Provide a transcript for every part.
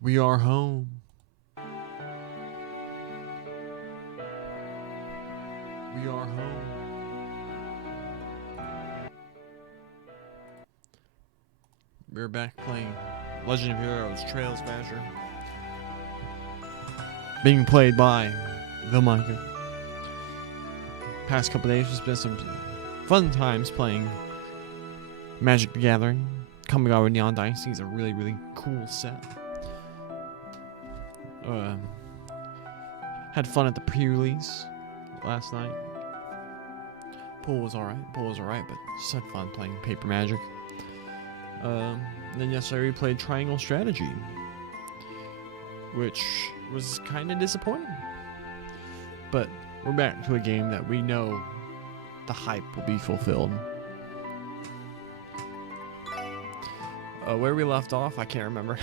We are home. We are home. We're back playing Legend of Heroes Trails of Azure. Being played by the Micah. Past couple days has been some fun times playing Magic the Gathering. Coming out with Neon Dynasty is a really, really cool set. Had fun at the pre-release last night. Pool was alright, but just had fun playing Paper Magic. Then yesterday we played Triangle Strategy, which was kind of disappointing. But we're back to a game that we know the hype will be fulfilled. Where we left off, I can't remember.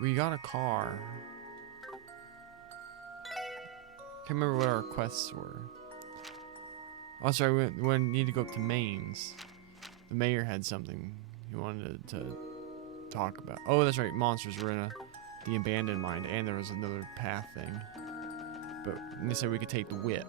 We got a car. Can't remember what our quests were. Oh, sorry, we need to go up to Maine's. The mayor had something he wanted to talk about. Oh, that's right, monsters were in the abandoned mine, and there was another path thing. But they said we could take the whip.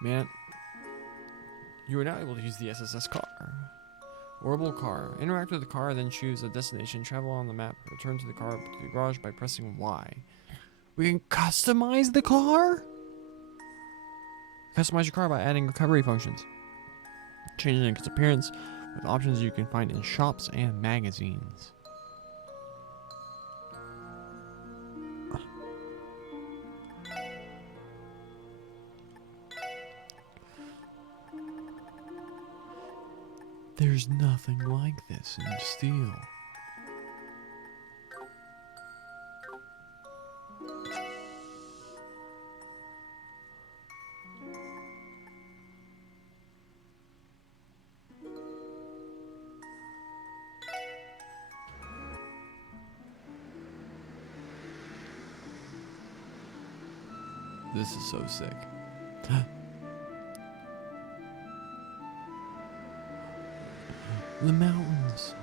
Man, you are now able to use the SSS car. Orbital car. Interact with the car, then choose a destination. Travel on the map. Return to the car to the garage by pressing Y. We can customize the car? Customize your car by adding recovery functions. Changing its appearance with options you can find in shops and magazines. There's nothing like this in steel. This is so sick. The mountains.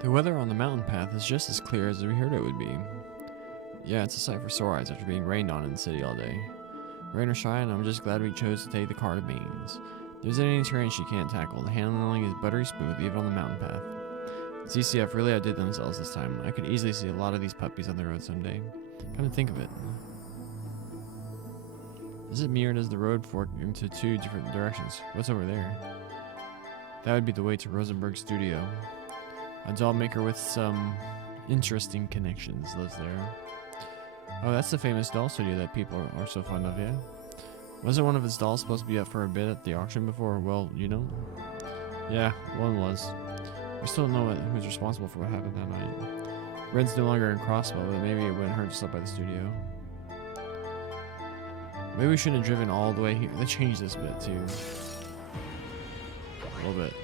The weather on the mountain path is just as clear as we heard it would be. Yeah, it's a sight for sore eyes after being rained on in the city all day. Rain or shine, I'm just glad we chose to take the car to Maine's. There isn't any terrain she can't tackle. The handling is buttery smooth, even on the mountain path. ZCF really outdid themselves this time. I could easily see a lot of these puppies on the road someday. Come to think of it. Is it me or does the road fork into two different directions? What's over there? That would be the way to Rosenberg's studio. A doll maker with some interesting connections lives there. Oh, that's the famous doll studio that people are so fond of, yeah? Wasn't one of his dolls supposed to be up for a bid at the auction before? Well, you know? Yeah, one was. We still don't know who's responsible for what happened that night. Red's no longer in Crossbow, but maybe it wouldn't hurt to stop by the studio. Maybe we shouldn't have driven all the way here. They changed this bit, too. A little bit.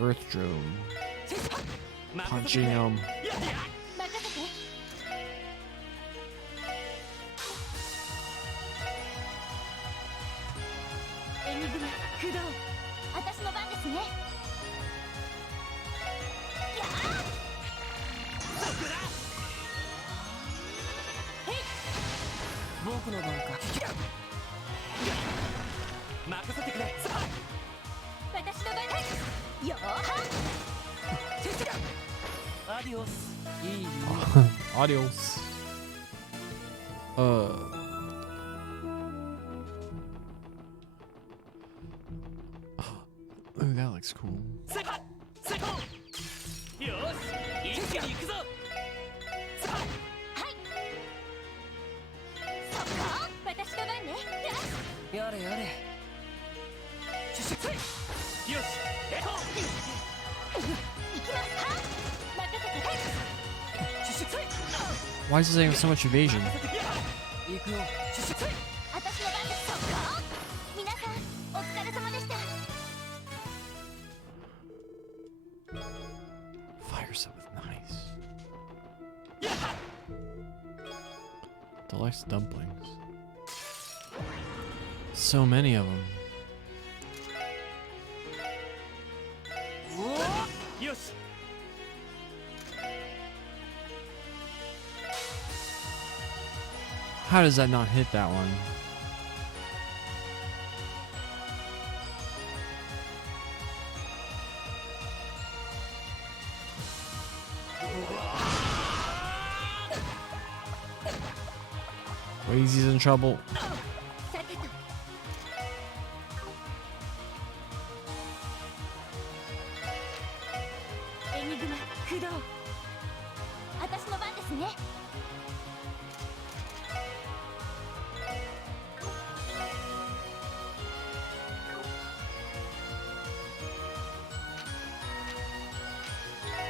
Earth Drone. Punching him. Adios. Ooh, that looks cool. やれやれ。シュシュよし、えっと行きます。任せて。シュシュ Why does it have so much evasion? 行くよ。シュシュ私の番です。皆さんお疲れ様でした。 Fire some with nice. Deluxe dumplings. So many of them. Yes. How does that not hit that one? Lazy's in trouble.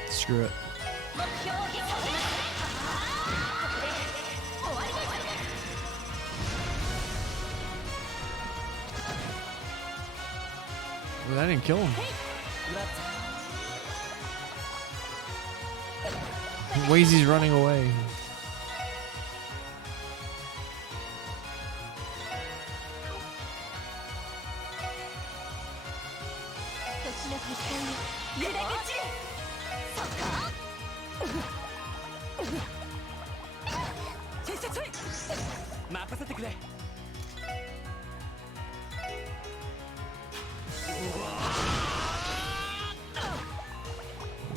Screw it. Well, that didn't kill him. Wazy's running away.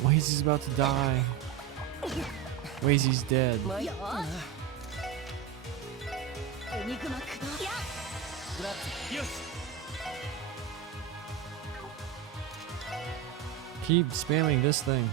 Wazy's about to die. Wazy's dead. Keep spamming this thing.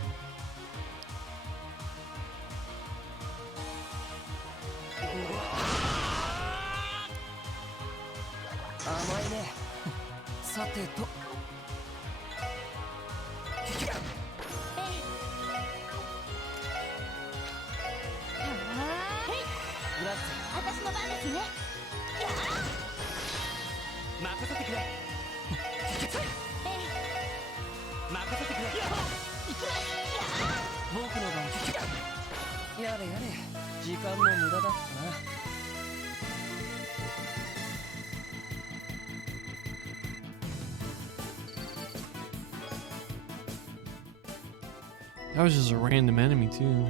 That was just a random enemy too.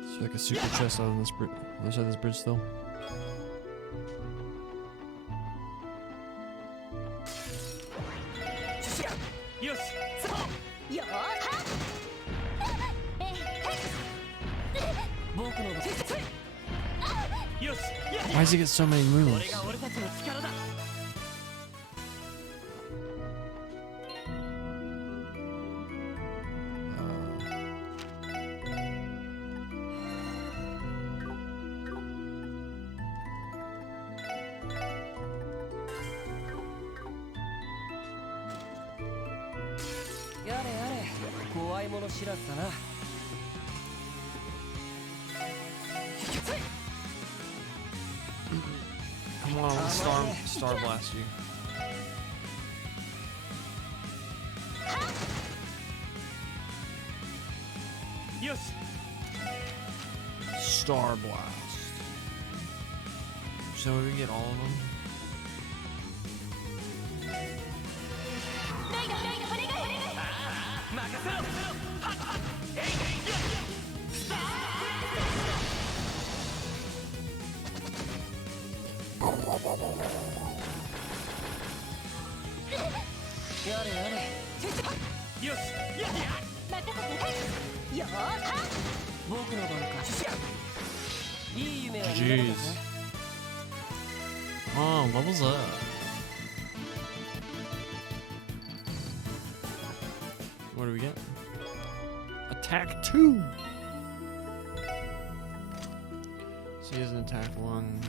There's like a super chest on this bridge, other side of this bridge still. Why does he get so many moves? Come on, Star Blast you. Yes. Star Blast. So we get all of them. Jeez. Oh, levels up. What do we get? Attack 2! So he has an attack 1.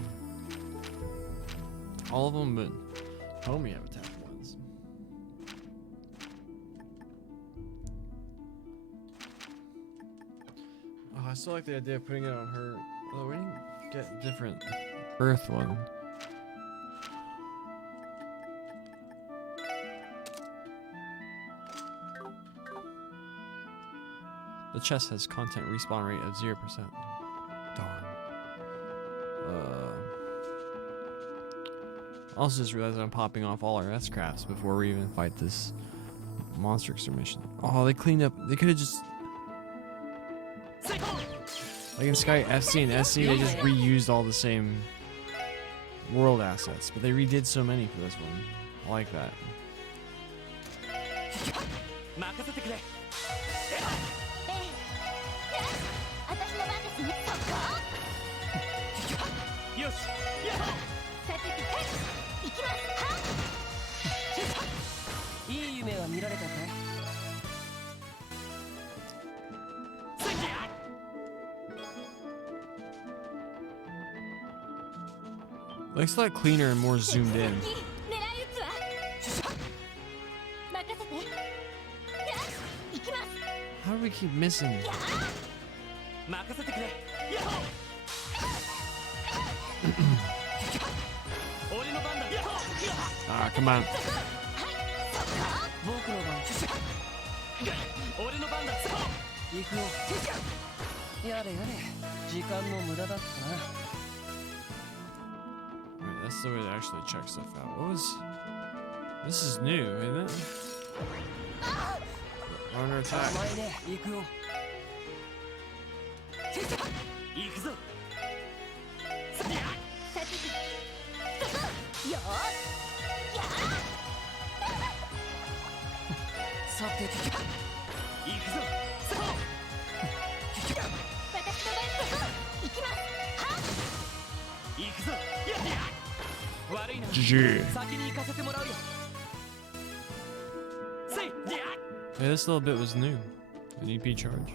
All of them, but Homie have attack 1s. Oh, I still like the idea of putting it on her. Oh, we didn't get a different Earth one. The chest has content respawn rate of 0%. Darn. Also just realized I'm popping off all our S-crafts before we even fight this monster extermination. Oh, they cleaned up. They could have just... Like in Sky FC and SC, they just reused all the same world assets. But they redid so many for this one. I like that. Looks like cleaner and more zoomed in. How do we keep missing? Ah, come on. Alright, that's the way to actually check stuff out. What was... This is new, isn't it? Runner attack. GG. Hey, this little bit was new. An EP charge.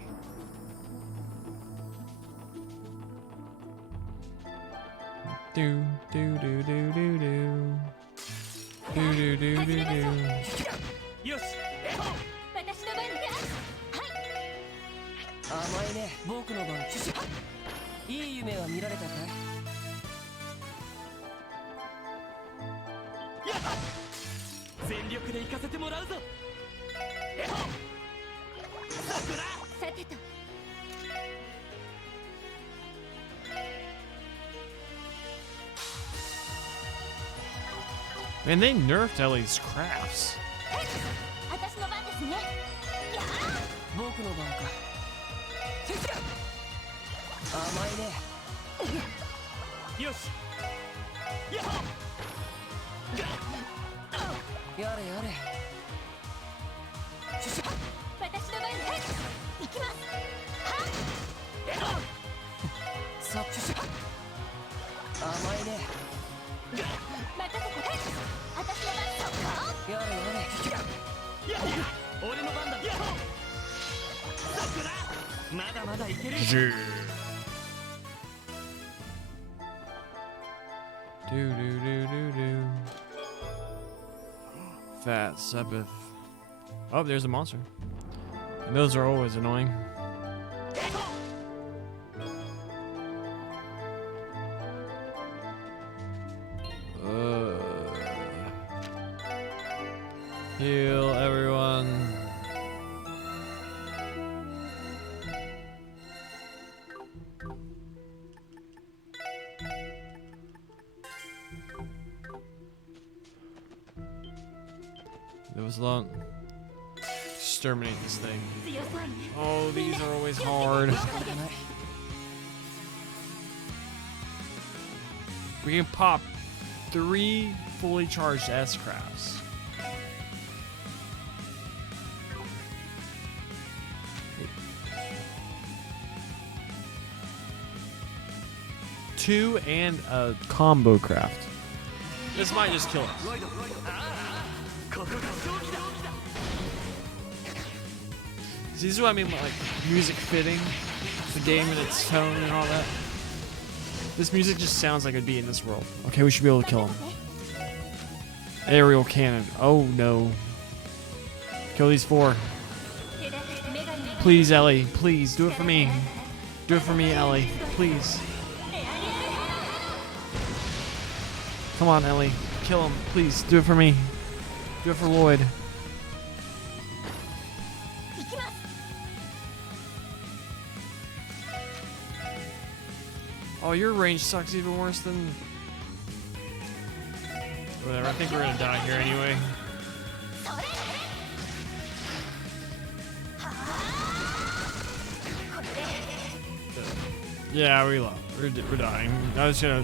Do do do do do do. Do do do do do. Man, they nerfed Ellie's crafts. Do do do do do. Fat Sabbath. Oh, there's a monster. And those are always annoying. Heal everyone. It was long. Exterminate this thing. Oh, these are always hard. We can pop 3 fully charged S-crafts. Two and a combo craft. This might just kill us. See, this is what I mean by like music fitting the game and its tone and all that. This music just sounds like it'd be in this world. Okay, we should be able to kill him. Aerial cannon. Oh no. Kill these 4. Please, Ellie. Please, do it for me. Do it for me, Ellie. Please. Come on, Ellie. Kill him. Please, do it for me. Do it for Lloyd. Oh, your range sucks even worse than... Whatever, I think we're gonna die here anyway. Yeah, we lost. We're dying. I was gonna...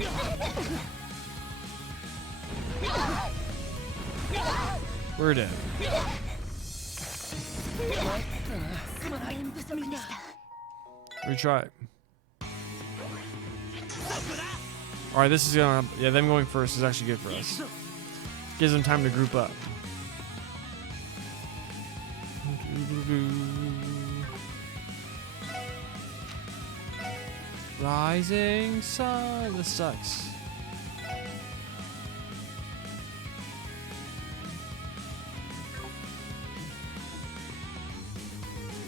We're dead. Retry. Alright, this is gonna... Yeah, them going first is actually good for us. Gives them time to group up. Rising sun. This sucks.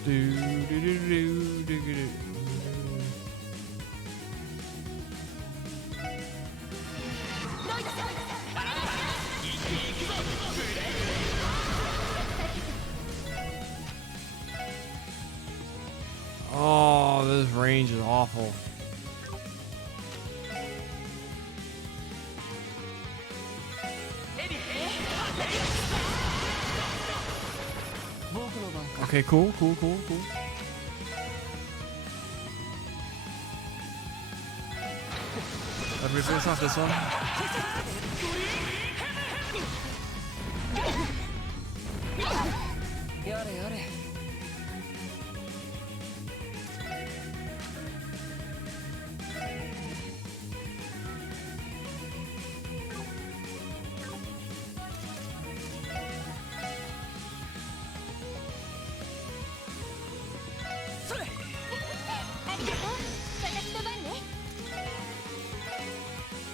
Do do do do do do do. Oh, this range is awful. Okay, cool. Let me finish off this one.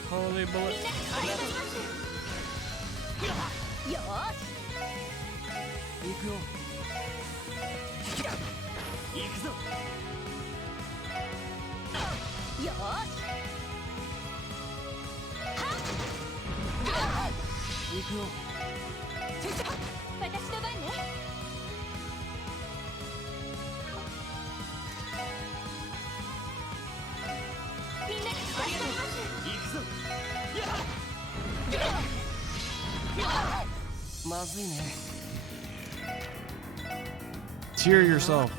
Holy bullet. Cheer yourself.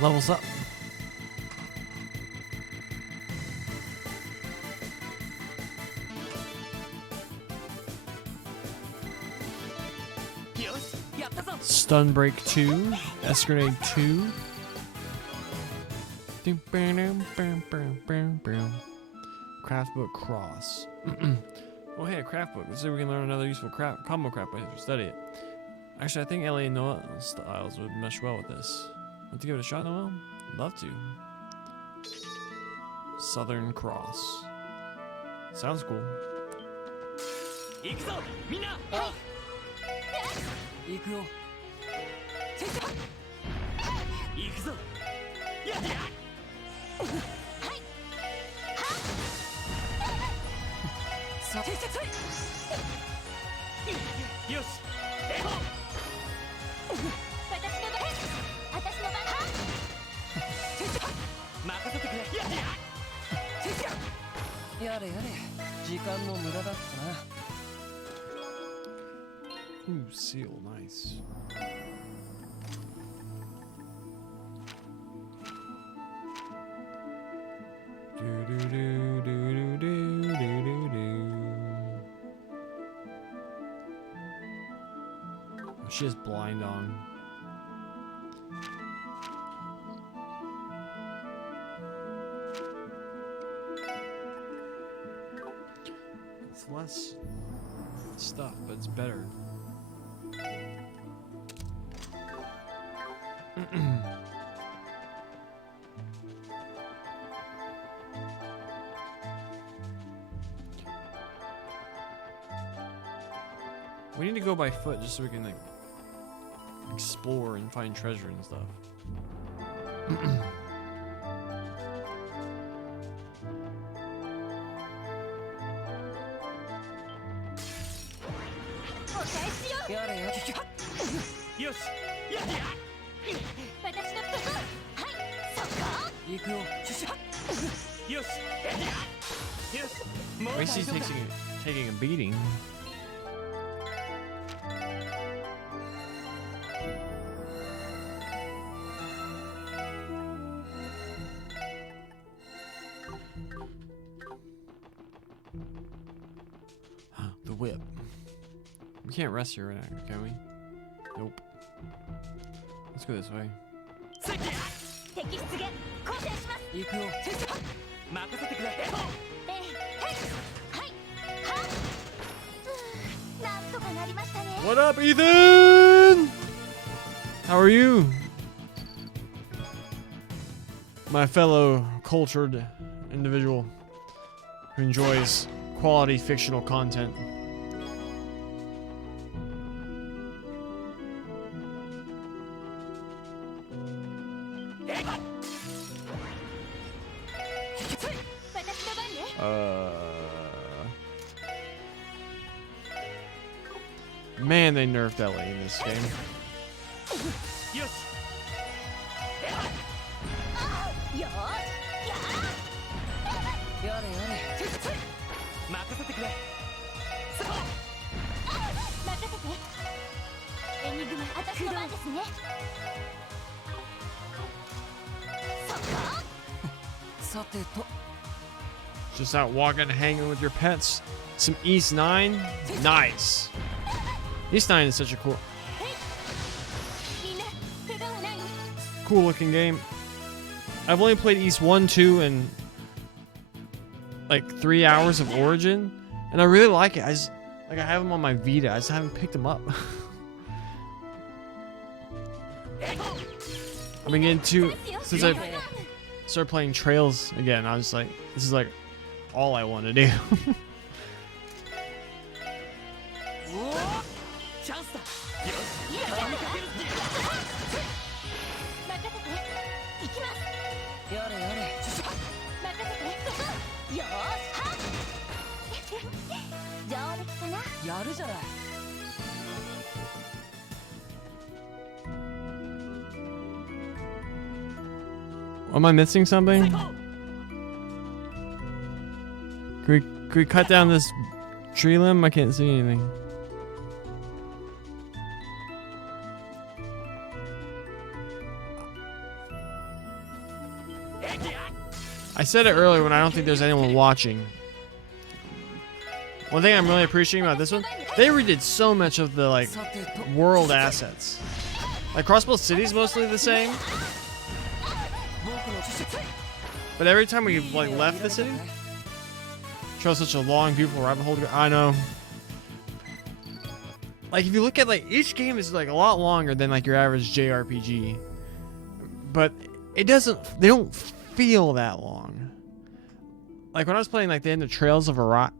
Levels up. Stun Break 2, S Grenade 2. Craft Book Cross. Oh hey, a craft book. Let's see if we can learn another useful combo craft way to study it. Actually, I think LA Noel styles would mesh well with this. Want to give it a shot, Noel? Love to. Southern Cross. Sounds cool. 行くぞみんな。行くよ。先生。行くぞ。やっ。はい。さあ。先生。よし。えほ。私の番。私の番。先生。任せてくれ。やっ。先生。やれやれ。時間の無駄だったな。Ooh, seal, nice. She has blind on. It's less stuff, but it's better. We need to go by foot just so we can like explore and find treasure and stuff. Macy's taking a beating. The whip. We can't rest here right now, can we? Nope. Let's go this way. What up, Ethan? How are you? My fellow cultured individual who enjoys quality fictional content. Man, they nerfed LA in this game. Just out walking, hanging with your pets. Some East 9. Nice. East 9 is such a cool looking game. I've only played East 1, 2, and like 3 hours of Origin, and I really like it. I have them on my Vita. I just haven't picked them up. I've been getting since I started playing Trails again. I was like, this is like all I want to do. Am I missing something? Can we cut down this tree limb? I can't see anything. I said it earlier when I don't think there's anyone watching. One thing I'm really appreciating about this one, they redid so much of the like world assets. Like Crossbow City's mostly the same. But every time we like left the city, chose such a long, beautiful rabbit hole. I know. Like if you look at like each game is like a lot longer than like your average JRPG, but it doesn't. They don't feel that long. Like when I was playing like the end of Tales of Arise,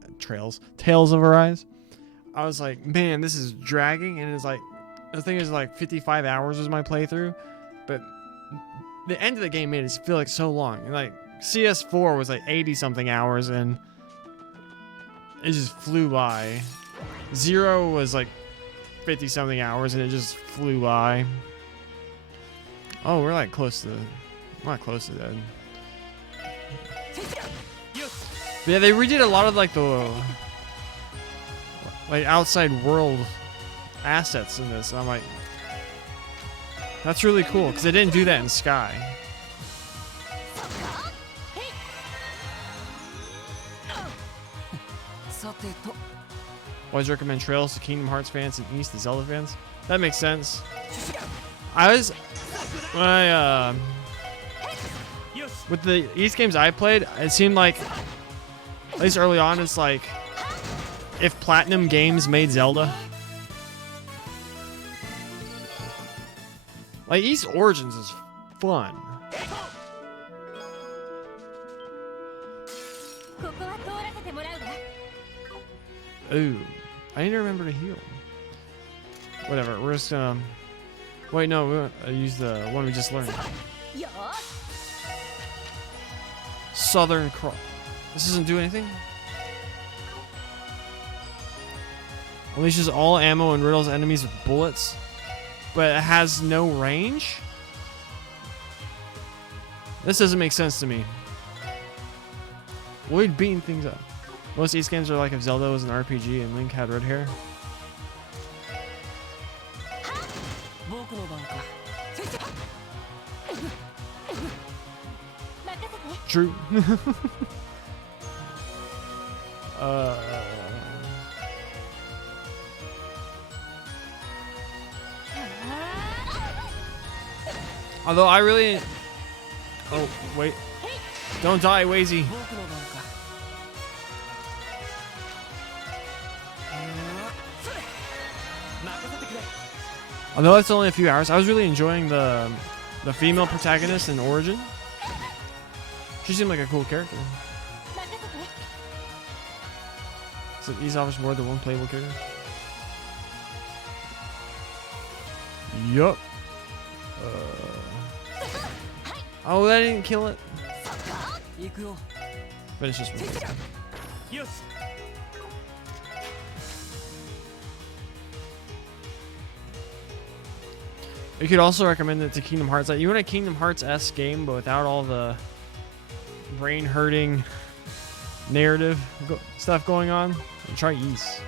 I was like, man, this is dragging, and it's like the thing is like 55 hours was my playthrough, but the end of the game made it feel like so long. And like CS4 was like 80 something hours, and it just flew by. Zero was like 50 something hours, and it just flew by. Oh, we're like close to. Not close to that. But yeah, they redid a lot of like the like outside world assets in this. And I'm like, that's really cool because they didn't do that in Sky. Always recommend Trails to Kingdom Hearts fans and East to Zelda fans. That makes sense. With the East games I played, it seemed like, at least early on, it's like if Platinum Games made Zelda. Like East Origins is fun. Ooh, I need to remember to heal. Whatever, we're just gonna. Wait, no, we're gonna use the one we just learned. Southern Cross. This doesn't do anything? Unleashes all ammo and riddles enemies with bullets, but it has no range? This doesn't make sense to me. Lloyd beating things up. Most East games are like if Zelda was an RPG and Link had red hair. True. Although I really... Oh, wait. Don't die, Wazy. Although it's only a few hours, I was really enjoying the female protagonist in Origin. She seemed like a cool character. So these offers more than one playable character. Yup. Oh, that didn't kill it. But it's just one. You could also recommend it to Kingdom Hearts. Like, you want a Kingdom Hearts-esque game, but without all the brain-hurting narrative stuff going on. Try Ys.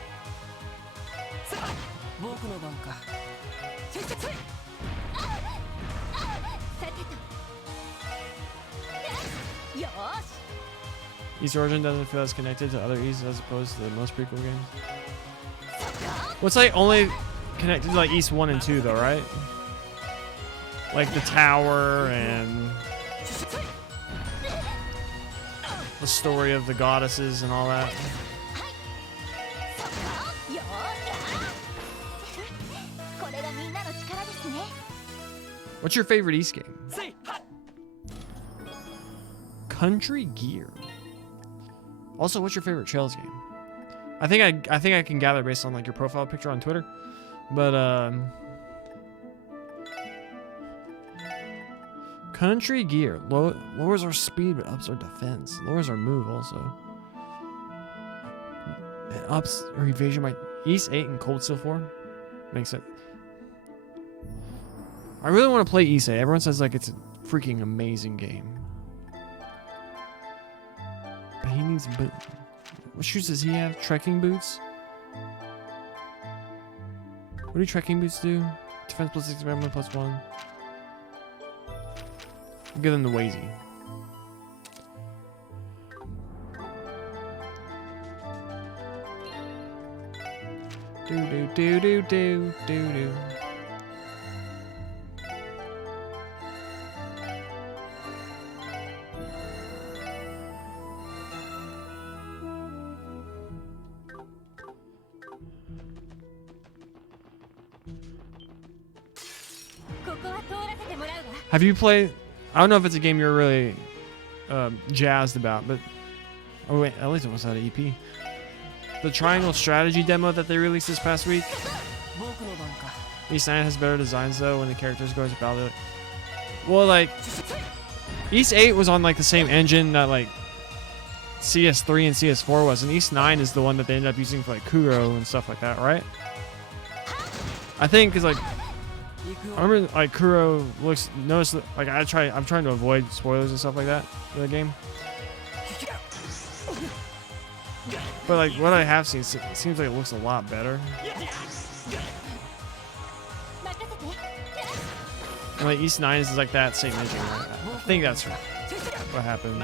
Ys Origin doesn't feel as connected to other Ys as opposed to most prequel games. What's like only connected to like Ys 1 and 2 though, right? Like the tower and the story of the goddesses and all that. What's your favorite Ys game? Country Gear. Also, what's your favorite Trails game? I think I can gather based on like your profile picture on Twitter, but Country Gear lowers our speed but ups our defense. Lowers our move also. It ups our evasion by Ys 8 and Cold Steel 4. Makes it. I really want to play Ys 8. Everyone says like it's a freaking amazing game. But he needs boots. What shoes does he have? Trekking boots? What do trekking boots do? Defense plus 6, stamina plus 1. I'll give them the Wazy. Do do do do do do do. こは通らせてもらうわ。 Have you played? I don't know if it's a game you're really jazzed about, but oh wait, at least it was out of EP. The Triangle Strategy demo that they released this past week. 僕の番か。 East 9 has better designs though when the characters go to battle. Well, like East 8 was on like the same engine that like CS3 and CS4 was, and East 9 is the one that they ended up using for like Kuro and stuff like that, right? I think because like I remember like Kuro looks notice like I'm trying to avoid spoilers and stuff like that for the game. But like what I have seen, it seems like it looks a lot better. And like East 9 is like that same engine. Right? I think that's what happened.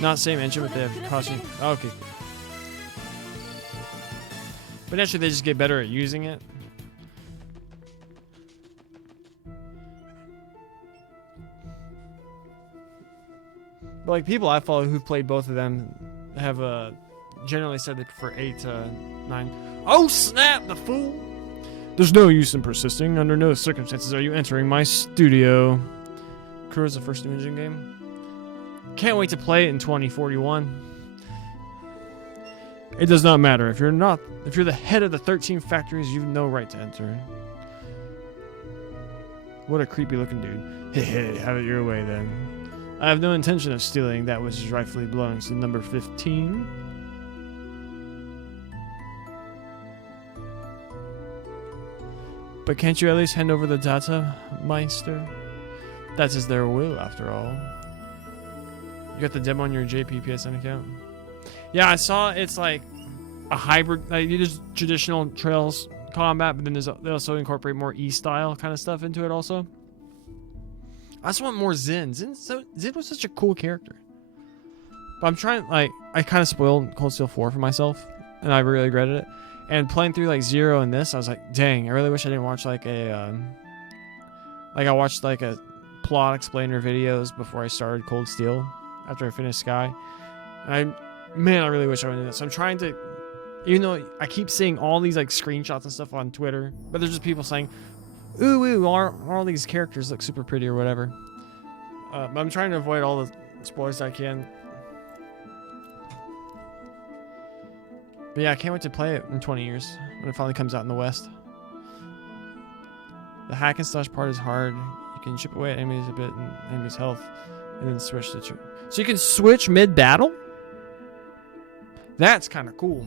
Not same engine, but they have costume. Oh, okay. But naturally, they just get better at using it. But like people I follow who've played both of them have generally said they prefer 8 to 9. Oh snap, the fool! There's no use in persisting. Under no circumstances are you entering my studio. Kuro's the first New Engine game. Can't wait to play it in 2041. It does not matter. If you're the head of the 13 factories, you've no right to enter. What a creepy looking dude. Hey, have it your way then. I have no intention of stealing that which rightfully belongs to number 15. But can't you at least hand over the data, Meister? That is their will, after all. You got the demo on your JPPSN account? Yeah, I saw it's like a hybrid. Like you just traditional Trails combat, but then they also incorporate more E-style kind of stuff into it also. I just want more Zen. Zen was such a cool character. But I'm trying, like, I kind of spoiled Cold Steel 4 for myself, and I really regretted it. And playing through like 0 and this, I was like, dang, I really wish I didn't watch like a, like I watched like a plot explainer videos before I started Cold Steel after I finished Sky. And man, I really wish I would do that. So I'm trying to, even though I keep seeing all these like screenshots and stuff on Twitter, but there's just people saying, ooh, all these characters look super pretty or whatever. But I'm trying to avoid all the spoilers I can. But yeah, I can't wait to play it in 20 years when it finally comes out in the West. The hack and slash part is hard. You can chip away at enemies a bit and enemies' health, and then switch to so you can switch mid-battle? That's kind of cool.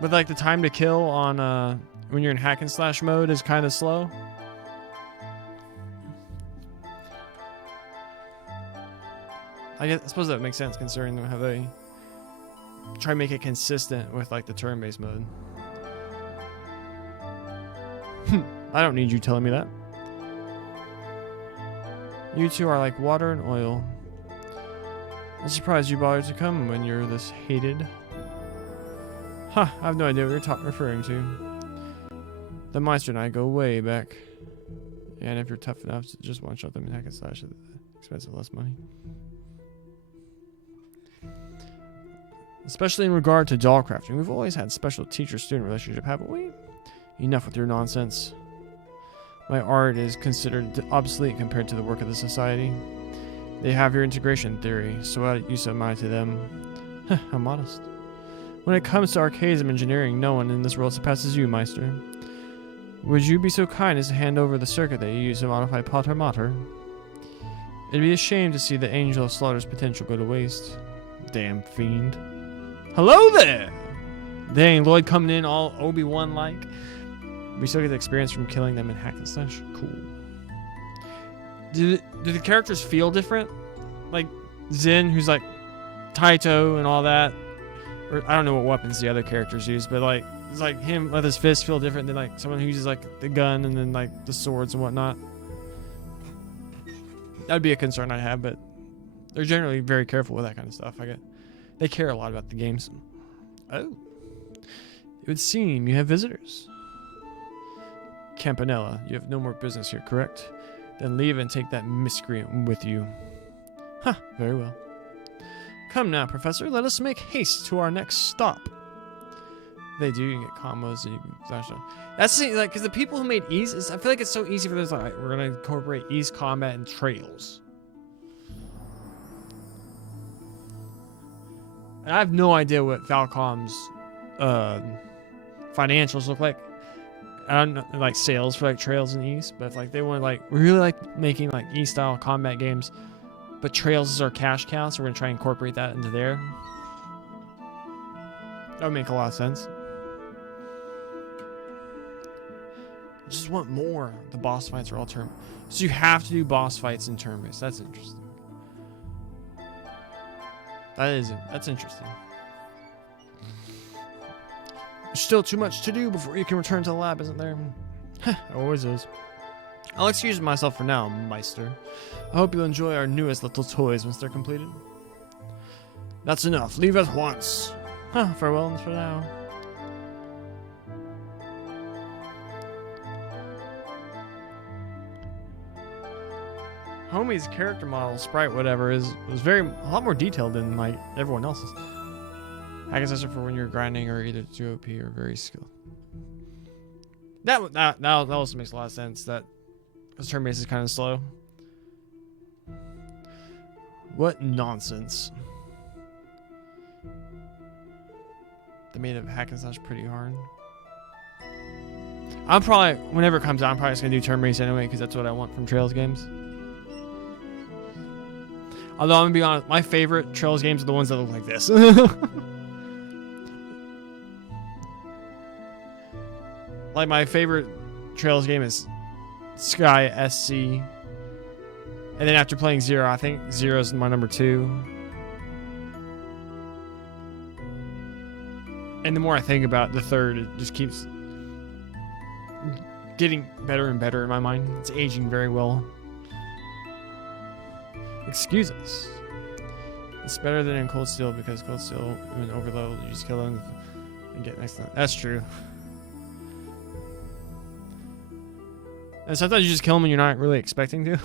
But like the time to kill on when you're in hack and slash mode is kind of slow. I suppose that makes sense considering how they try to make it consistent with like the turn-based mode. I don't need you telling me that. You two are like water and oil. I'm surprised you bothered to come when you're this hated. Huh, I have no idea what you're referring to. The Meister and I go way back. And if you're tough enough to just one-shot them in hack and slash at the expense of less money. Especially in regard to doll crafting. We've always had special teacher-student relationship, haven't we? Enough with your nonsense. My art is considered obsolete compared to the work of the society. They have your integration theory, so what use am I to them? How modest. When it comes to archaism engineering, no one in this world surpasses you, Meister. Would you be so kind as to hand over the circuit that you use to modify Pater Mater? It'd be a shame to see the Angel of Slaughter's potential go to waste. Damn fiend. Hello there! Dang, Lloyd coming in all Obi-Wan-like. We still get the experience from killing them in hack and slash. Cool. Do the characters feel different? Like Zen, who's like Taito and all that. Or I don't know what weapons the other characters use, but like it's like him let his fist feel different than like someone who uses like the gun and then like the swords and whatnot. That'd be a concern I have, but they're generally very careful with that kind of stuff. They care a lot about the games. Oh. It would seem you have visitors. Campanella, you have no more business here, correct? Then leave and take that miscreant with you. Huh, very well. Come now, Professor, let us make haste to our next stop. They do, you can get combos and you can flash on. That's the, like, because the people who made East, I feel like it's so easy for this, like, we're going to incorporate East combat and trails. And I have no idea what Falcom's financials look like. I don't know, like sales for like Trails in East, but if like they want like we really like making like East style combat games, but Trails is our cash cow, so we're gonna try and incorporate that into there. That would make a lot of sense. I just want more. The boss fights are all turn, so you have to do boss fights in turn-based. That's interesting. That's interesting. There's still too much to do before you can return to the lab, isn't there? Always is. I'll excuse myself for now, Meister. I hope you'll enjoy our newest little toys once they're completed. That's enough. Leave at once. Farewell for now. Homie's character model, sprite, whatever, was a lot more detailed than like everyone else's. I guess that's for when you're grinding or either too OP or very skilled. That also makes a lot of sense. That because turn-based is kind of slow. What nonsense! They made a hack and slash pretty hard. I'm probably whenever it comes out, I'm probably just gonna do turn-based anyway because that's what I want from Trails games. Although I'm gonna be honest, my favorite Trails games are the ones that look like this. Like my favorite Trails game is Sky SC. And then after playing Zero, I think Zero is my number 2. And the more I think about it, the third, it just keeps getting better and better in my mind. It's aging very well. Excuse us. It's better than in Cold Steel because Cold Steel, when overload, you just kill them and get next time. That's true. And sometimes you just kill them when you're not really expecting to.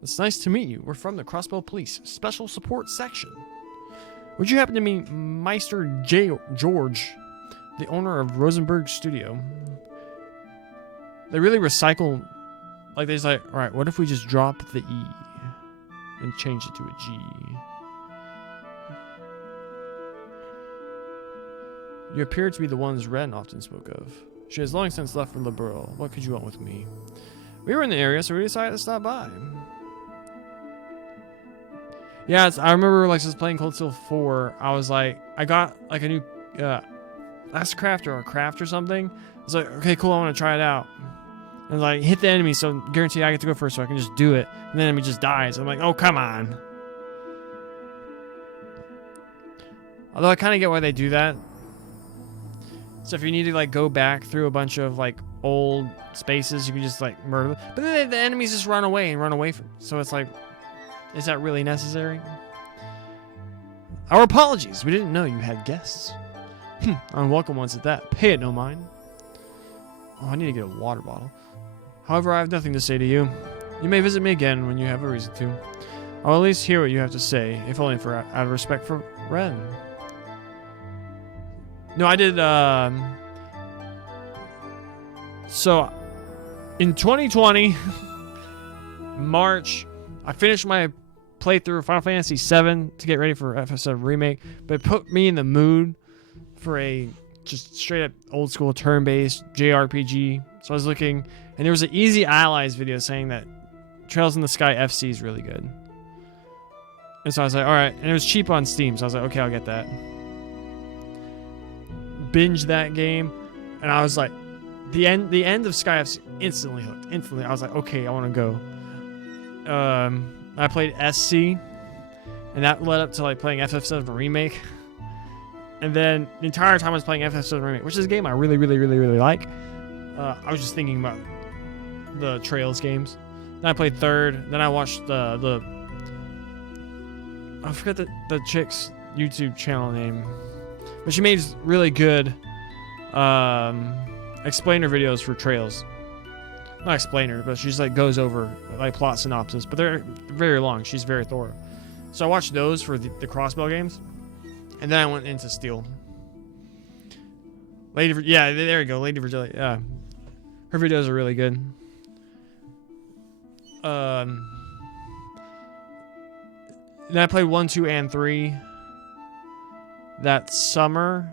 It's nice to meet you. We're from the Crossbow Police Special Support Section. Would you happen to meet Meister George, the owner of Rosenberg Studio? They really recycle. Like, they're just like, alright, what if we just drop the E and change it to a G? You appear to be the ones Ren often spoke of. She has long since left for Liberal. What could you want with me? We were in the area, so we decided to stop by. Yeah, I remember, like, just playing Cold Steel 4, I was like, I got, like, a new, Last Craft or a Craft or something. I was like, okay, cool, I want to try it out. And, like, hit the enemy, so guarantee I get to go first, so I can just do it. And then the enemy just dies. I'm like, oh, come on. Although I kind of get why they do that. So if you need to like go back through a bunch of like old spaces, you can just like murder them. But then the enemies just run away and run away from. So it's like, is that really necessary? Our apologies. We didn't know you had guests. Unwelcome ones at that. Pay it no mind. Oh, I need to get a water bottle. However, I have nothing to say to you. You may visit me again when you have a reason to. I'll at least hear what you have to say, if only out of respect for Ren. No, I did, so, in 2020, March, I finished my playthrough of Final Fantasy VII to get ready for FF7 Remake, but it put me in the mood for a just straight up old school turn-based JRPG. So I was looking, and there was an Easy Allies video saying that Trails in the Sky FC is really good. And so I was like, alright, and it was cheap on Steam, so I was like, okay, I'll get that. Binge that game, and I was like, the end of Sky FC instantly hooked. Instantly, I was like, okay, I want to go. I played SC, and that led up to like playing FF7 Remake. And then the entire time I was playing FF7 Remake, which is a game I really like. I was just thinking about the Trails games. Then I played third. Then I watched the I forget the chick's YouTube channel name, but she made really good explainer videos for Trails. not explainer, but she just like goes over like plot synopsis. But they're very long. She's very thorough. So I watched those for the Crossbell games, and then I went into Steel. Yeah, there you go, Lady Virgilia. Yeah, her videos are really good. Then I played 1, 2, and 3 that summer,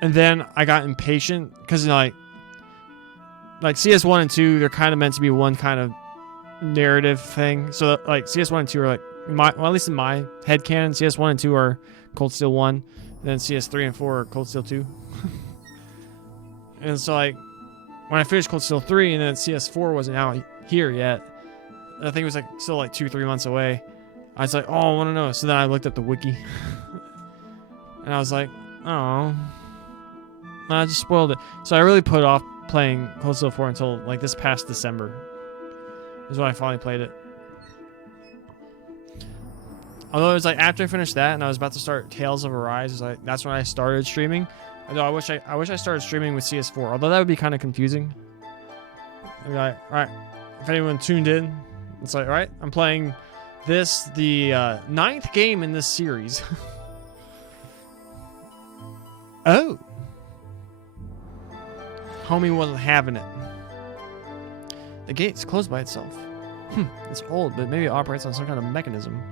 and then I got impatient because like CS1 and 2, they're kind of meant to be one kind of narrative thing. So like CS1 and 2 are like at least in my head canon, CS1 and 2 are Cold Steel 1, and then CS3 and 4 are Cold Steel 2. And so like when I finished Cold Steel 3 and then CS4 wasn't out here yet, I think it was like still like 2-3 months away, I was like, oh, I want to know. So then I looked up the wiki and I was like, oh, I just spoiled it. So I really put off playing Cold Steel 4 until like this past December is when I finally played it. Although it was like after I finished that and I was about to start Tales of Arise, it was like that's when I started streaming. Although I wish I started streaming with CS4. Although that would be kind of confusing. I'd be like, all right, if anyone tuned in, it's like, all right, I'm playing this, the 9th game in this series. Oh. Homie wasn't having it. The gate's closed by itself. It's old, but maybe it operates on some kind of mechanism.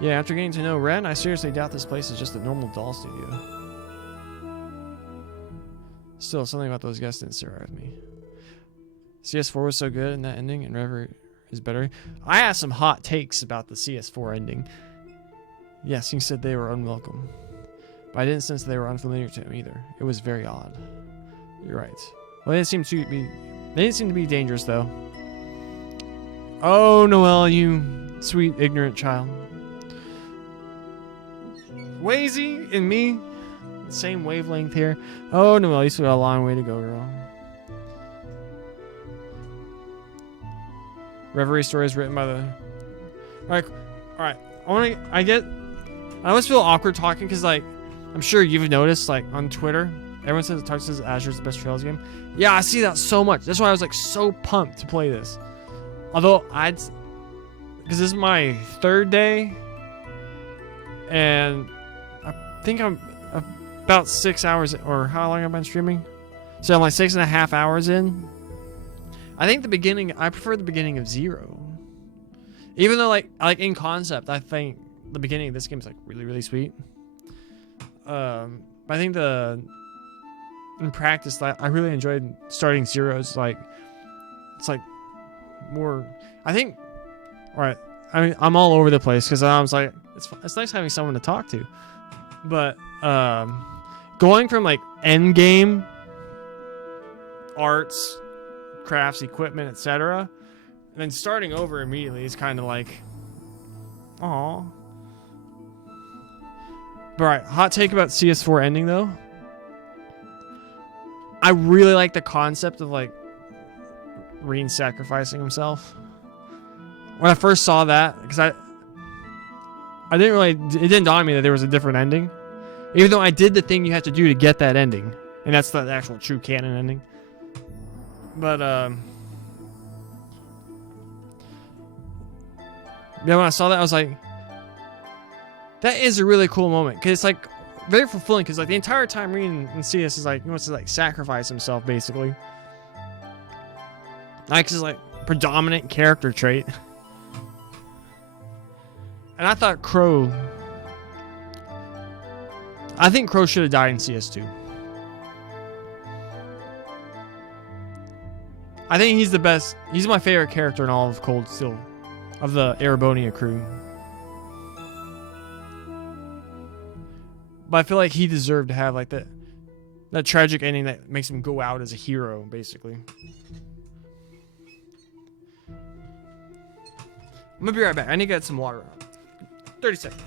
Yeah, after getting to know Ren, I seriously doubt this place is just a normal doll studio. Still, something about those guys didn't sit right with me. CS4 was so good in that ending, and Reverie is better. I asked some hot takes about the CS4 ending. Yes, you said they were unwelcome. But I didn't sense they were unfamiliar to him either. It was very odd. You're right. Well, they didn't seem to be dangerous, though. Oh, Noelle, you sweet, ignorant child. Wazy and me, same wavelength here. Oh, Noelle, you still got a long way to go, girl. Reverie stories written by the... Alright. I always feel awkward talking because, like, I'm sure you've noticed, like, on Twitter, everyone says Azure's the best Trails game. Yeah, I see that so much. That's why I was, like, so pumped to play this. Although, because this is my 3rd day, and I think I'm about 6 hours, or how long have I been streaming? So I'm like 6.5 hours in. I think I prefer the beginning of 0. Even though, like in concept, I think the beginning of this game is, like, really, really sweet. But I think in practice, I really enjoyed starting 0. It's like more, I think, alright, I mean, I'm all over the place because I was like, it's nice having someone to talk to. But going from like end game, arts, crafts, equipment, etc., and then starting over immediately is kind of like, aw. But alright, hot take about CS4 ending though. I really like the concept of like Reen sacrificing himself. When I first saw that, because it didn't dawn on me that there was a different ending. Even though I did the thing you have to do to get that ending. And that's the actual true canon ending. But, yeah, when I saw that, I was like, that is a really cool moment. Because it's, like, very fulfilling. Because, like, the entire time Reen in CS is, like, he wants to, like, sacrifice himself, basically. Like, it's, like, predominant character trait. And I thought I think Crow should have died in CS2. I think he's the best. He's my favorite character in all of Cold Steel, of the Erebonia crew. But I feel like he deserved to have like that tragic ending that makes him go out as a hero, basically. I'm gonna be right back. I need to get some water out. 30 seconds.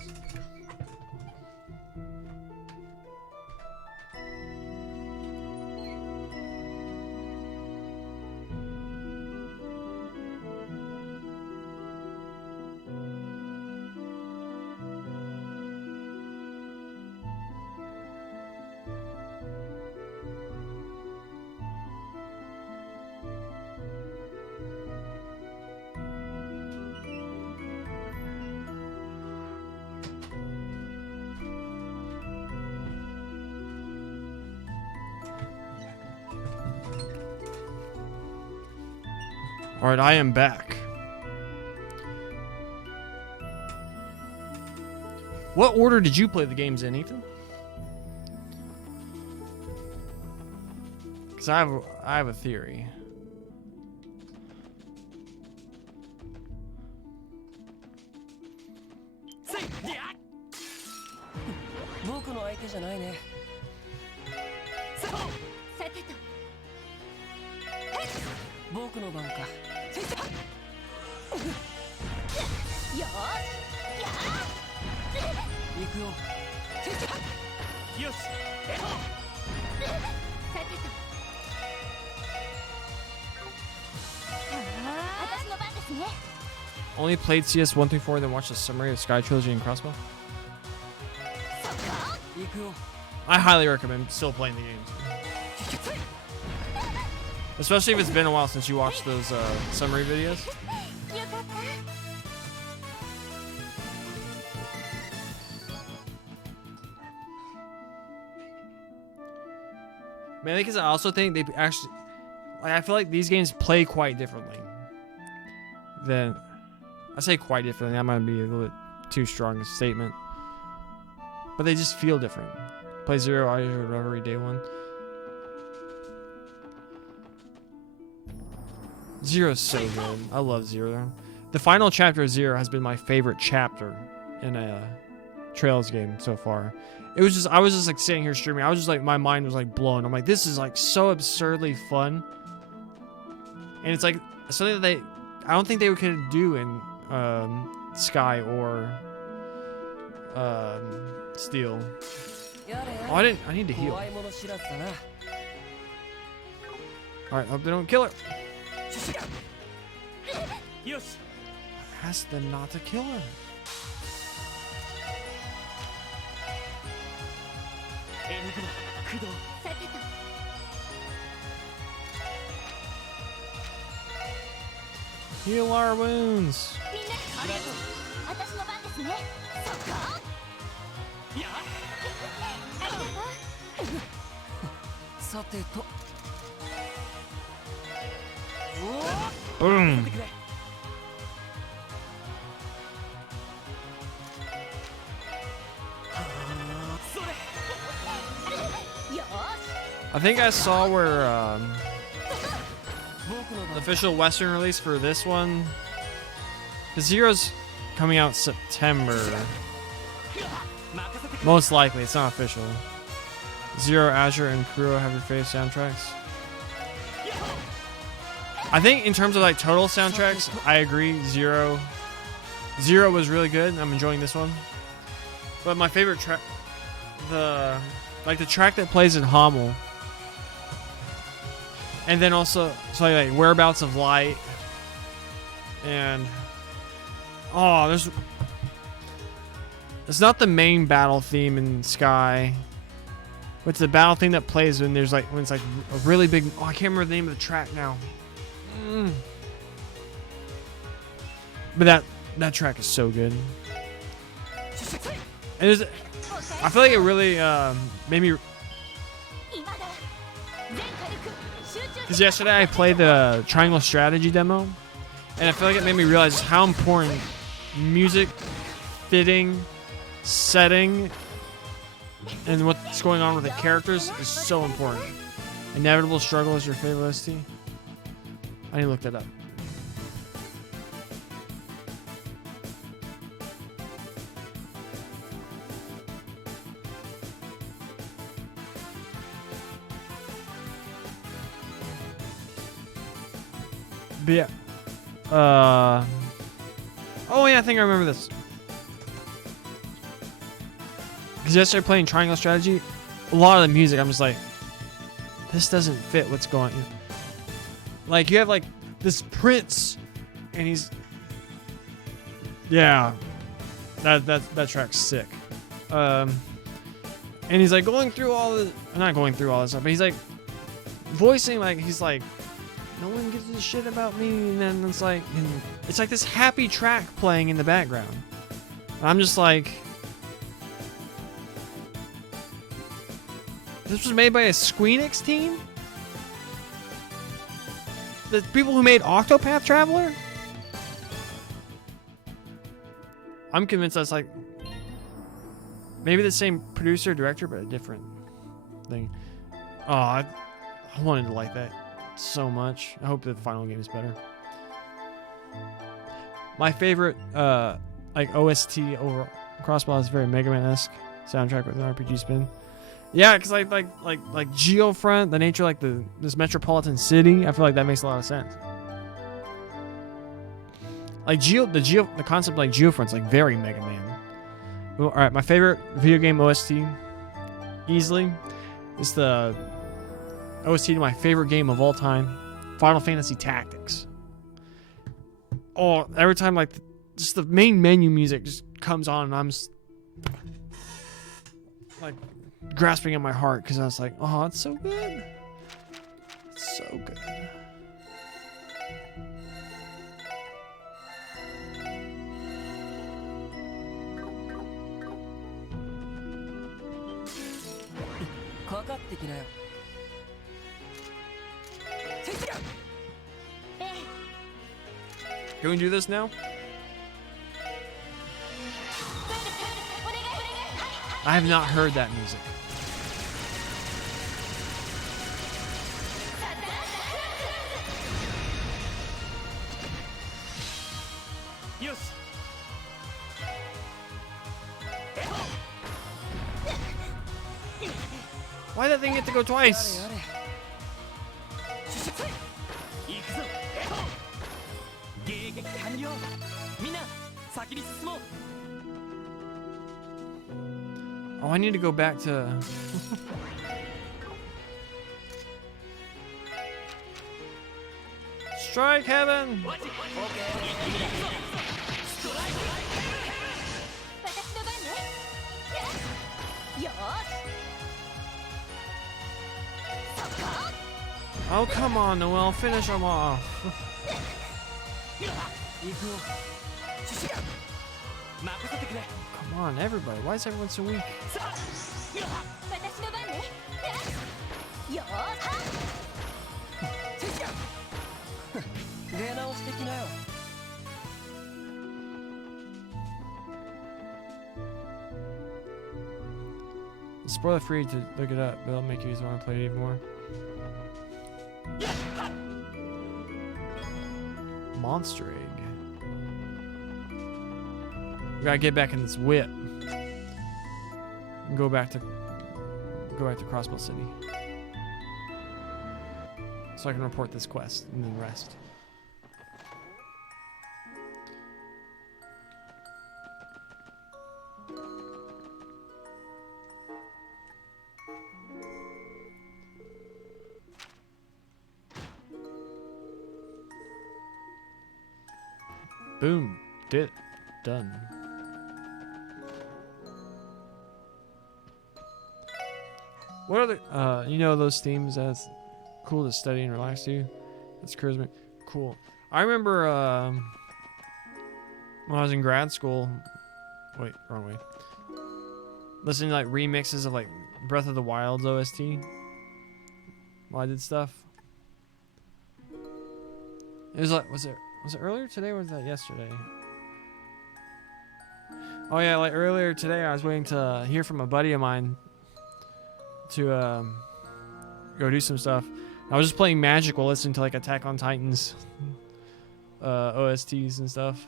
Alright, I am back. What order did you play the games in, Ethan? Because I have a theory. 僕の相手じゃないね。さてと。僕の番か。よーし。行くよ。よし。さてと。私の番ですね。 Only played CS 1 through 4, then watched a summary of Sky Trilogy and Crossbow. I highly recommend still playing the games. Especially if it's been a while since you watched those summary videos. Mainly because I also think they actually... Like, I feel like these games play quite differently than... I say quite differently, that might be a little bit too strong a statement. But they just feel different. Play Zero, Azure, Reverie, Day 1. Zero's so good. I love Zero. The final chapter of Zero has been my favorite chapter in a Trails game so far. It was just, I was just like sitting here streaming. I was just like, my mind was like blown. I'm like, this is like so absurdly fun. And it's like something that I don't think they could do in Sky or Steel. Oh, I need to heal. Alright, hope they don't kill her. Ask them not to kill her. Heal our wounds. Boom. I think I saw where the official Western release for this one, the Zero's coming out September. Most likely, it's not official. Zero, Azure, and Kuro have your favorite soundtracks. I think in terms of like total soundtracks, I agree. Zero was really good. I'm enjoying this one. But my favorite track, the track that plays in Hummel, and then also like Whereabouts of Light, and it's not the main battle theme in Sky. But it's the battle theme that plays when it's like a really big. Oh, I can't remember the name of the track now. But that track is so good. And I feel like it really made me. Because yesterday I played the Triangle Strategy demo, and I feel like it made me realize how important music, fitting, setting, and what's going on with the characters is so important. Inevitable Struggle is your favorite ST? I need to look that up. But yeah. Oh yeah, I think I remember this. Because yesterday playing Triangle Strategy, a lot of the music, I'm just like, this doesn't fit what's going on. Like, you have like this prince, and he's, yeah, that track's sick. And he's like going through all the, not going through all this stuff, but he's like voicing, like, he's like, no one gives a shit about me, and then it's like this happy track playing in the background. And I'm just like, this was made by a Squeenix team? the people who made Octopath Traveler? I'm convinced that's like maybe the same producer, director, but a different thing. Oh, I wanted to like that so much. I hope the final game is better. My favorite like OST over Crossball is very Mega Man-esque soundtrack with an RPG spin. Yeah, because like Geofront, the nature like this metropolitan city, I feel like that makes a lot of sense. Like the concept like Geofront's like very Mega Man. Well, all right, my favorite video game OST easily is the OST to my favorite game of all time, Final Fantasy Tactics. Oh, every time like just the main menu music just comes on and I'm just, like grasping at my heart because I was like, oh, it's so good. It's so good. Can we do this now? I have not heard that music. Why did that thing get to go twice? Oh, I need to go back to... Strike heaven! Oh, come on, Noel, finish him off. Come on, everybody. Why is everyone so weak? Spoiler free to look it up, but it'll make you want to play it even more. Monster egg. We gotta get back in this whip. And go back to Crossbell City. So I can report this quest and then rest. Boom. Did it. Done. What other, you know those themes that's cool to study and relax to? That's charisma. Cool. I remember, when I was in grad school, wait, wrong way. Listening to like remixes of like Breath of the Wild's OST while I did stuff. It was like, was it earlier today or was that yesterday? Oh yeah, like earlier today I was waiting to hear from a buddy of mine to go do some stuff. I was just playing Magic while listening to like Attack on Titan's OSTs and stuff.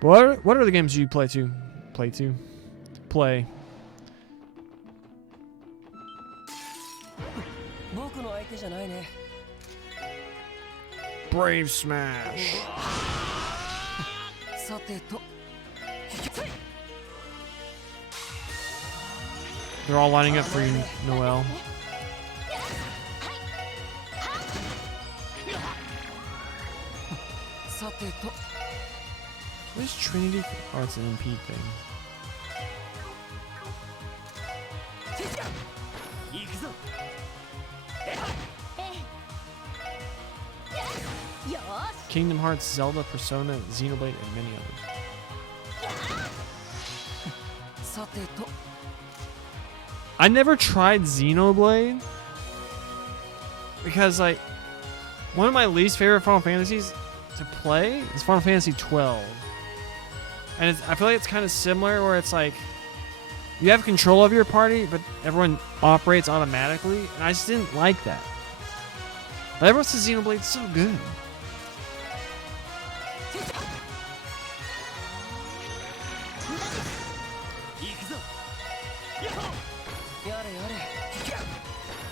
What are the games you play? Brave Smash. They're all lining up for you, Noel. What is Trinity? Oh, it's an MP thing. Kingdom Hearts, Zelda, Persona, Xenoblade, and many others. I never tried Xenoblade because like one of my least favorite Final Fantasies to play is Final Fantasy 12, and I feel like it's kind of similar where it's like you have control of your party, but everyone operates automatically, and I just didn't like that. But everyone says Xenoblade's so good.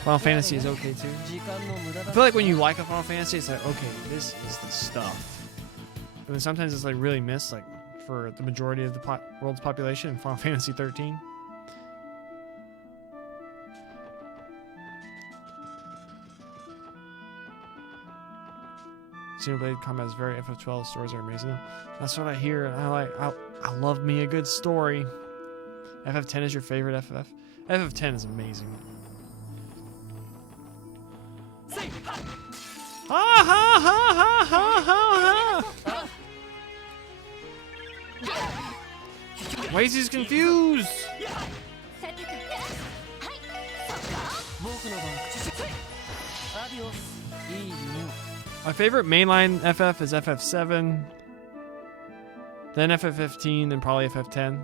Final Fantasy is okay too. I feel like when you like a Final Fantasy, it's like, okay, this is the stuff. But then sometimes it's like really missed, like for the majority of the world's population in Final Fantasy 13. Xenoblade combat is very FF12. Stories are amazing. That's what I hear. I love me a good story. FF10 is your favorite FF? FF10 is amazing. Ha ha ha ha ha ha ha! Wasey's confused. My favorite mainline FF is FF7, then FF15, then probably FF10.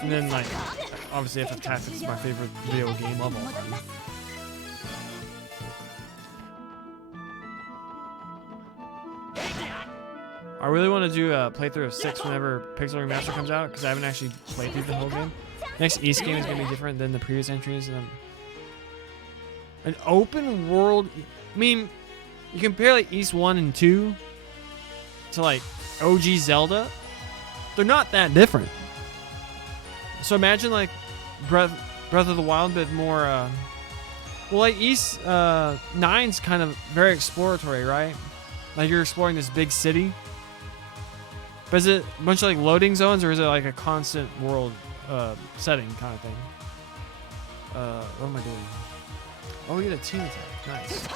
And then, like, obviously FF Tactics is my favorite video game of all time. I really want to do a playthrough of 6 whenever Pixel Remaster comes out, because I haven't actually played through the whole game. Next East game is going to be different than the previous entries. And an open world... I mean, you compare like East 1 and 2 to like OG Zelda. They're not that different. So imagine like Breath of the Wild, but more... well, like East 9's kind of very exploratory, right? Like you're exploring this big city. But is it a bunch of like loading zones, or is it like a constant world setting kind of thing? What am I doing? Oh, we get a team attack. Nice.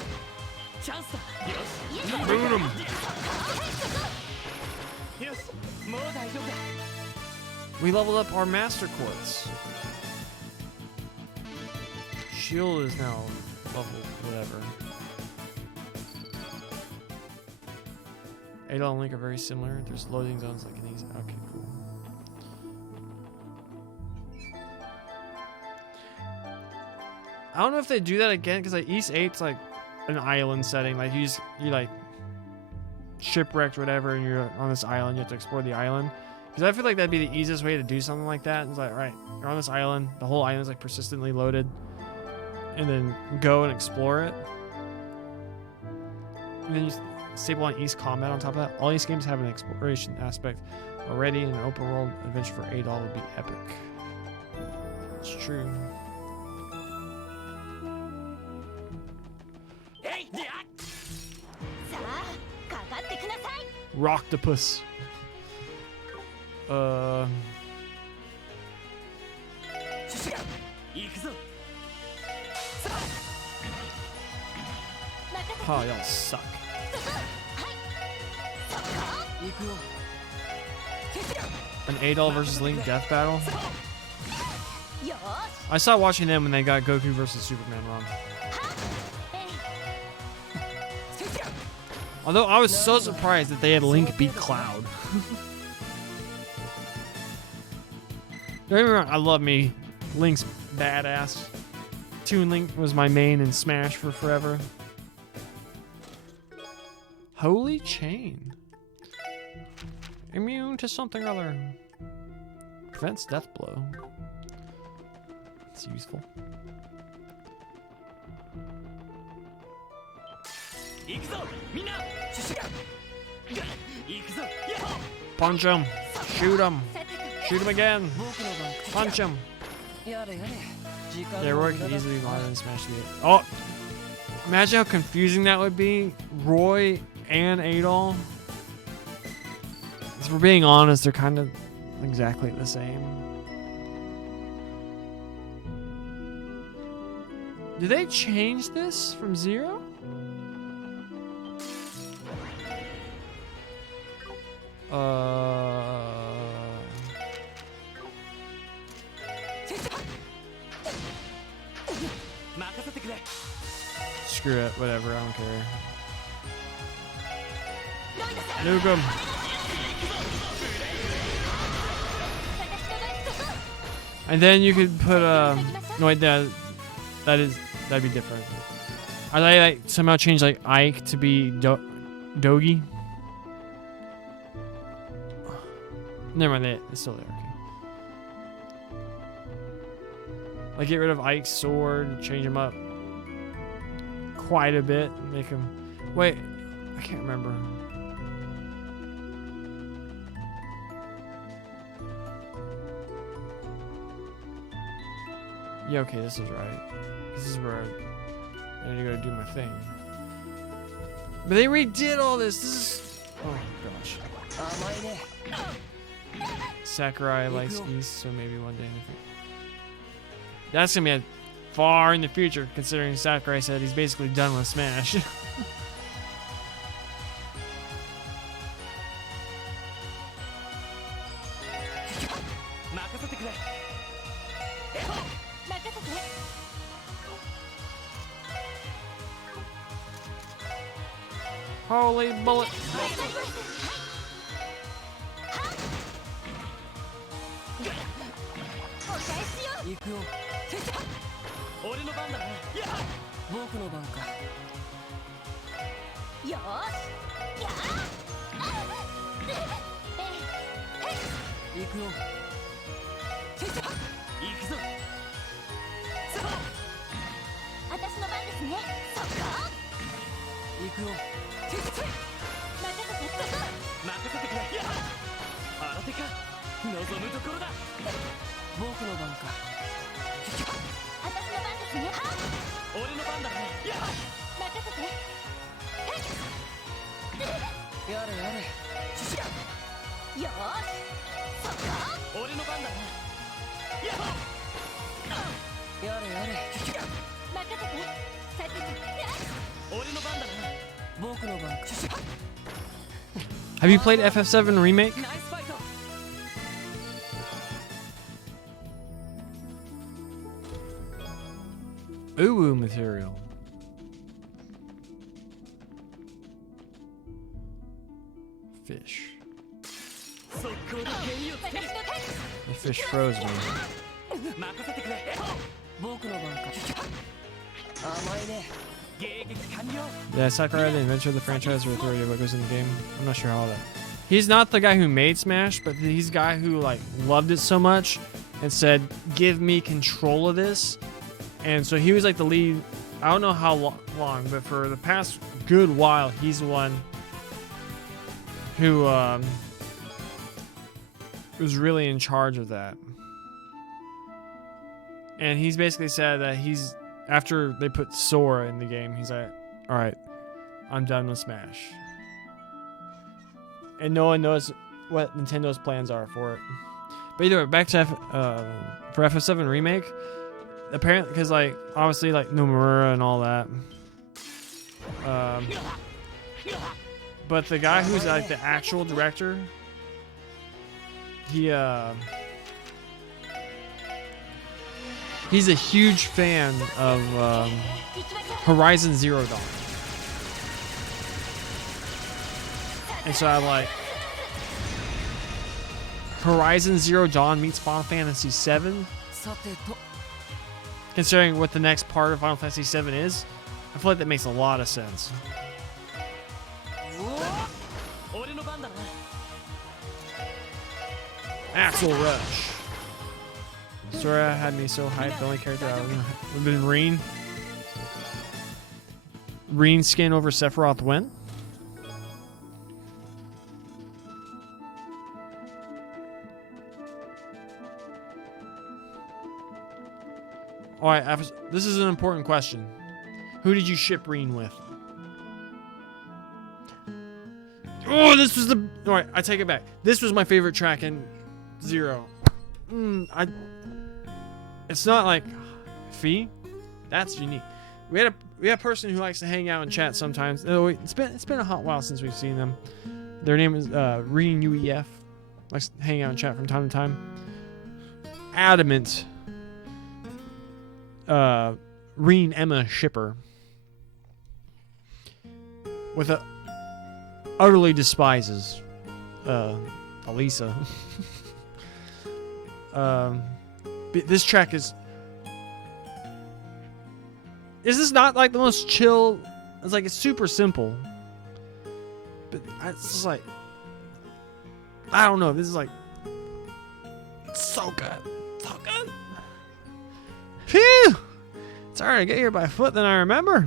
Boot him. We leveled up our Master Quartz. Shield is now level whatever. Adol and Link are very similar. There's loading zones like in these. Okay, cool. I don't know if they do that again, because like East 8's like an island setting. Like you like shipwrecked or whatever, and you're on this island. You have to explore the island. Because I feel like that'd be the easiest way to do something like that. It's like, right, you're on this island. The whole island's like persistently loaded, and then go and explore it. And then you staple on East combat on top of that. All East games have an exploration aspect already, and an open world adventure for Adol would be epic. It's true. Rocktopus. Oh, y'all suck. An Adol versus Link death battle? I stopped watching them when they got Goku versus Superman wrong. Although I was so surprised that they had Link beat Cloud. Don't get me wrong, I love me. Link's badass. Toon Link was my main in Smash for forever. Holy Chain. Immune to something or other. Prevents death blow. It's useful. Punch him. Shoot him. Shoot him again. Punch him. Yeah, Roy could easily line and smash the... Oh! Imagine how confusing that would be. Roy and Adol. If we're being honest, they're kind of exactly the same. Did they change this from 0? Screw it, whatever, I don't care. Nuke 'em. And then you could put no wait, that'd be different. Are they like somehow change like Ike to be Dogi? Never mind, it's still there. Okay. Like get rid of Ike's sword, change him up quite a bit, make him. Wait, I can't remember. Yeah, okay, this is right. This is where I need to go do my thing. But they redid all this. This is. Oh gosh. Sakurai likes East, so maybe one day in the future. That's gonna be far in the future, considering Sakurai said he's basically done with Smash. Holy bullet! Have you played FF7 Remake? Ooh, material. Fish. The fish froze me. Yeah, Sakurai, the inventor of the franchise, or authority of what goes in the game. I'm not sure how that. He's not the guy who made Smash, but he's the guy who like loved it so much and said, "Give me control of this." And so he was like the lead. I don't know how long, but for the past good while, he's the one who was really in charge of that. And he's basically said that he's, after they put Sora in the game, he's like, all right, I'm done with Smash. And no one knows what Nintendo's plans are for it. But either way, back to for FF7 Remake, apparently, because like obviously like Nomura and all that. But the guy who's like the actual director, he's a huge fan of Horizon Zero Dawn. And so I'm like, Horizon Zero Dawn meets Final Fantasy VII. Considering what the next part of Final Fantasy VII is, I feel like that makes a lot of sense. Axel Rush. Sora had me so hyped. The only character I would have been Reen. Reen skin over Sephiroth when? Alright, this is an important question. Who did you ship Reen with? Oh, this was the... Alright, I take it back. This was my favorite track in Zero. It's not like Fee. That's unique. We had a person who likes to hang out and chat sometimes. Oh, it's been a hot while since we've seen them. Their name is Reen UEF. Likes to hang out and chat from time to time. Adamant Reen Emma shipper. With a utterly despises Elisa. This track is this not like the most chill? It's like it's super simple, but it's just like I don't know. This is like so good, so good. Phew! It's harder to get here by foot than I remember.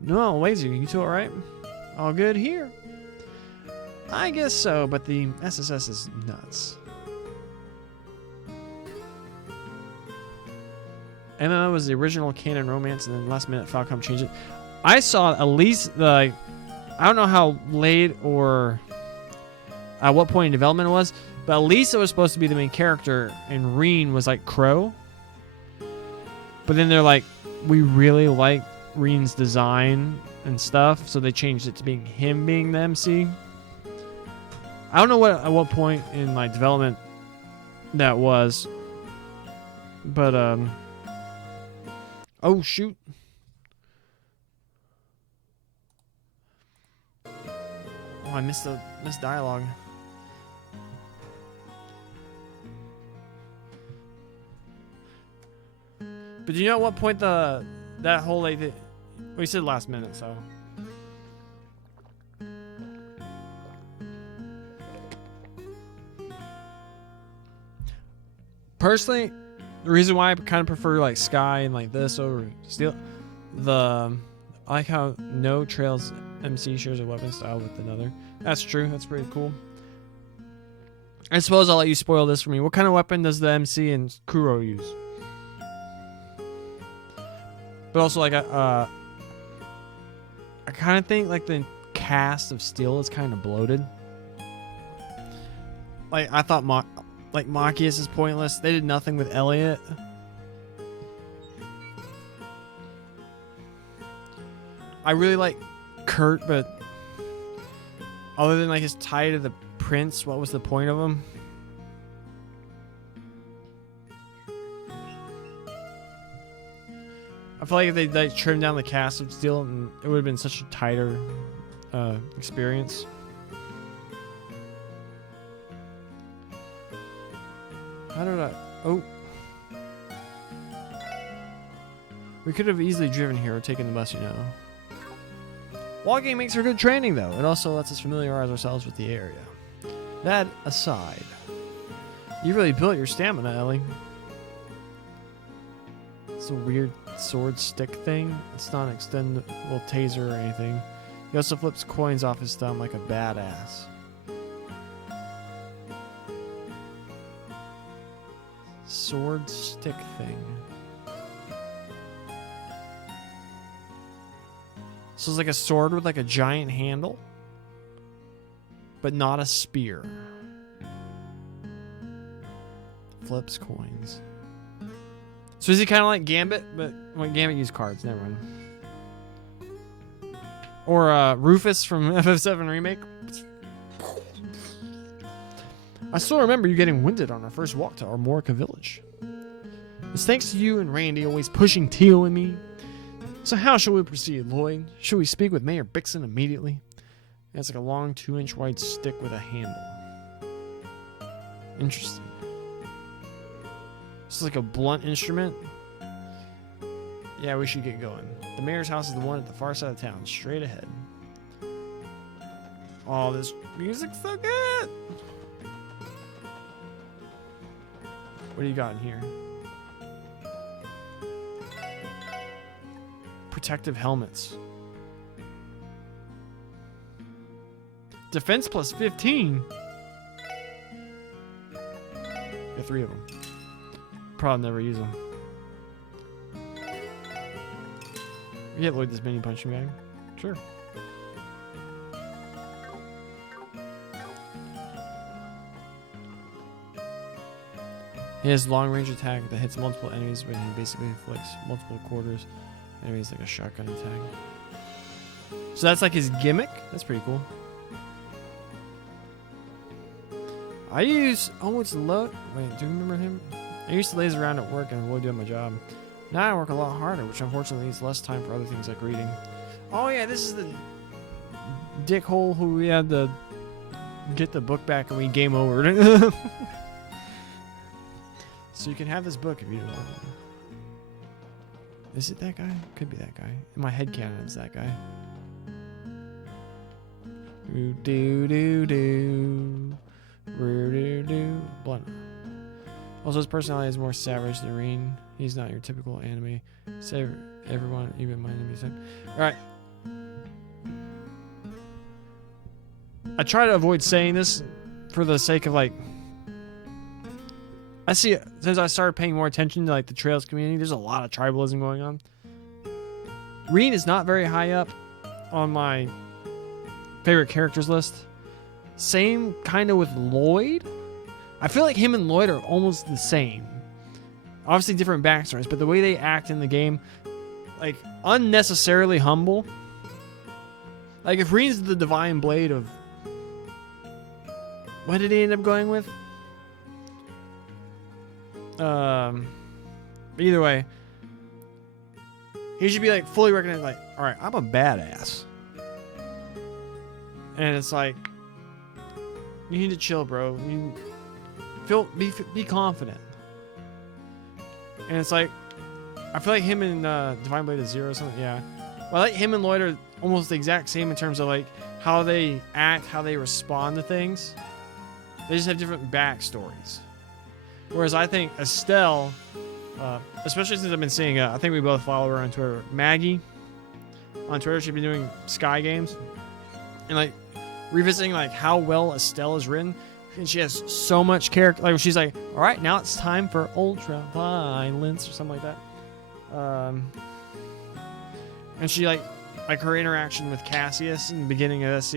No, lazy. You two all right? All good here? I guess so, but the SSS is nuts. MMO was the original canon romance, and then last minute Falcom changed it. I saw at least I don't know how late or at what point in development it was, but Lisa was supposed to be the main character, and Reen was like Crow. But then they're like, we really like Reen's design and stuff, so they changed it to being him being the MC. I don't know at what point in like development that was, but oh shoot. Oh, I missed dialogue. But do you know at what point that whole like we said last minute, so personally, the reason why I kind of prefer like Sky and like this over Steel, I like how no Trails MC shares a weapon style with another. That's true. That's pretty cool. I suppose I'll let you spoil this for me. What kind of weapon does the MC and Kuro use? But also, like, I kind of think like the cast of Steel is kind of bloated. Like, I thought Machias is pointless. They did nothing with Elliot. I really like Kurt, but other than like his tie to the prince, what was the point of him? I feel like if they like trimmed down the cast of Steel, it would have been such a tighter experience. How did I? Oh, we could have easily driven here or taken the bus, you know. Walking makes for good training, though. It also lets us familiarize ourselves with the area. That aside, you really built your stamina, Ellie. It's a weird sword stick thing. It's not an extendable taser or anything. He also flips coins off his thumb like a badass. Sword stick thing. So it's like a sword with like a giant handle, but not a spear. Flips coins. So is he kind of like Gambit, but when Gambit used cards? Never mind. Or Rufus from FF7 Remake. I still remember you getting winded on our first walk to Armorica Village. It's thanks to you and Randy always pushing Teal and me. So how shall we proceed, Lloyd? Should we speak with Mayor Bixen immediately? It's like a long 2-inch wide stick with a handle. Interesting. This is like a blunt instrument. Yeah, we should get going. The mayor's house is the one at the far side of town, straight ahead. Oh, this music's so good! What do you got in here? Protective helmets. Defense plus 15. Got 3 of them. Probably never use them. You get Lloyd this mini punching bag. Sure. He has long range attack that hits multiple enemies, but he basically inflicts multiple quarters. Anyways, like a shotgun attack. So that's like his gimmick. That's pretty cool. I use it's low. Wait, do you remember him? I used to laze around at work and avoid doing my job. Now I work a lot harder, which unfortunately leaves less time for other things like reading. Oh yeah, this is the dickhole who we had to get the book back and we game over. So you can have this book if you don't want it. Is it that guy? Could be that guy. In my head canon, it's that guy. Do do do do. Do do. Blunt. Also, his personality is more savage than Reen. He's not your typical anime. Save everyone, even my enemies. Alright. I try to avoid saying this for the sake of like. I see, since I started paying more attention to like the Trails community, there's a lot of tribalism going on. Reen is not very high up on my favorite characters list. Same kind of with Lloyd. I feel like him and Lloyd are almost the same. Obviously different backstories, but the way they act in the game, like unnecessarily humble. Like if Reen's the divine blade of, what did he end up going with? Either way, he should be like fully recognized. Like, all right, I'm a badass, and it's like you need to chill, bro. You be confident, and it's like I feel like him and Divine Blade of Zero or something. Yeah, well, I like him and Lloyd are almost the exact same in terms of like how they act, how they respond to things. They just have different backstories. Whereas I think Estelle, especially since I've been seeing, I think we both follow her on Twitter, Maggie on Twitter, she's been doing Sky Games, and like revisiting like how well Estelle is written, and she has so much character. Like she's like, all right, now it's time for ultra violence or something like that. And she like her interaction with Cassius in the beginning of SC,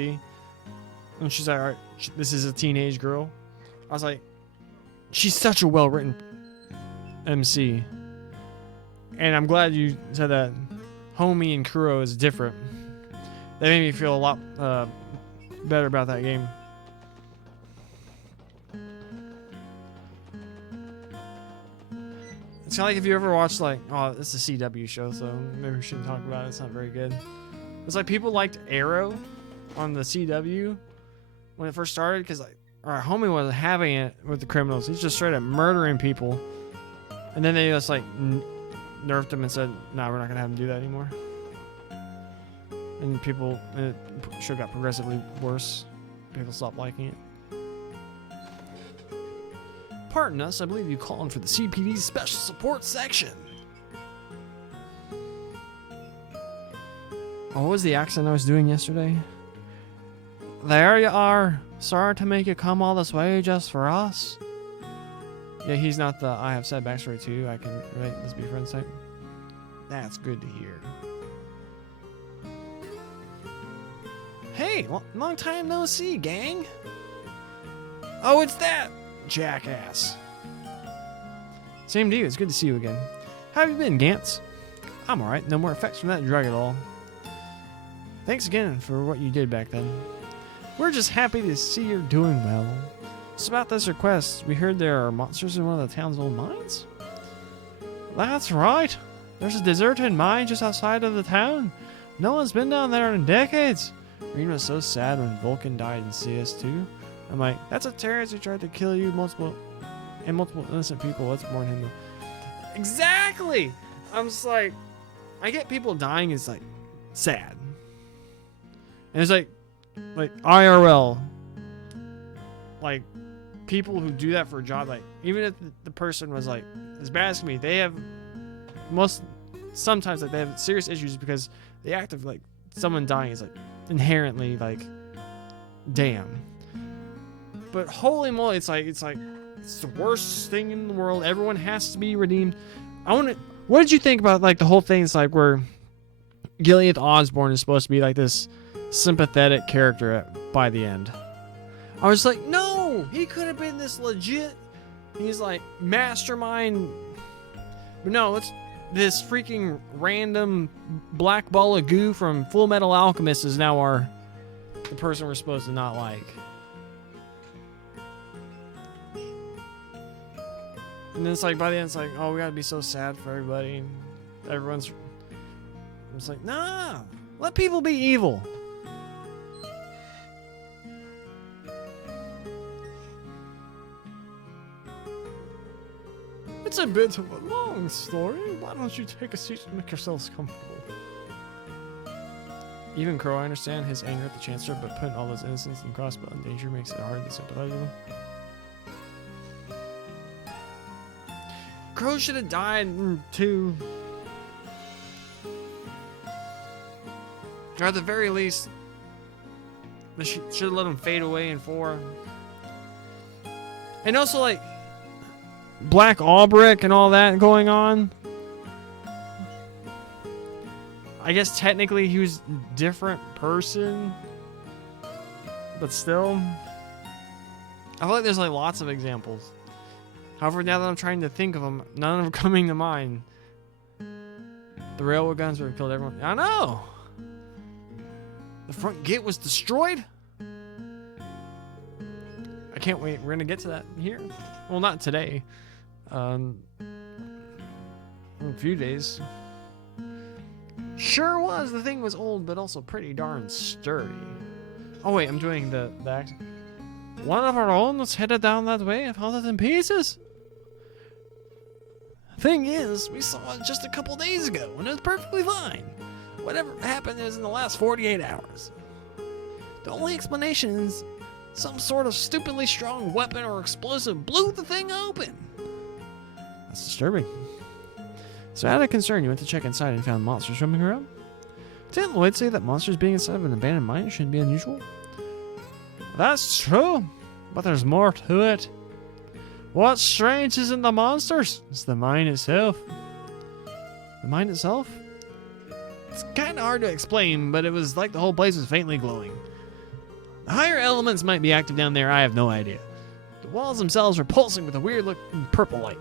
and she's like, all right, this is a teenage girl. I was like. She's such a well-written MC. And I'm glad you said that Homie and Kuro is different. That made me feel a lot better about that game. It's kind of like if you ever watched like, oh, it's a CW show, so maybe we shouldn't talk about it. It's not very good. It's like people liked Arrow on the CW when it first started because like, our homie wasn't having it with the criminals. He's just straight up murdering people. And then they just like nerfed him and said, nah, we're not going to have him do that anymore. And people, it sure got progressively worse. People stopped liking it. Pardon us, I believe you called for the CPD's special support section. Oh, what was the accent I was doing yesterday? There you are. Sorry to make you come all this way just for us. Yeah, he's not the I have said backstory too. I can relate. Let's be friends type. That's good to hear. Hey, long time no see, gang. Oh, it's that jackass. Same to you. It's good to see you again. How have you been, Gantz? I'm alright. No more effects from that drug at all. Thanks again for what you did back then. We're just happy to see you're doing well. It's about this request. We heard there are monsters in one of the town's old mines? That's right. There's a deserted mine just outside of the town. No one's been down there in decades. Reen was so sad when Vulcan died in CS2. I'm like, that's a terrorist who tried to kill you multiple innocent people. Let's mourn him. Exactly. I'm just like, I get people dying is like sad. And it's like IRL, like people who do that for a job, like even if the person was like as bad as me, they have sometimes like they have serious issues because the act of like someone dying is like inherently like damn. But holy moly, it's the worst thing in the world. Everyone has to be redeemed. What did you think about like the whole thing? It's like where Gilead Osborne is supposed to be like this sympathetic character by the end. I was like, no, he could have been this legit. He's like mastermind. But no, this freaking random black ball of goo from Full Metal Alchemist is now the person we're supposed to not like. And then it's like, by the end, it's like, oh, we gotta be so sad for everybody. Everyone's... It's like, nah, let people be evil. It's a bit of a long story. Why don't you take a seat and make yourselves comfortable? Even Crow, I understand his anger at the Chancellor, but putting all those innocents in crossbow in danger makes it hard to sympathize with him. Crow should have died in 2. Or at the very least, they should have let him fade away in 4. And also, like, Black Albrick and all that going on. I guess technically he was a different person. But still. I feel like there's like lots of examples. However, now that I'm trying to think of them, none of them are coming to mind. The railroad guns would have killed everyone. I know! The front gate was destroyed? I can't wait. We're going to get to that here. Well, not today. In a few days. Sure was. The thing was old, but also pretty darn sturdy. Oh, wait. I'm doing the accent. One of our own was headed down that way and found it in pieces. Thing is, we saw it just a couple days ago, and it was perfectly fine. Whatever happened is in the last 48 hours. The only explanation is some sort of stupidly strong weapon or explosive blew the thing open. That's disturbing. So out of concern, you went to check inside and found monsters roaming around? Didn't Lloyd say that monsters being inside of an abandoned mine shouldn't be unusual? That's true, but there's more to it. What's strange isn't the monsters, it's the mine itself. The mine itself? It's kind of hard to explain, but it was like the whole place was faintly glowing. The higher elements might be active down there, I have no idea. The walls themselves were pulsing with a weird looking purple light.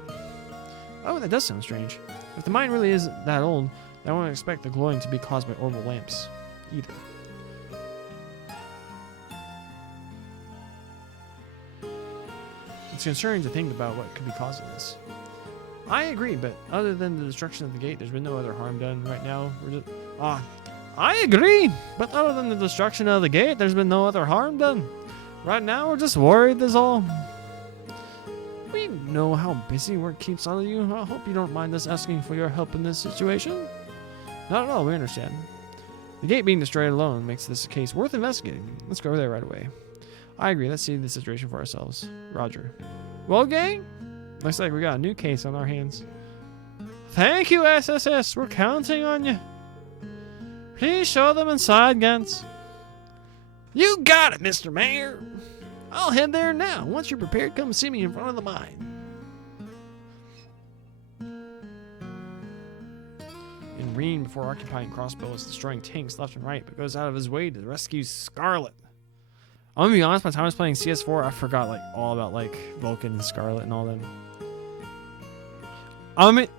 Oh, that does sound strange. If the mine really is that old, then I wouldn't expect the glowing to be caused by orbital lamps, either. It's concerning to think about what could be causing this. I agree, but other than the destruction of the gate, there's been no other harm done right now. I agree, but other than the destruction of the gate, there's been no other harm done. Right now, we're just worried that's all. We know how busy work keeps all of you. I hope you don't mind us asking for your help in this situation. Not at all, we understand. The gate being destroyed alone makes this a case worth investigating. Let's go over there right away. I agree, let's see the situation for ourselves. Roger. Well, gang, looks like we got a new case on our hands. Thank you, SSS. We're counting on you. Please show them inside, Gantz. You got it, Mr. Mayor. I'll head there now. Once you're prepared, come see me in front of the mine. In Reen, before occupying crossbows, destroying tanks left and right, but goes out of his way to rescue Scarlet. I'm gonna be honest, by the time I was playing CS4, I forgot like all about like Vulcan and Scarlet and all them.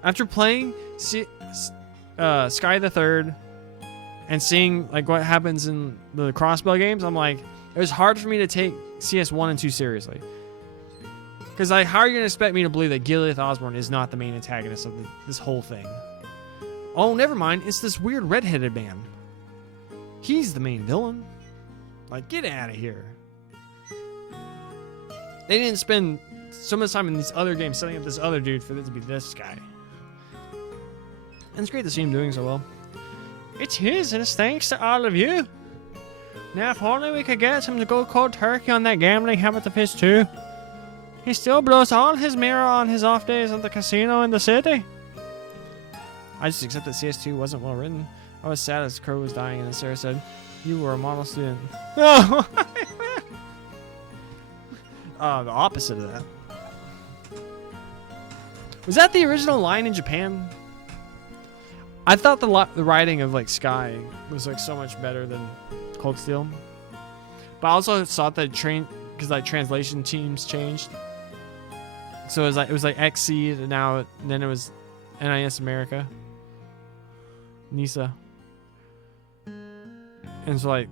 After playing Sky the Third and seeing like what happens in the crossbow games, I'm like, it was hard for me to take CS1 and 2 seriously. Because like, how are you gonna expect me to believe that Gilead Osborne is not the main antagonist of this whole thing? Oh, never mind. It's this weird redheaded man. He's the main villain. Like, get out of here. They didn't spend so much time in these other games setting up this other dude for it to be this guy. And it's great to see him doing so well. It's his, and it's thanks to all of you. Now, if only we could get him to go cold turkey on that gambling habit of his too. He still blows all his mirror on his off days at the casino in the city. I just accept that CS2 wasn't well written. I was sad as Crow was dying, and then Sarah said, "You were a model student." Oh, the opposite of that. Was that the original line in Japan? I thought the writing of like Sky was like so much better than Cold Steel, but I also thought that because like translation teams changed, so it was like XC and then it was NIS America. Nisa. And so like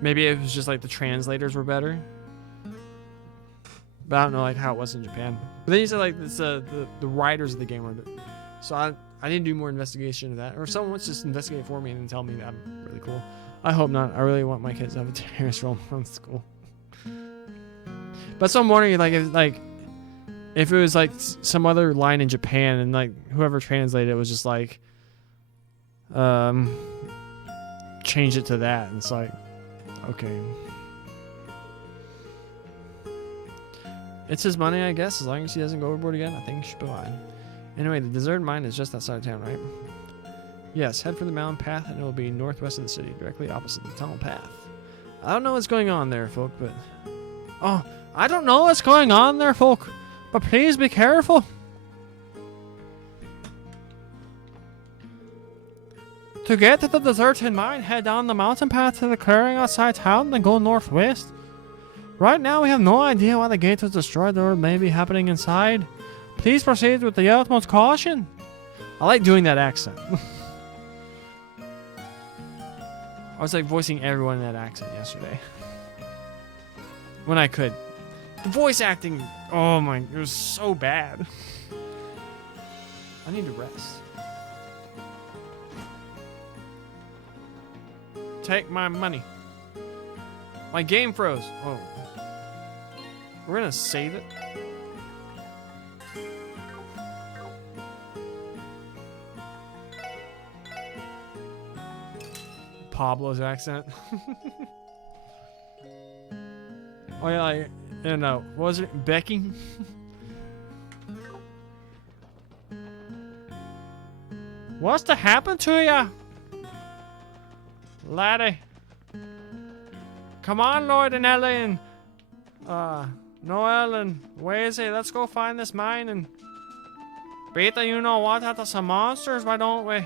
maybe it was just like the translators were better. But I don't know like how it was in Japan. But then you said like this, the writers of the game were. So I need to do more investigation of that, or if someone wants to just investigate for me and then tell me that I'm really cool. I hope not. I really want my kids to have a terrorist role on school. But so I'm wondering if it was like some other line in Japan and like whoever translated it was just like change it to that, and it's like okay. It's his money, I guess. As long as he doesn't go overboard again, I think he should be fine. Anyway, the deserted mine is just outside of town, right? Yes, head for the mountain path and it will be northwest of the city, directly opposite the tunnel path. I don't know what's going on there, folk, but... Oh, I don't know what's going on there, folk, but please be careful. To get to the deserted mine, head down the mountain path to the clearing outside town, then go northwest. Right now, we have no idea why the gate was destroyed or what may be happening inside. Please proceed with the utmost caution. I like doing that accent. I was like voicing everyone in that accent yesterday. When I could. The voice acting, oh my, it was so bad. I need to rest. Take my money. My game froze. Oh. We're gonna save it. Pablo's accent. Oh yeah, like, you know, what was it? Becky? What's to happen to ya? Laddie. Come on, Lloyd and Ellie and Noel and Wazy, let's go find this mine and Beta, you know what? That's some monsters, why don't we?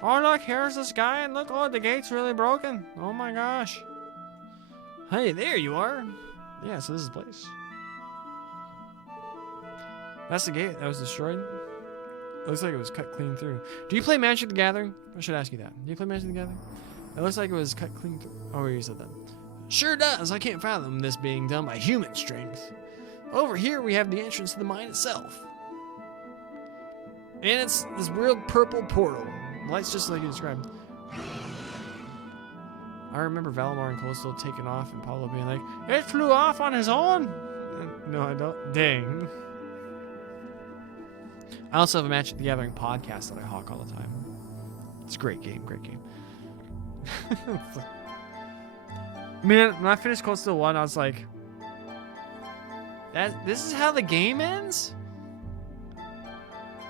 Oh look, here's this guy and look, oh the gate's really broken. Oh my gosh. Hey, there you are. Yeah, so this is the place. That's the gate that was destroyed. It looks like it was cut clean through. Do you play Magic the Gathering? I should ask you that. Do you play Magic the Gathering? It looks like it was cut clean through. Oh, you said that. Sure does. I can't fathom this being done by human strength. Over here, we have the entrance to the mine itself. And it's this weird purple portal. Lights just like you described. I remember Valimar and Coldsteel taking off and Pablo being like, it flew off on his own. No, I don't. Dang. I also have a Magic the Gathering podcast that I hawk all the time. It's a great game, great game. Man, when I finished Coldsteel 1, I was like, this is how the game ends?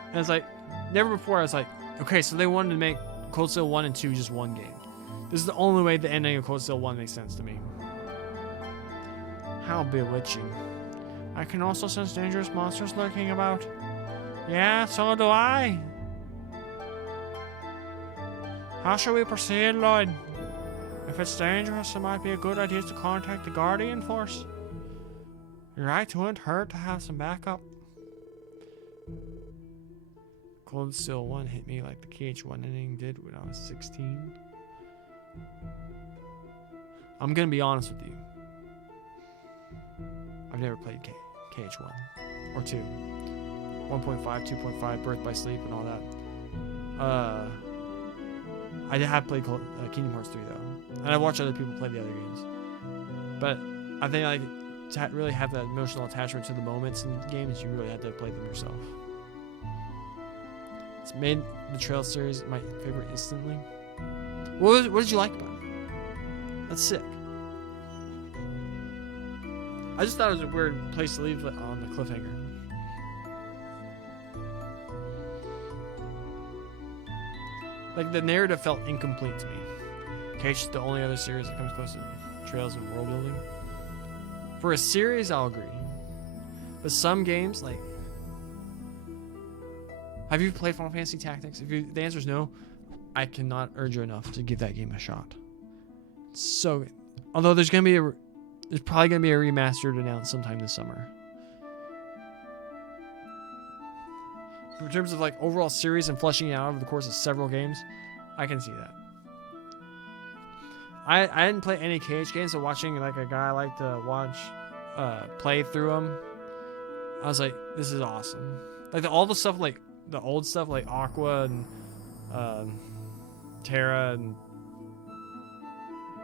And it's like, never before I was like, okay, so they wanted to make Coldsteel 1 and 2 just one game. This is the only way the ending of Coldsteel 1 makes sense to me. How bewitching. I can also sense dangerous monsters lurking about. Yeah, so do I. How shall we proceed, Lloyd? If it's dangerous, it might be a good idea to contact the Guardian Force. You're right, it wouldn't hurt to have some backup. Coldsteel 1 hit me like the KH1 ending did when I was 16. I'm gonna be honest with you. I've never played KH1 or 2. 1.5, 2.5, Birth by Sleep and all that. I have played Kingdom Hearts 3 though. And I've watched other people play the other games. But I think like to really have that emotional attachment to the moments in games, you really have to play them yourself. It's made the Trail series my favorite instantly. What did you like about it? That's sick. I just thought it was a weird place to leave it on the cliffhanger. Like, the narrative felt incomplete to me. KH is the only other series that comes close to Trails and world building. For a series, I'll agree. But some games, like... Have you played Final Fantasy Tactics? If the answer is no, I cannot urge you enough to give that game a shot. It's so good. Although there's probably gonna be a remastered announced sometime this summer. in terms of like overall series and fleshing it out over the course of several games, I can see that. I didn't play any Cage games, so watching like a guy I like to watch play through them, I was like, this is awesome. Like all the stuff, like the old stuff, like Aqua and Terra and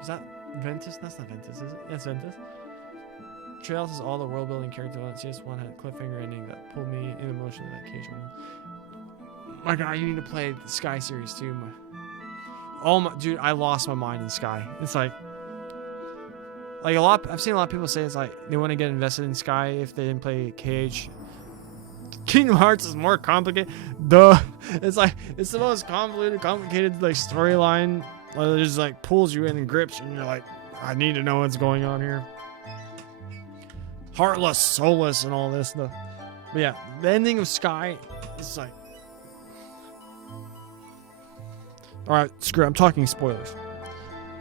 is that Ventus? That's not Ventus, is it? That's Ventus. Trails has all the world building character on it. CS1 had a cliffhanger ending that pulled me in emotion to that Cage one. My God, you need to play the Sky series too. Dude, I lost my mind in Sky. It's like I've seen a lot of people say it's like they want to get invested in Sky if they didn't play Cage. Kingdom Hearts is more complicated. Duh. It's like it's the most complicated like storyline. It just like pulls you in and grips you, and you're like, I need to know what's going on here. Heartless, soulless, and all this stuff. But yeah, the ending of Sky is like, all right, screw it, I'm talking spoilers.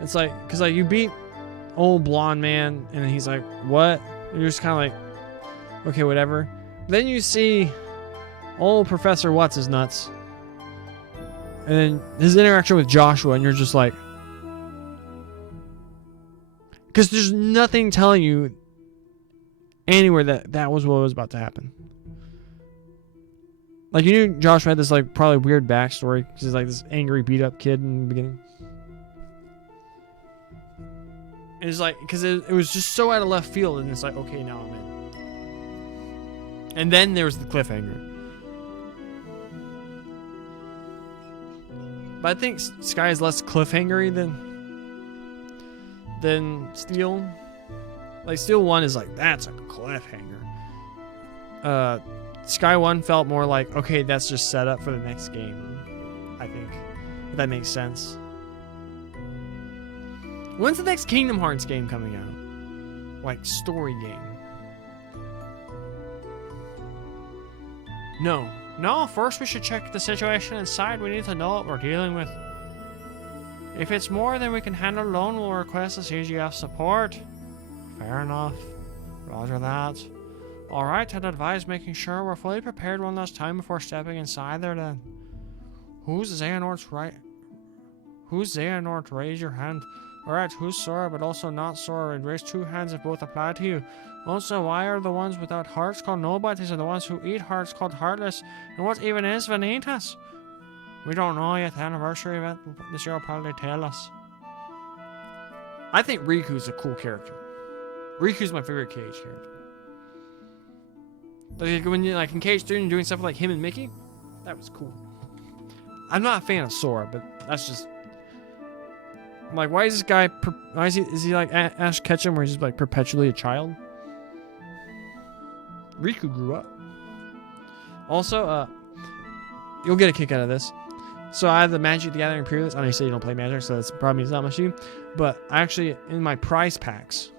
It's like, because like you beat old blonde man, and then he's like, what? And you're just kind of like, okay, whatever. Then you see old Professor What's His Nuts, and then his interaction with Joshua, and you're just like, because there's nothing telling you anywhere that was what was about to happen. Like, you knew Joshua had this like probably weird backstory because he's like this angry beat up kid in the beginning. And it's like, because it was just so out of left field, and it's like, okay, now I'm in. And then there was the cliffhanger. But I think Sky is less cliffhangery than Steel. Like, Steel 1 is like, that's a cliffhanger. Sky 1 felt more like, okay, that's just set up for the next game. I think. If that makes sense. When's the next Kingdom Hearts game coming out? Like, story game. No, first we should check the situation inside. We need to know what we're dealing with. If it's more than we can handle alone, we'll request a CGF support. Fair enough. Roger that. Alright, I'd advise making sure we're fully prepared one last time before stepping inside there then. Who's Xehanort's right? Who's Xehanort? Raise your hand. Alright, who's Sora but also not Sora? And raise two hands if both apply to you. Also, why are the ones without hearts called nobodies and the ones who eat hearts called heartless? And what even is Vanitas? We don't know yet. The anniversary event this year will probably tell us. I think Riku's a cool character. Riku's my favorite Cage character. Like when you're like in Cage 3 and doing stuff like him and Mickey, that was cool. I'm not a fan of Sora, but that's just. I'm like, why is this guy? Why is he like Ash Ketchum, where he's just like perpetually a child? Riku grew up. Also, you'll get a kick out of this. So I have the Magic the Gathering pre-list. I know you say you don't play Magic, so that's probably not much you. But actually, in my prize packs,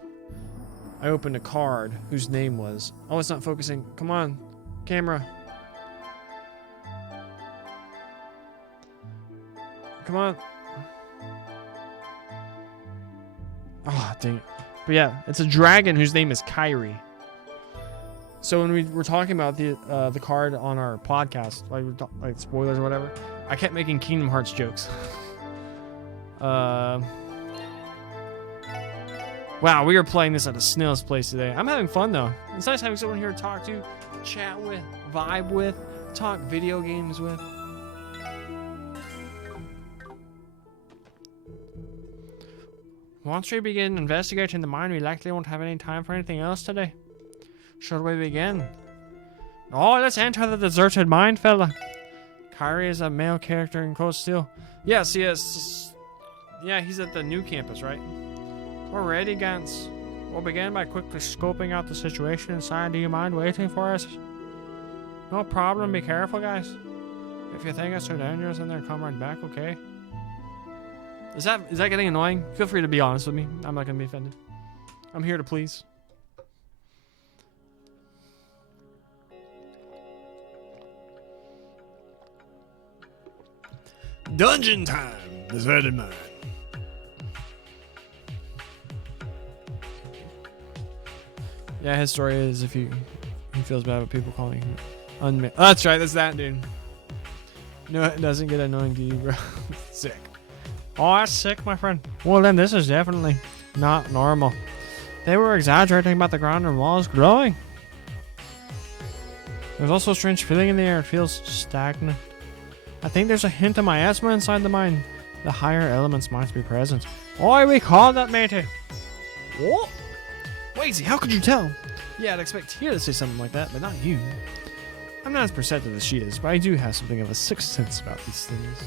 I opened a card whose name was. Oh, it's not focusing. Come on, camera. Come on. Oh, dang it. But yeah, it's a dragon whose name is Kyrie. So when we were talking about the card on our podcast, like spoilers or whatever, I kept making Kingdom Hearts jokes. Wow, we were playing this at a snail's place today. I'm having fun though. It's nice having someone here to talk to, chat with, vibe with, talk video games with. Once we begin investigating the mine, we likely won't have any time for anything else today. Should we begin? Oh, let's enter the deserted mine, fella. Kyrie is a male character in Cold Steel. Yes, yes. Yeah, he's at the new campus, right? We're ready, Gantz. We'll begin by quickly scoping out the situation inside. Do you mind waiting for us? No problem. Be careful, guys. If you think it's too dangerous in there, come right back, okay? Is that getting annoying? Feel free to be honest with me. I'm not going to be offended. I'm here to please. Dungeon time! Deserted mine. Yeah, his story is he feels bad about people calling him. That's right, that's that dude. No, it doesn't get annoying to you, bro. Sick. Oh, that's sick, my friend. Well, then this is definitely not normal. They were exaggerating about the ground and walls growing. There's also a strange feeling in the air. It feels stagnant. I think there's a hint of miasma inside the mine. The higher elements might be present. Oh, we called that, matey. What? Wazy, how could you tell? Yeah, I'd expect here to say something like that, but not you. I'm not as perceptive as she is, but I do have something of a sixth sense about these things.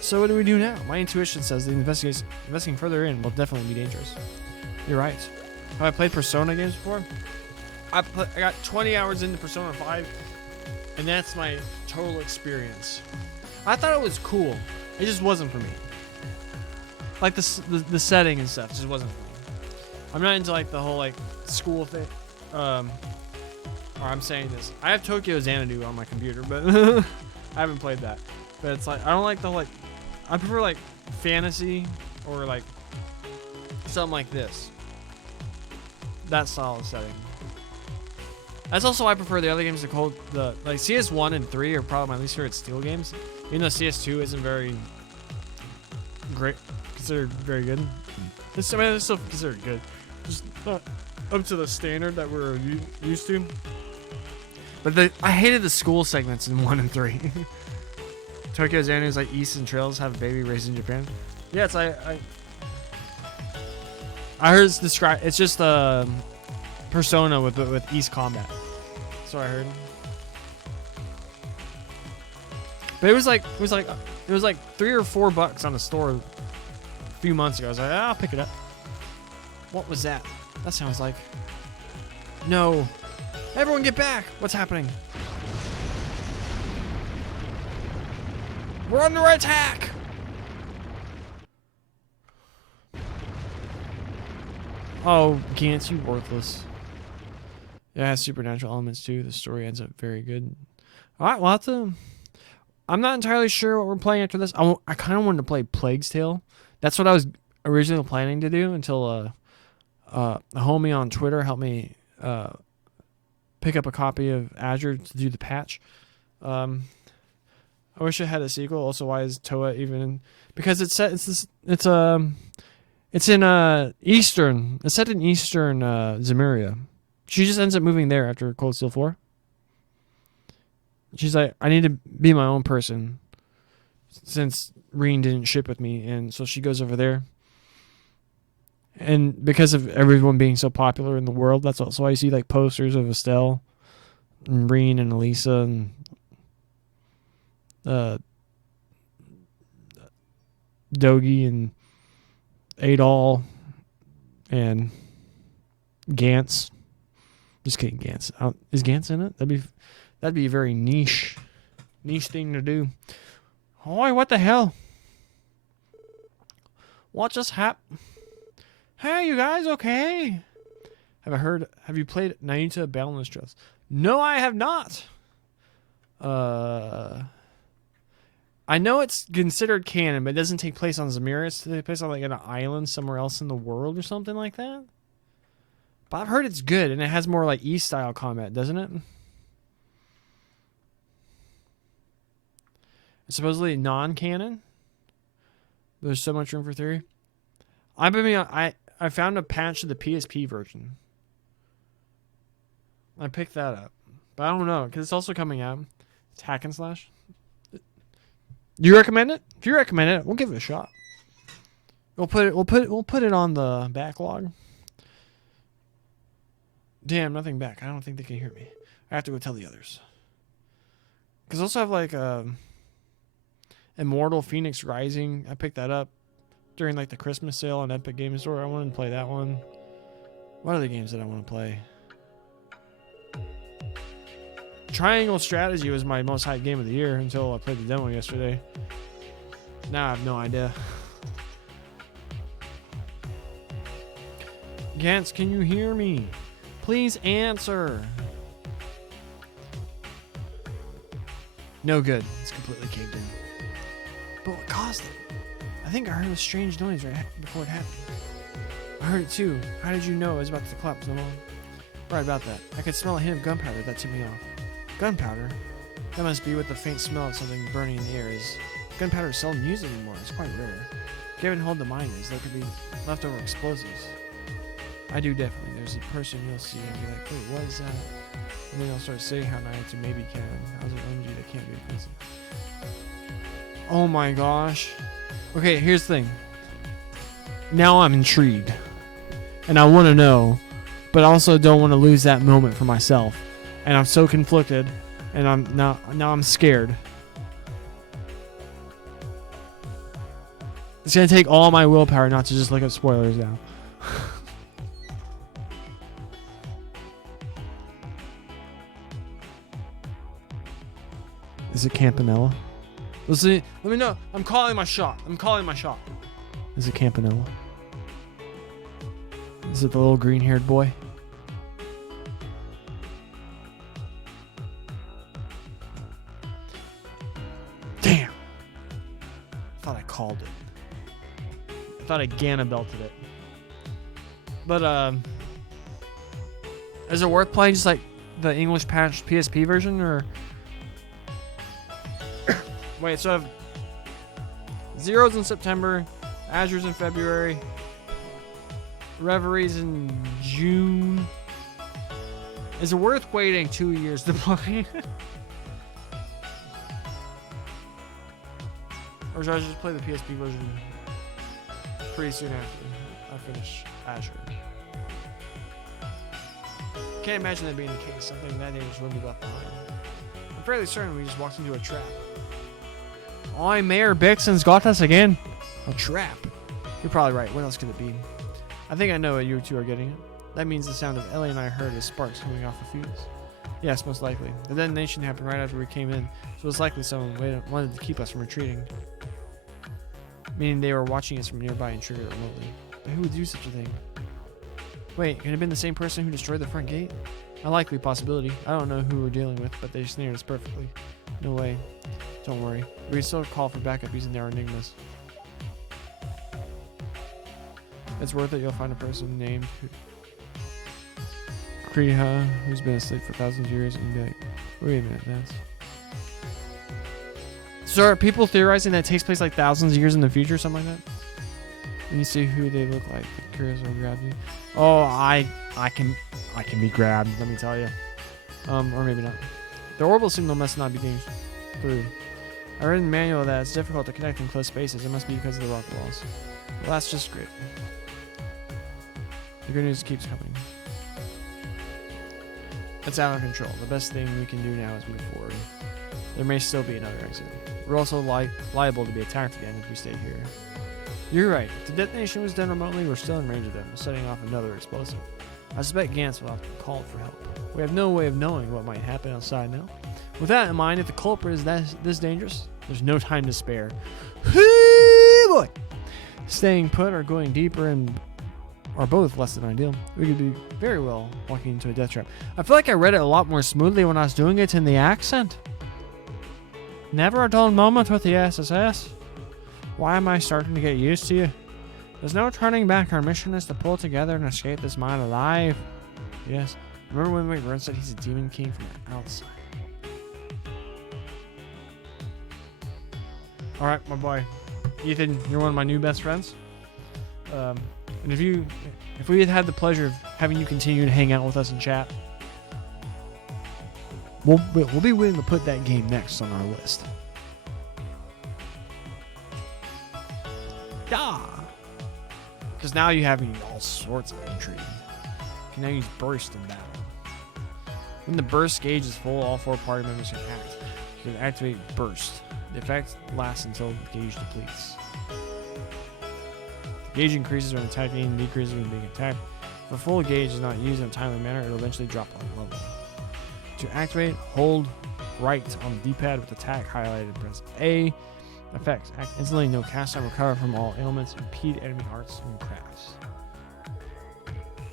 So what do we do now? My intuition says that investigating further in will definitely be dangerous. You're right. Have I played Persona games before? I got 20 hours into Persona 5, and that's my total experience. I thought it was cool. It just wasn't for me. Like the setting and stuff just wasn't for me. I'm not into like the whole like school thing. Or I'm saying this. I have Tokyo Xanadu on my computer, but I haven't played that. But it's like I don't like the whole like. I prefer like fantasy or like something like this. That style of setting. That's also why I prefer the other games to called the like CS1 and 3 are probably my least favorite Steel games. Even though CS2 isn't very great, considered very good. It's still considered good. Just not up to the standard that we're used to. But I hated the school segments in 1 and 3. Tokyo Xanadu is like East and Trails have a baby raised in Japan. Yeah, it's I heard it's described. It's just Persona with East combat. That's what I heard. But it was like $3 or $4 on the store a few months ago. I was like, I'll pick it up. What was that? That sounds like. No. Everyone get back! What's happening? We're under attack! Oh, Gantz, you worthless. Yeah, it has supernatural elements too. The story ends up very good. Alright, we'll have to... I'm not entirely sure what we're playing after this. I kind of wanted to play Plague's Tale. That's what I was originally planning to do until a homie on Twitter helped me pick up a copy of Azure to do the patch. I wish it had a sequel. Also, why is Toa even in? Because it's in Eastern. It's set in Eastern Zemuria. She just ends up moving there after Cold Steel 4. She's like, I need to be my own person since Reen didn't ship with me, and so she goes over there. And because of everyone being so popular in the world, that's also why you see like posters of Estelle and Reen and Elisa and Dogi and Adol and Gantz. Just kidding, Gantz. Is Gantz in it? That'd be a very niche thing to do. Oi, what the hell? What just happened? Hey, you guys, okay? Have you played Naruto Boundless Trust? No, I have not. I know it's considered canon, but it doesn't take place on Zemuria. It takes place on like an island somewhere else in the world or something like that. But I've heard it's good, and it has more like East style combat, doesn't it? It's supposedly non-canon. There's so much room for theory. I found a patch of the PSP version. I picked that up, but I don't know because it's also coming out. It's hack and slash. Do you recommend it? If you recommend it, we'll give it a shot. We'll put it on the backlog. Damn, nothing back. I don't think they can hear me. I have to go tell the others. Because I also have like Immortal Phoenix Rising. I picked that up during like the Christmas sale on Epic Games Store. I wanted to play that one. What other games did I want to play? Triangle Strategy was my most hyped game of the year until I played the demo yesterday. Now I have no idea. Gantz, can you hear me? Please answer. No good. It's completely caved in. But what caused it? I think I heard a strange noise right before it happened. I heard it too. How did you know it was about to collapse? No, right about that. I could smell a hint of gunpowder that tipped me off. Gunpowder? That must be what the faint smell of something burning in the air is. Gunpowder is seldom used anymore. It's quite rare. Given hold the miners, there could be leftover explosives. I do definitely. There's a person you'll see and be like, wait, what is that? And then they'll start saying how nice to maybe can. How's it OMG that can't be offensive? Oh my gosh. Okay, here's the thing. Now I'm intrigued. And I want to know, but I also don't want to lose that moment for myself. And I'm so conflicted, and I'm now I'm scared. It's gonna take all my willpower not to just look up spoilers now. Is it Campanella? Listen, let me know. I'm calling my shot. Is it Campanella? Is it the little green-haired boy? Damn. I thought I called it. I thought I Ganna belted it. But, is it worth playing just like the English patched PSP version, or? Wait, so I have Zero's in September, Azure's in February, Reverie's in June. Is it worth waiting 2 years to play? Or should I just play the PSP version pretty soon after I finish Azure? Can't imagine that being the case. Something that dangerous wouldn't be left behind. I'm fairly certain we just walked into a trap. Oi, Mayor Bixen's got us again. A trap. You're probably right. What else could it be? I think I know what you two are getting at. That means the sound of Ellie and I heard is sparks coming off the fuse. Yes, most likely. The detonation happened right after we came in, so it's likely someone wanted to keep us from retreating. Meaning they were watching us from nearby and triggered it remotely. But who would do such a thing? Wait, could it have been the same person who destroyed the front gate? A likely possibility. I don't know who we're dealing with, but they snared us perfectly. No way. Don't worry. We can still call for backup using their enigmas. It's worth it. You'll find a person named Kriha who's been asleep for thousands of years and be like, wait a minute, that's... So are people theorizing that it takes place like thousands of years in the future or something like that? And you see who they look like. Curious will grab you. Oh, I can be grabbed, let me tell you. Or maybe not. The orbital signal must not be getting through. I read in the manual that it's difficult to connect in close spaces. It must be because of the rock walls. Well, that's just great. The good news keeps coming. It's out of control. The best thing we can do now is move forward. There may still be another exit. We're also liable to be attacked again if we stay here. You're right. If the detonation was done remotely, we're still in range of them, setting off another explosive. I suspect Gantz will have to be called for help. We have no way of knowing what might happen outside now. With that in mind, if the culprit is this dangerous, there's no time to spare. Hey boy! Staying put or going deeper and are both less than ideal. We could be very well walking into a death trap. I feel like I read it a lot more smoothly when I was doing it in the accent. Never a dull moment with the SSS. Why am I starting to get used to you? There's no turning back. Our mission is to pull together and escape this mine alive. Yes. Remember when McBurn said he's a demon king from the outside? Alright, my boy. Ethan, you're one of my new best friends. And if we had the pleasure of having you continue to hang out with us and chat, we'll be willing to put that game next on our list. Yeah. Because now you have me all sorts of intrigue. You can now use burst in battle. When the burst gauge is full, all 4 party members can act. You can activate burst. The effect lasts until the gauge depletes. The gauge increases when attacking and decreases when being attacked. If a full gauge is not used in a timely manner, it will eventually drop like level. To activate, hold right on the D-pad with attack highlighted. Press A. Effects. Act instantly. No cast time. Recover from all ailments. Impede enemy arts and crafts.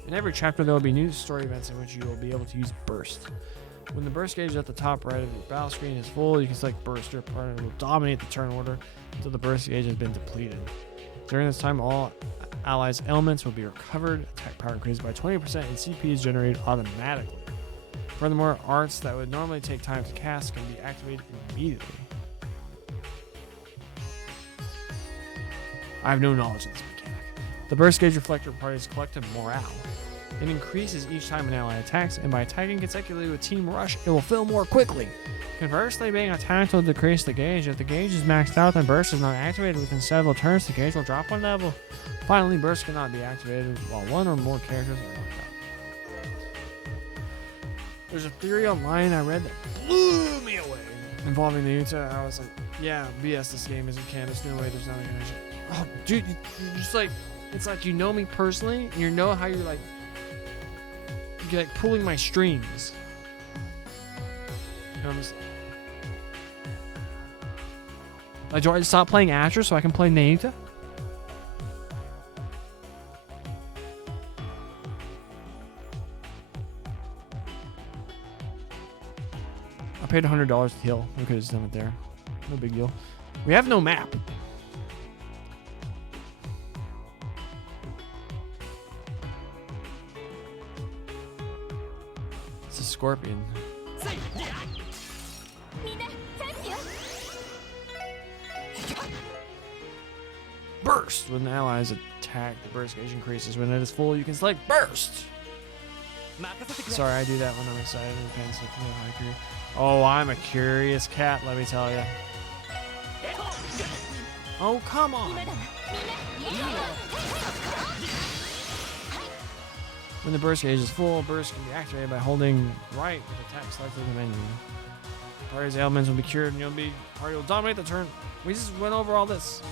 In every chapter, there will be new story events in which you will be able to use burst. When the burst gauge at the top right of your battle screen is full, you can select burst. Your partner will dominate the turn order until the burst gauge has been depleted. During this time, all allies' ailments will be recovered. Attack power increases by 20% and CP is generated automatically. Furthermore, arts that would normally take time to cast can be activated immediately. I have no knowledge of this mechanic. The burst gauge reflector party's collective morale. It increases each time an ally attacks, and by attacking consecutively with Team Rush, it will fill more quickly. Conversely, being attacked will decrease the gauge. If the gauge is maxed out and burst is not activated within several turns, the gauge will drop one level. Finally, burst cannot be activated while one or more characters are locked out. There's a theory online I read that blew me away involving the Utah. I was like, yeah, BS, this game isn't canon. There's no way there's not gonna. Oh, dude, you're just like, it's like you know me personally, and you know how you're like pulling my strings. And I'm just like, do I stop playing Azure so I can play Nayuta? I paid $100 to heal. We could have just done it there. No big deal. We have no map. It's a scorpion. Burst! When allies attack, the burst gauge increases. When it is full, you can select burst! Sorry, I do that when I'm excited and depends on how I agree. Oh, I'm a curious cat, let me tell you. Oh, come on! When the burst gauge is full, burst can be activated by holding right with attack selected in the menu. Party's ailments will be cured and party will dominate the turn. We just went over all this.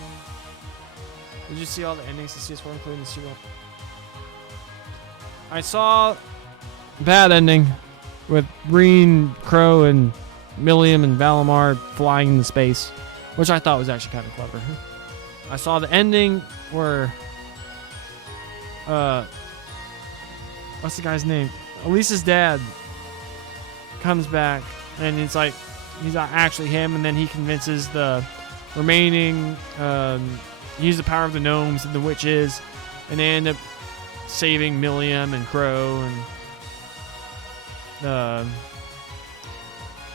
Did you see all the endings to CS4 including the sequel? I saw bad ending with Green, Crow, and Milliam and Valimar flying into space, which I thought was actually kind of clever. I saw the ending where what's the guy's name? Elisa's dad comes back and it's like he's not actually him, and then he convinces the remaining use the power of the gnomes and the witches, and they end up saving Milliam and Crow, and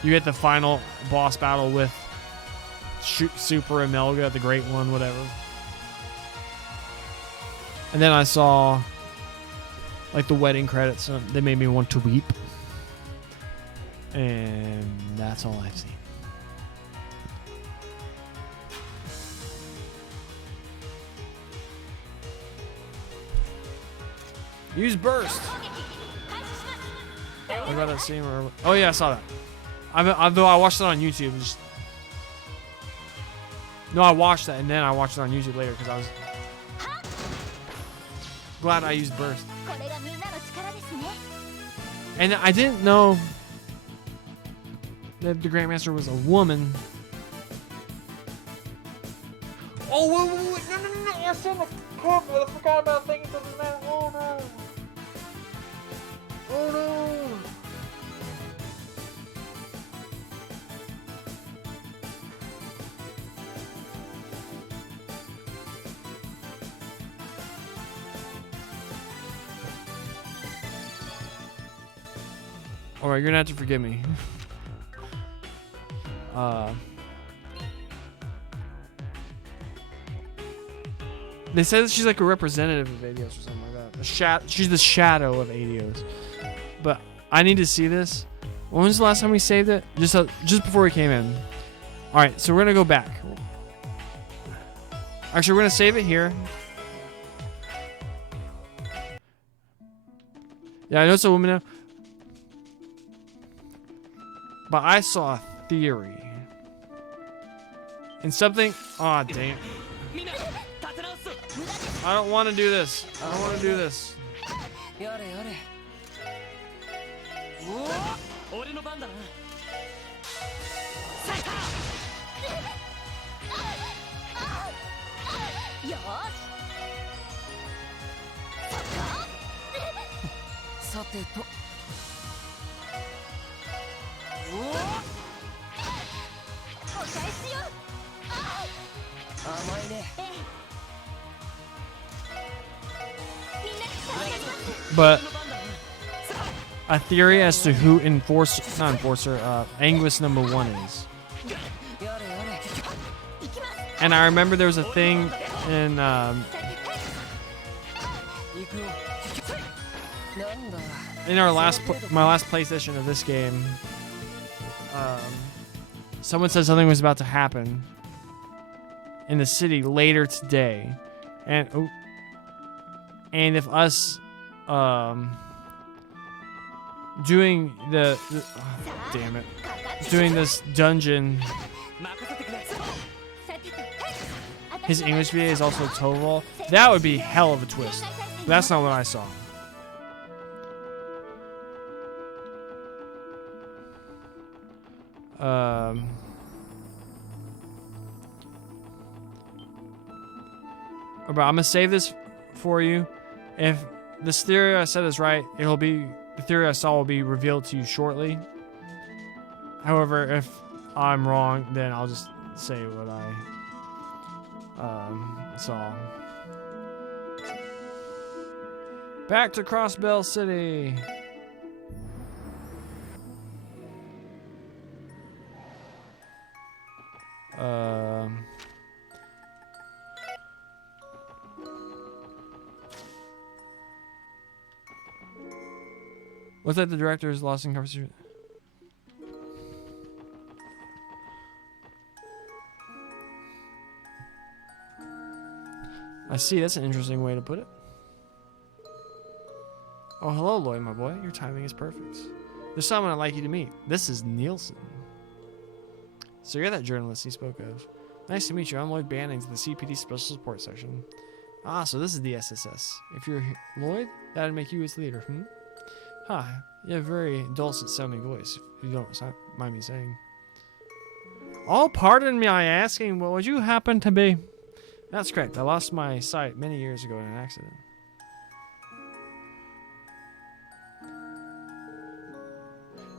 you get the final boss battle with Super Amelga, the Great One, whatever. And then I saw like the wedding credits. They made me want to weep, and that's all I've seen. Use burst. What about that scene where? Oh yeah, I saw that. Though I watched it on YouTube. No, I watched that and then I watched it on YouTube later because I was glad I used burst. And I didn't know that the Grandmaster was a woman. Oh wait! No! I said I forgot about thinking to the man. Oh no! Oh no! Alright, you're gonna have to forgive me. They said that she's like a representative of ADOS or something like that. She's the shadow of ADOS. But I need to see this. When was the last time we saved it? Just before we came in. Alright, so we're gonna go back. Actually, we're gonna save it here. Yeah, I know it's a woman now. But I saw a theory. And something... Aw, damn. I don't want to do this. I don't want to do this. But a theory as to who Anguis number 1 is. And I remember there was a thing in our my last PlayStation of this game. Someone said something was about to happen in the city later today, and if us doing damn it, doing this dungeon. His English VA is also Toval. That would be hell of a twist. That's not what I saw. But I'm gonna save this for you. If this theory I said is right, the theory I saw will be revealed to you shortly. However, if I'm wrong, then I'll just say what I saw. Back to Crossbell City. Looks like the director is lost in conversation. I see, that's an interesting way to put it. Oh, hello, Lloyd, my boy. Your timing is perfect. There's someone I'd like you to meet. This is Nielsen. So you're that journalist he spoke of. Nice to meet you. I'm Lloyd Bannings of the CPD Special Support Section. Ah, so this is the SSS. If you're Lloyd, that'd make you its leader, Hi, you have a very dulcet sounding voice, if you don't mind me saying. Oh, pardon me, I asking, what would you happen to be? That's correct. I lost my sight many years ago in an accident.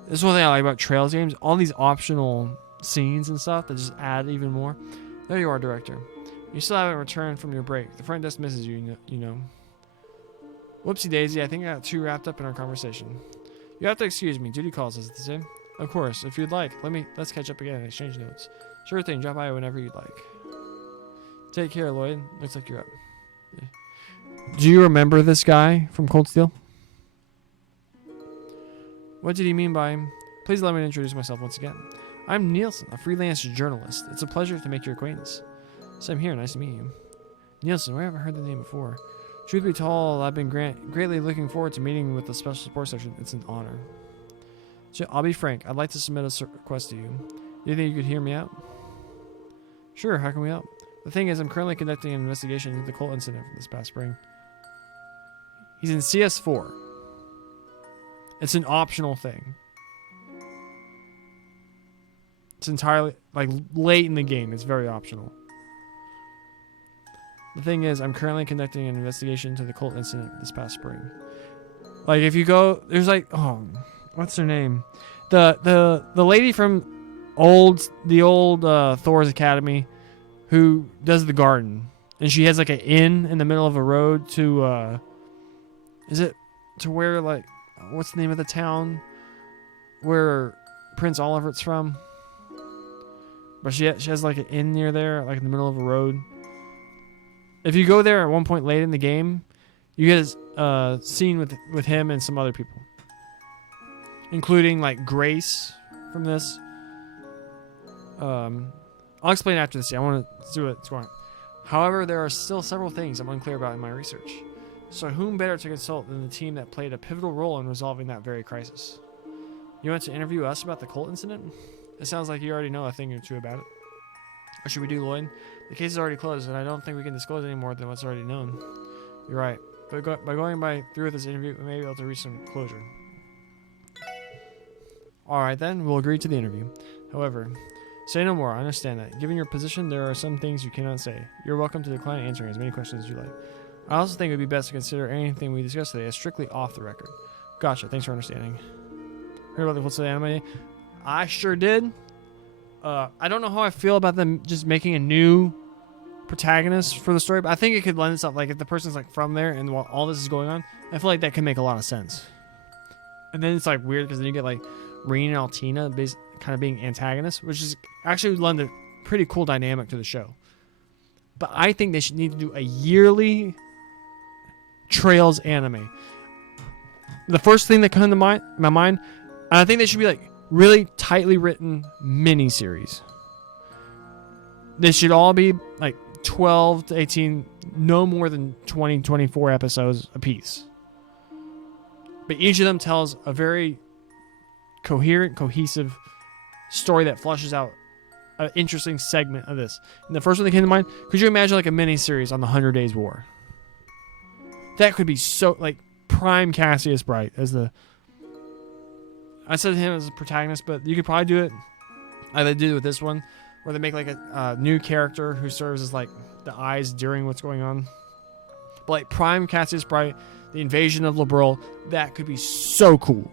This is one thing I like about Trails games. All these optional scenes and stuff that just add even more. There you are, Director. You still haven't returned from your break. The front desk misses you, you know. Whoopsie daisy, I think I got too wrapped up in our conversation. You have to excuse me. Duty calls, as it is. Of course, if you'd like, let's catch up again and exchange notes. Sure thing, drop by whenever you'd like. Take care, Lloyd. Looks like you're up. Yeah. Do you remember this guy from Cold Steel? What did he mean by him? Please let me introduce myself once again. I'm Nielsen, a freelance journalist. It's a pleasure to make your acquaintance. Same here, nice to meet you. Nielsen, where have I heard the name before? Truth be told, I've been greatly looking forward to meeting with the Special Support Section. It's an honor. So, I'll be frank, I'd like to submit a request to you. Do you think you could hear me out? Sure, how can we help? The thing is, I'm currently conducting an investigation into the cult incident from this past spring. He's in CS4. It's an optional thing. It's entirely, like, late in the game. It's very optional. The thing is, I'm currently conducting an investigation into the cult incident this past spring. Like, if you go, there's like, oh, what's her name? The lady from the old Thor's Academy who does the garden. And she has like an inn in the middle of a road to, is it to where, like, what's the name of the town where Prince Oliver's from? But she has like an inn near there, like in the middle of a road. If you go there at one point late in the game, you get a scene with him and some other people, including like Grace from this. I'll explain after this. I want to see what's going on. However, there are still several things I'm unclear about in my research. So whom better to consult than the team that played a pivotal role in resolving that very crisis? You want to interview us about the cult incident? It sounds like you already know a thing or two about it. What should we do, Lloyd? The case is already closed, and I don't think we can disclose any more than what's already known. You're right. But by going through with this interview, we may be able to reach some closure. Alright then, we'll agree to the interview. However, say no more. I understand that. Given your position, there are some things you cannot say. You're welcome to decline answering as many questions as you like. I also think it would be best to consider anything we discussed today as strictly off the record. Gotcha. Thanks for understanding. Heard about the What's the Anime? I sure did. I don't know how I feel about them just making a new protagonist for the story, but I think it could lend itself, like if the person's like from there and while all this is going on, I feel like that could make a lot of sense. And then it's like weird because then you get like Rain and Altina kind of being antagonists, which is actually lend a pretty cool dynamic to the show. But I think they should need to do a yearly Trails anime. The first thing that comes to my mind, and I think they should be like really tightly written miniseries. They should all be like 12 to 18, no more than 20, 24 episodes a piece. But each of them tells a very coherent, cohesive story that flushes out an interesting segment of this. And the first one that came to mind, could you imagine like a miniseries on the 100 Days War? That could be so, like, prime Cassius Bright as the... I said him as a protagonist, but you could probably do it like they did with this one, where they make like a new character who serves as like the eyes during what's going on. But like prime Cassius Bright, the invasion of Liberl, that could be so cool.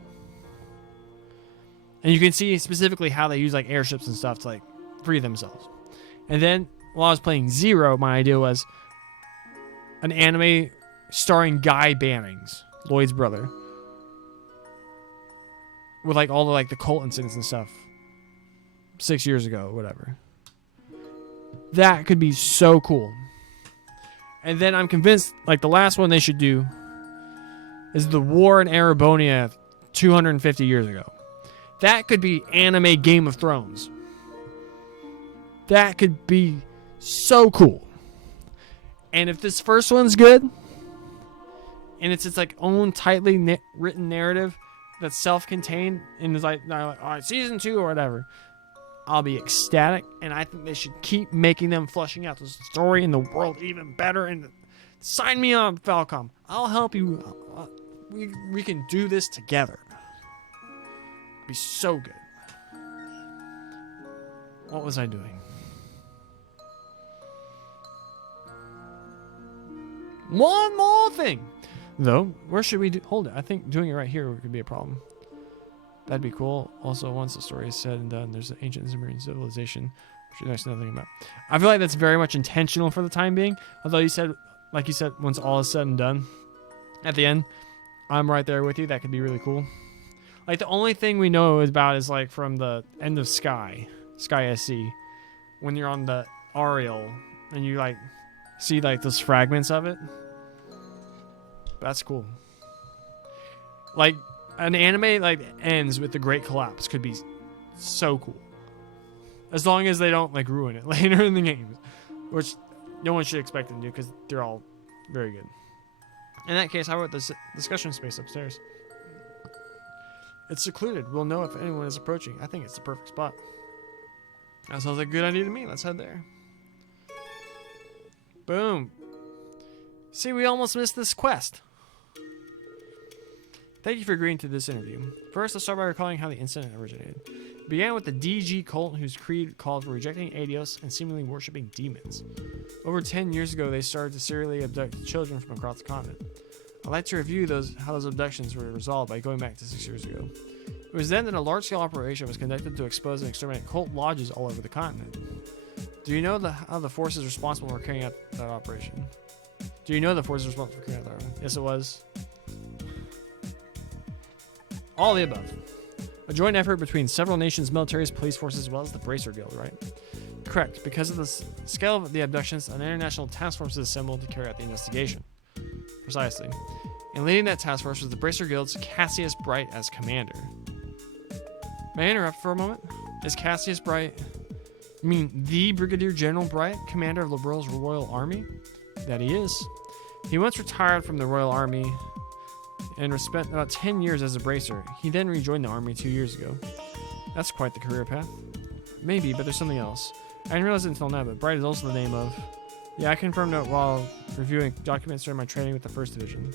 And you can see specifically how they use like airships and stuff to like free themselves. And then while I was playing Zero, my idea was an anime starring Guy Bannings, Lloyd's brother, with like all the like the cult incidents and stuff 6 years ago, whatever. That could be so cool. And then I'm convinced like the last one they should do is the war in Erebonia 250 years ago. That could be anime Game of Thrones. That could be so cool. And if this first one's good, and it's its like own tightly written narrative that's self-contained and is like, all right, season 2 or whatever, I'll be ecstatic. And I think they should keep making them, flushing out the story and the world even better. And sign me on, Falcom. I'll help you. We can do this together. It'd be so good. What was I doing? One more thing. Though, where should we hold it? I think doing it right here could be a problem. That'd be cool. Also, once the story is said and done, there's an ancient Sumerian civilization, which there's nothing about. I feel like that's very much intentional for the time being. Although you said, like you said, once all is said and done, at the end, I'm right there with you. That could be really cool. Like the only thing we know about is like from the end of Sky SC, when you're on the Ariel and you like see like those fragments of it. That's cool. Like an anime like ends with the Great Collapse could be so cool, as long as they don't like ruin it later in the games, which no one should expect them to do because they're all very good. In that case, how about this discussion space upstairs? It's secluded. We'll know if anyone is approaching. I think it's the perfect spot. That sounds like a good idea to me. Let's head there. Boom. See, we almost missed this quest. Thank you for agreeing to this interview. First, let's start by recalling how the incident originated. It began with the DG cult, whose creed called for rejecting Adios and seemingly worshipping demons. Over 10 years ago, they started to serially abduct children from across the continent. I'd like to review how those abductions were resolved by going back to 6 years ago. It was then that a large-scale operation was conducted to expose and exterminate cult lodges all over the continent. Do you know how the forces responsible for carrying out that operation? Do you know the forces responsible for carrying out that operation? Yes, it was. All the above. A joint effort between several nations' militaries, police forces, as well as the Bracer Guild, right? Correct. Because of the scale of the abductions, an international task force was assembled to carry out the investigation. Precisely. And leading that task force was the Bracer Guild's Cassius Bright as commander. May I interrupt for a moment? Is Cassius Bright... You mean the Brigadier General Bright, commander of Liberl's Royal Army? That he is. He once retired from the Royal Army and spent about 10 years as a bracer. He then rejoined the army 2 years ago. That's quite the career path. Maybe, but there's something else. I didn't realize it until now, but Bright is also the name of... Yeah, I confirmed it while reviewing documents during my training with the 1st Division.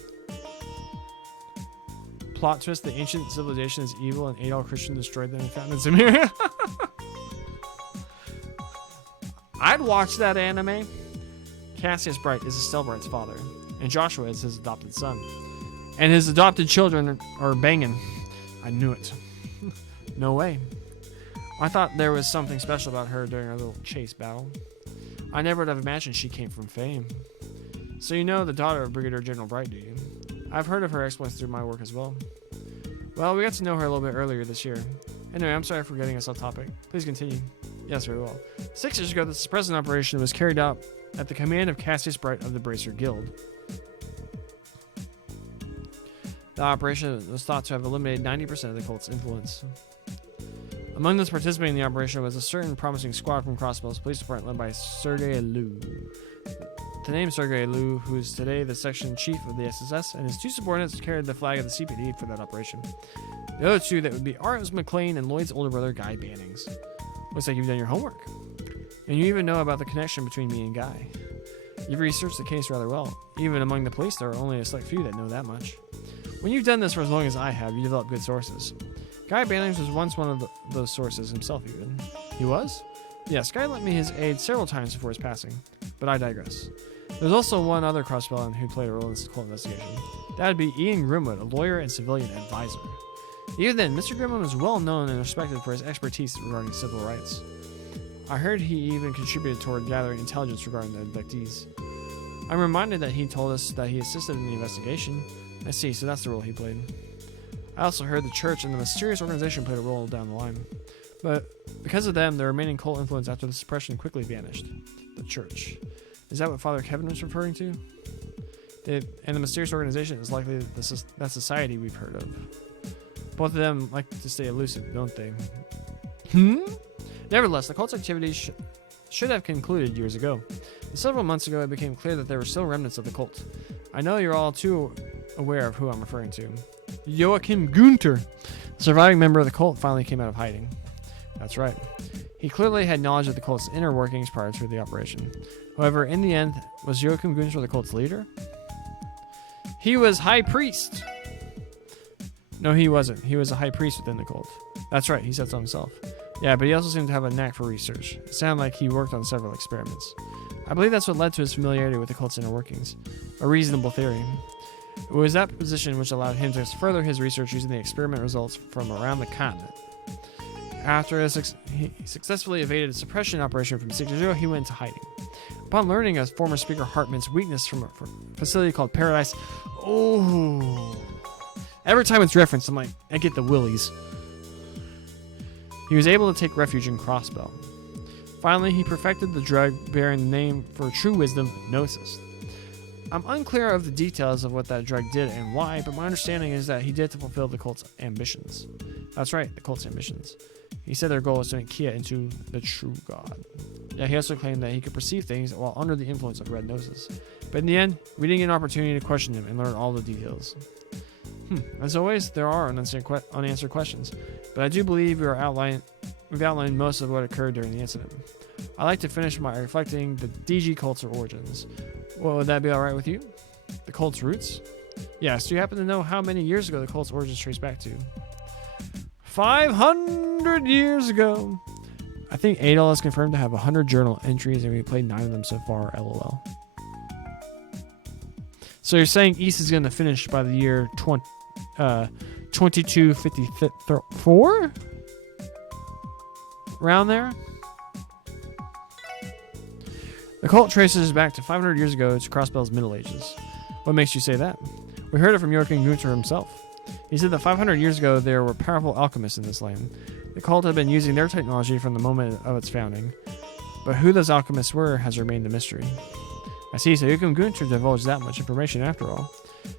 Plot twist, the ancient civilization is evil and Adolf Christian destroyed them and founded Samaria. I'd watch that anime. Cassius Bright is Estelle Bright's father, and Joshua is his adopted son. And his adopted children are banging. I knew it. No way. I thought there was something special about her during our little chase battle. I never would have imagined she came from fame. So you know the daughter of Brigadier General Bright, do you? I've heard of her exploits through my work as well. Well, we got to know her a little bit earlier this year. Anyway, I'm sorry for getting us off topic. Please continue. Yes, very well. 6 years ago, this present operation was carried out at the command of Cassius Bright of the Bracer Guild. The operation was thought to have eliminated 90% of the cult's influence. Among those participating in the operation was a certain promising squad from Crossbell's police department led by Sergei Liu. The name Sergei Liu, who is today the section chief of the SSS, and his 2 subordinates carried the flag of the CPD for that operation. The other 2 that would be Arms McLean and Lloyd's older brother, Guy Bannings. Looks like you've done your homework. And you even know about the connection between me and Guy. You've researched the case rather well. Even among the police, there are only a select few that know that much. When you've done this for as long as I have, you develop good sources. Guy Bannings was once one of those sources himself, even. He was? Yes, Guy lent me his aid several times before his passing. But I digress. There's also one other Crossbellian who played a role in this whole investigation. That would be Ian Grimwood, a lawyer and civilian advisor. Even then, Mr. Grimwood was well known and respected for his expertise regarding civil rights. I heard he even contributed toward gathering intelligence regarding the abductees. I'm reminded that he told us that he assisted in the investigation. I see, so that's the role he played. I also heard the church and the mysterious organization played a role down the line. But because of them, the remaining cult influence after the suppression quickly vanished. The church. Is that what Father Kevin was referring to? And the mysterious organization is likely that society we've heard of. Both of them like to stay elusive, don't they? Nevertheless, the cult's activities should have concluded years ago. And several months ago, it became clear that there were still remnants of the cult. I know you're all too aware of who I'm referring to. Joachim Gunther, the surviving member of the cult, finally came out of hiding. That's right. He clearly had knowledge of the cult's inner workings prior to the operation. However, in the end, was Joachim Gunther the cult's leader? He was high priest. No, he wasn't. He was a high priest within the cult. That's right, he said so himself. Yeah, but he also seemed to have a knack for research. It sounded like he worked on several experiments. I believe that's what led to his familiarity with the cult's inner workings. A reasonable theory. It was that position which allowed him to further his research using the experiment results from around the continent. After he successfully evaded a suppression operation from 6 years ago, he went into hiding. Upon learning of former Speaker Hartman's weakness from a facility called Paradise, every time it's referenced, I'm like, I get the willies. He was able to take refuge in Crossbell. Finally, he perfected the drug bearing the name for true wisdom, Gnosis. I'm unclear of the details of what that drug did and why, but my understanding is that he did to fulfill the cult's ambitions. That's right, the cult's ambitions. He said their goal was to make Kia into the true god. Yeah, he also claimed that he could perceive things while under the influence of red Gnosis. But in the end, we didn't get an opportunity to question him and learn all the details. As always, there are unanswered questions, but I do believe we've outlined most of what occurred during the incident. I'd like to finish by reflecting the DG cult's origins. Well, would that be alright with you? The cult's roots? Yes, do you happen to know how many years ago the cult's origins trace back to? 500 years ago! I think Adol is confirmed to have 100 journal entries, and we played 9 of them so far, lol. So you're saying East is going to finish by the year 2254? Around there? The cult traces back to 500 years ago to Crossbell's Middle Ages. What makes you say that? We heard it from Joachim Gunther himself. He said that 500 years ago there were powerful alchemists in this land. The cult had been using their technology from the moment of its founding. But who those alchemists were has remained a mystery. I see, so Joachim Gunther divulged that much information after all.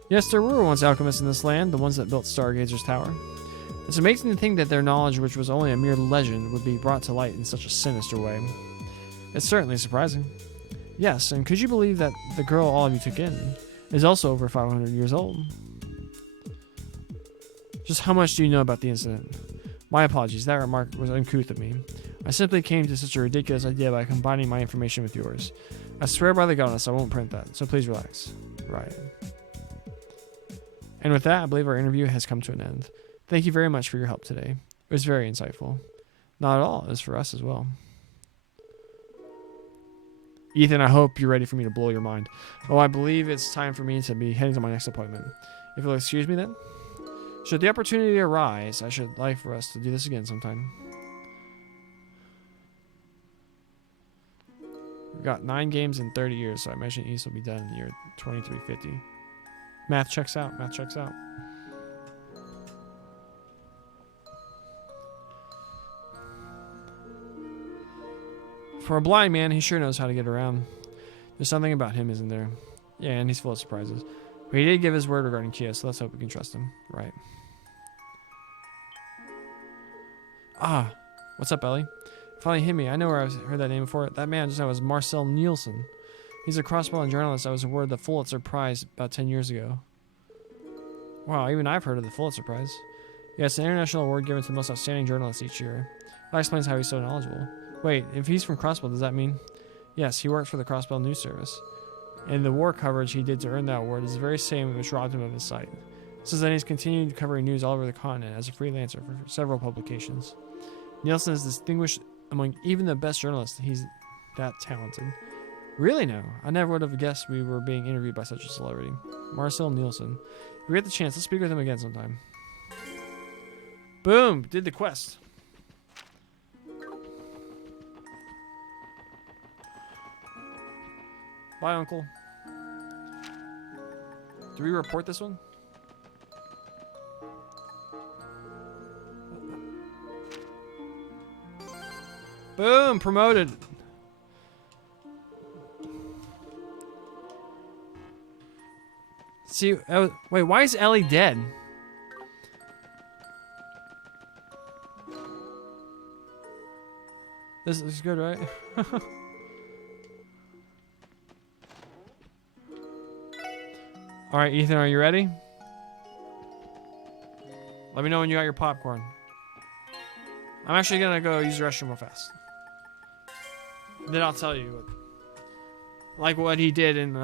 Yes, there were once alchemists in this land, the ones that built Stargazer's tower. It's amazing to think that their knowledge, which was only a mere legend, would be brought to light in such a sinister way. It's certainly surprising. Yes, and could you believe that the girl all of you took in is also over 500 years old? Just how much do you know about the incident? My apologies, that remark was uncouth of me. I simply came to such a ridiculous idea by combining my information with yours. I swear by the goddess I won't print that, so please relax. Right. And with that, I believe our interview has come to an end. Thank you very much for your help today. It was very insightful. Not at all, it was for us as well. Ethan, I hope you're ready for me to blow your mind. Oh, I believe it's time for me to be heading to my next appointment. If you'll excuse me then. Should the opportunity arise, I should like for us to do this again sometime. We've got 9 games in 30 years, so I imagine East will be done in the year 2350. Math checks out. Math checks out. For a blind man, he sure knows how to get around. There's something about him, isn't there? Yeah, and he's full of surprises. But he did give his word regarding Kia, so let's hope we can trust him. Right. Ah, what's up, Ellie? Finally hit me. I know where I've heard that name before. That man just now was Marcel Nielsen. He's a crossbowman journalist that was awarded the Pulitzer Prize about 10 years ago. Wow, even I've heard of the Pulitzer Prize. Yeah, it's an international award given to the most outstanding journalists each year. That explains how he's so knowledgeable. Wait, if he's from Crossbow, does that mean? Yes, he works for the Crossbow News Service. And the war coverage he did to earn that award is the very same which robbed him of his sight. Since then, he's continued covering news all over the continent as a freelancer for several publications. Nielsen is distinguished among even the best journalists. He's that talented. Really now? I never would have guessed we were being interviewed by such a celebrity. Marcel Nielsen. If we get the chance, let's speak with him again sometime. Boom! Did the quest. Bye, Uncle. Do we report this one? Boom! Promoted. See, wait, why is Ellie dead? This is good, right? Alright, Ethan, are you ready? Let me know when you got your popcorn. I'm actually gonna go use the restroom real fast. Then I'll tell you. Like what he did in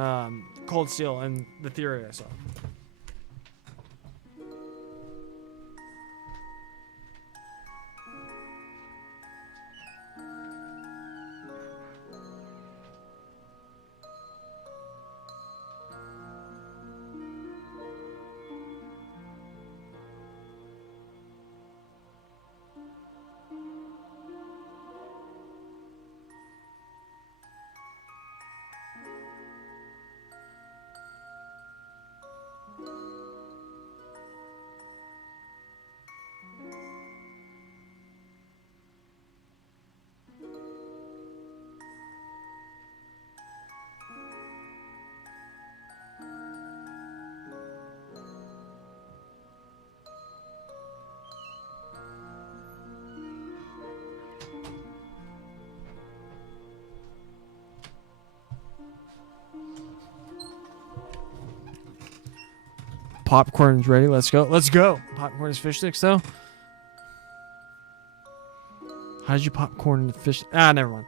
Cold Steel and the theory I saw. Popcorn's ready. Let's go. Let's go. Popcorn is fish sticks, though. How did you popcorn the fish? Ah, never mind.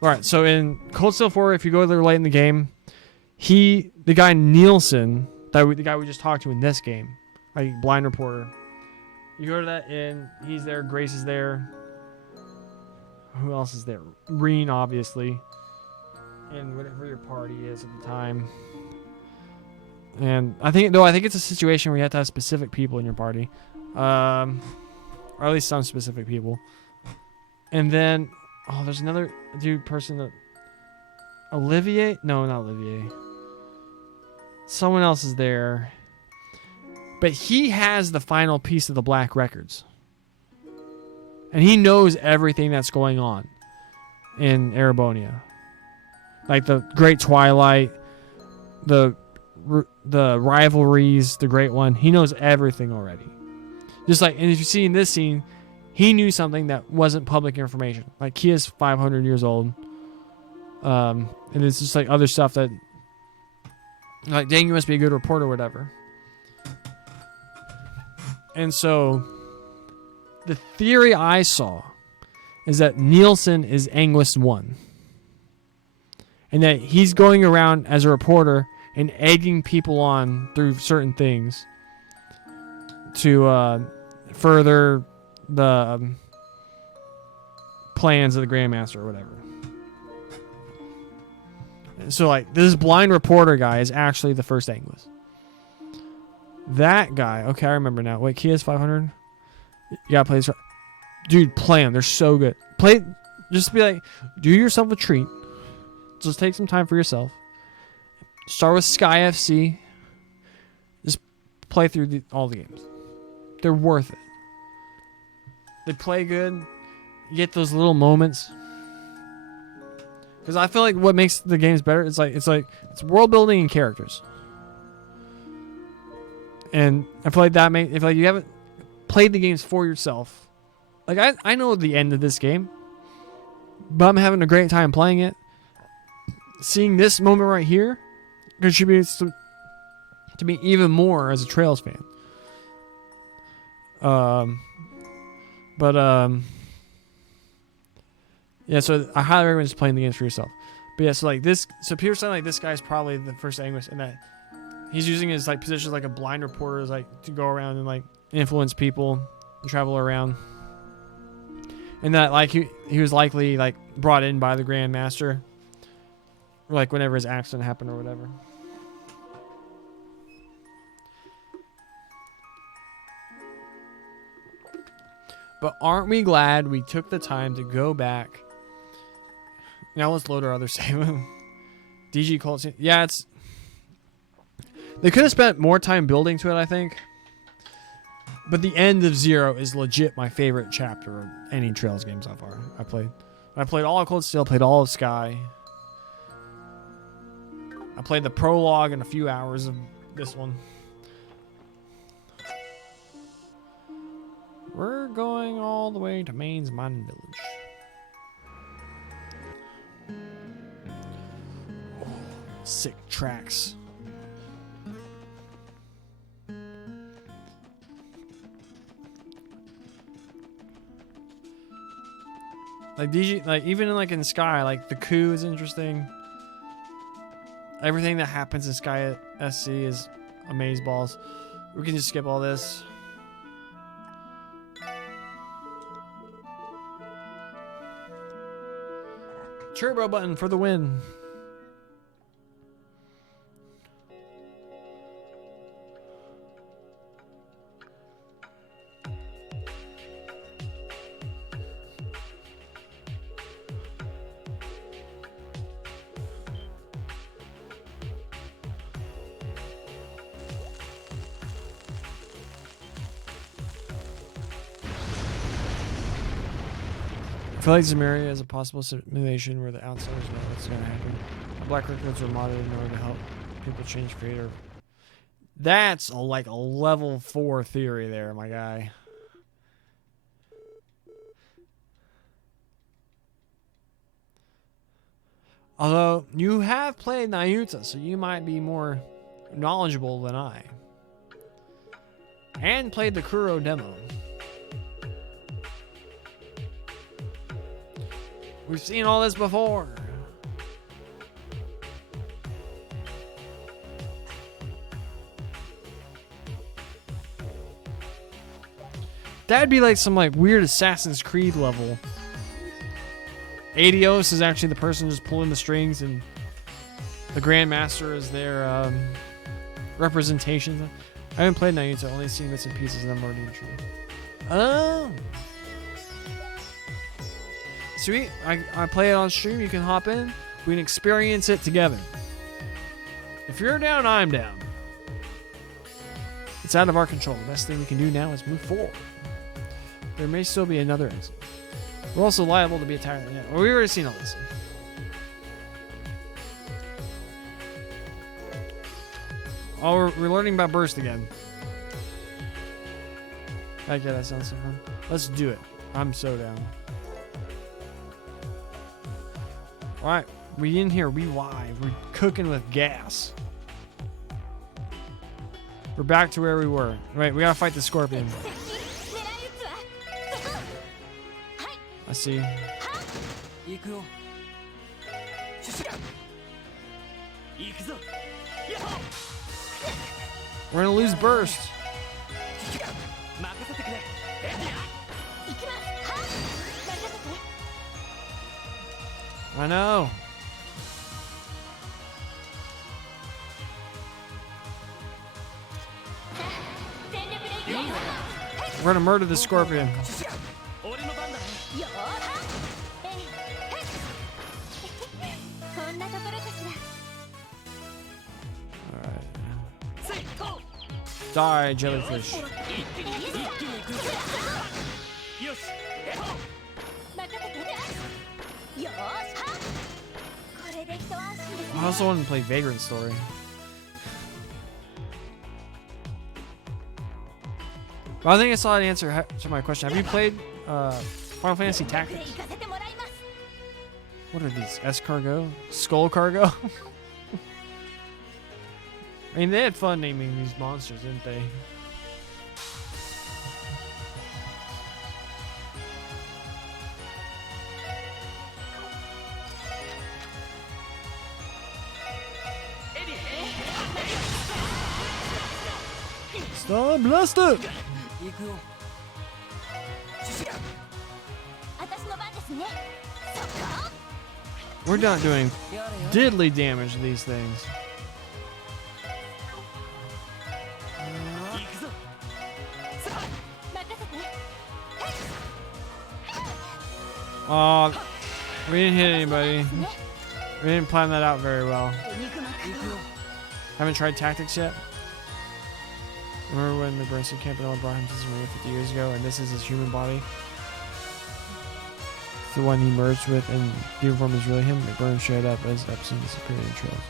All right. So in Cold Steel 4, if you go there late in the game, the guy Nielsen, the guy we just talked to in this game, like blind reporter, you go to that inn. He's there. Grace is there. Who else is there? Reen, obviously, and whatever your party is at the time. And I think it's a situation where you have to have specific people in your party, or at least some specific people. And then, there's another person that Olivier. No, not Olivier. Someone else is there, but he has the final piece of the Black Records, and he knows everything that's going on in Erebonia, like the Great Twilight, the rivalries, the Great One. He knows everything already. Just like, and if you see in this scene, he knew something that wasn't public information. Like, Kia's 500 years old. And it's just like other stuff that, like, dang, you must be a good reporter or whatever. And so, the theory I saw is that Nielsen is Anguist 1. And that he's going around as a reporter and egging people on through certain things to further the plans of the Grandmaster or whatever. So, like, this blind reporter guy is actually the first Anguist. That guy, okay, I remember now. Wait, Kia's 500? You gotta play this. Dude, play them. They're so good. Just be like, do yourself a treat. Just take some time for yourself. Start with Sky FC. Just play through all the games. They're worth it. They play good. You get those little moments. Because I feel like what makes the games better is it's world building and characters. And I feel like if like you haven't played the games for yourself, like I know the end of this game, but I'm having a great time playing it. Seeing this moment right here contributes to me even more as a Trails fan. Yeah, so I highly recommend just playing the games for yourself. But yeah, so like this, so people saying like this guy's probably the first Angus, and that he's using his like position as like a blind reporter, as like to go around and like influence people and travel around, and that like he was likely like brought in by the Grand Master, like whenever his accident happened or whatever. But aren't we glad we took the time to go back? Now let's load our other save. DG Colt. Yeah, it's... They could have spent more time building to it, I think. But the end of Zero is legit my favorite chapter of any Trails game so far I played. I played all of Cold Steel, played all of Sky. I played the prologue and a few hours of this one. We're going all the way to Maine's Mining Village. Oh, sick tracks. Like DG, like even in Sky, like the coup is interesting. Everything that happens in Sky SC is amazeballs. We can just skip all this. Turbo button for the win. I feel like Zamaria is a possible simulation where the outsiders know what's going to happen. Black records were modded in order to help people change creator. That's like a level 4 theory there, my guy. Although, you have played Nayuta, so you might be more knowledgeable than I. And played the Kuro demo. We've seen all this before. That'd be like some like weird Assassin's Creed level. Adios is actually the person just pulling the strings, and the Grandmaster is their representation. I haven't played Nayuta, only seen bits and pieces, and I'm already intrigued. Oh. Sweet, I play it on stream. You can hop in. We can experience it together. If you're down, I'm down. It's out of our control. The best thing we can do now is move forward. There may still be another exit. We're also liable to be attacked. Yeah, well, we've already seen all this. Oh, we're learning about burst again. Okay, that sounds so fun. Let's do it. I'm so down. Alright, we in here, we live, we're cooking with gas. We're back to where we were. Right, we gotta fight the scorpion. I see. We're gonna lose burst. I know. We're gonna murder the scorpion. Alright. Die, jellyfish. I also want to play Vagrant Story. But I think I saw an answer to my question. Have you played Final Fantasy で Tactics? 行かせてもらいます What are these? S-Cargo? Skull Cargo? I mean, they had fun naming these monsters, didn't they? Stop Blaster! 行くよ私の番ですねそっか We're not doing やれよ diddly damage to these things. 行くぞさあ任せて Aw, we didn't hit anybody. ね We didn't plan that out very well. 肉まく Haven't tried tactics yet? Remember when the Bernstein Campanella brought him to Maria 50 years ago, and this is his human body? It's the one he merged with, and the uniform is really him. McBurnham showed up as Epson disappeared in trails.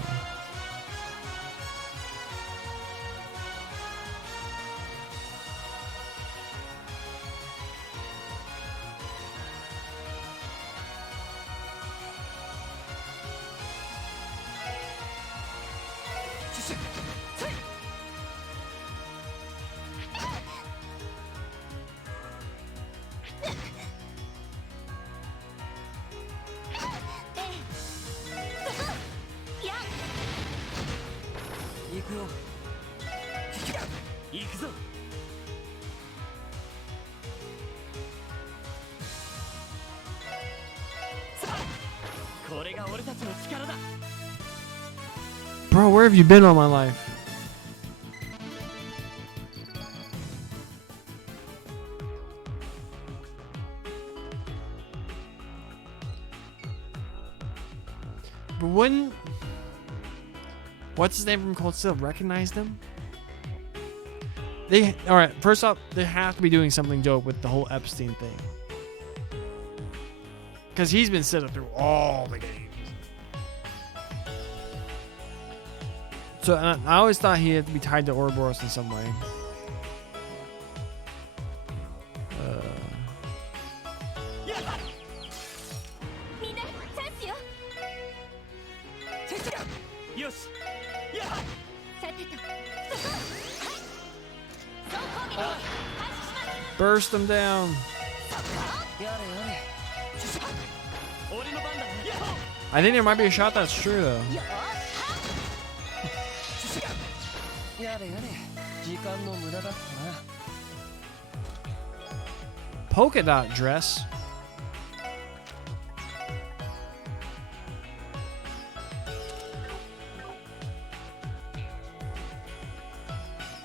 Bro, where have you been all my life? But wouldn't... What's his name from Cold Steel recognize them? They... Alright, first off, they have to be doing something dope with the whole Epstein thing. Because he's been set up through all the games. So I always thought he had to be tied to Ouroboros in some way. Burst them down. I think there might be a shot that's true though. Polka dot dress.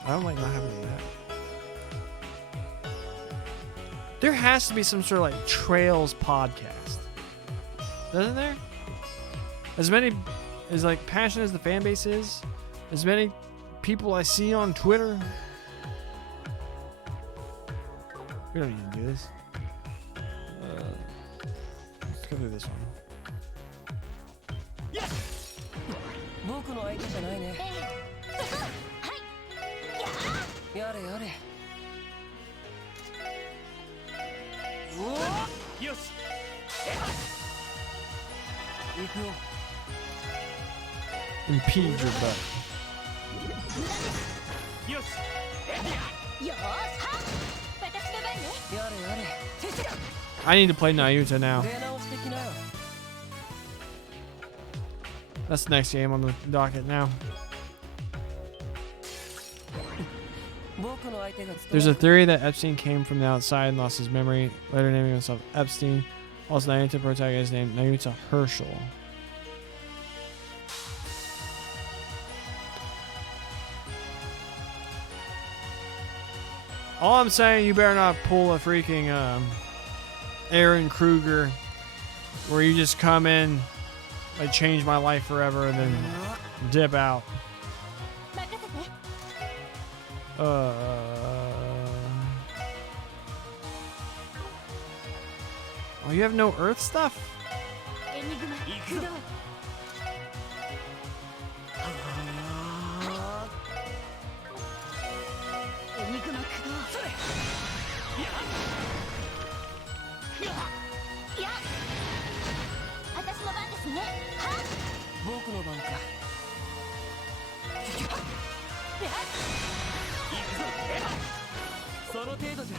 I don't like not having that. There has to be some sort of like Trails podcast. Doesn't there? As many as like passionate as the fan base is, as many people I see on Twitter. We don't need to do this. Let's go through this one. Impede your butt. I need to play Nayuta now. That's the next game on the docket now. There's a theory that Epstein came from the outside and lost his memory, later naming himself Epstein. Also, Nayuta protagonist named Nayuta Herschel. All I'm saying, you better not pull a freaking Aaron Kruger, where you just come in, like change my life forever, and then dip out. Oh, you have no Earth stuff? いや私の番ですね。はっ僕の番か。その程度じゃ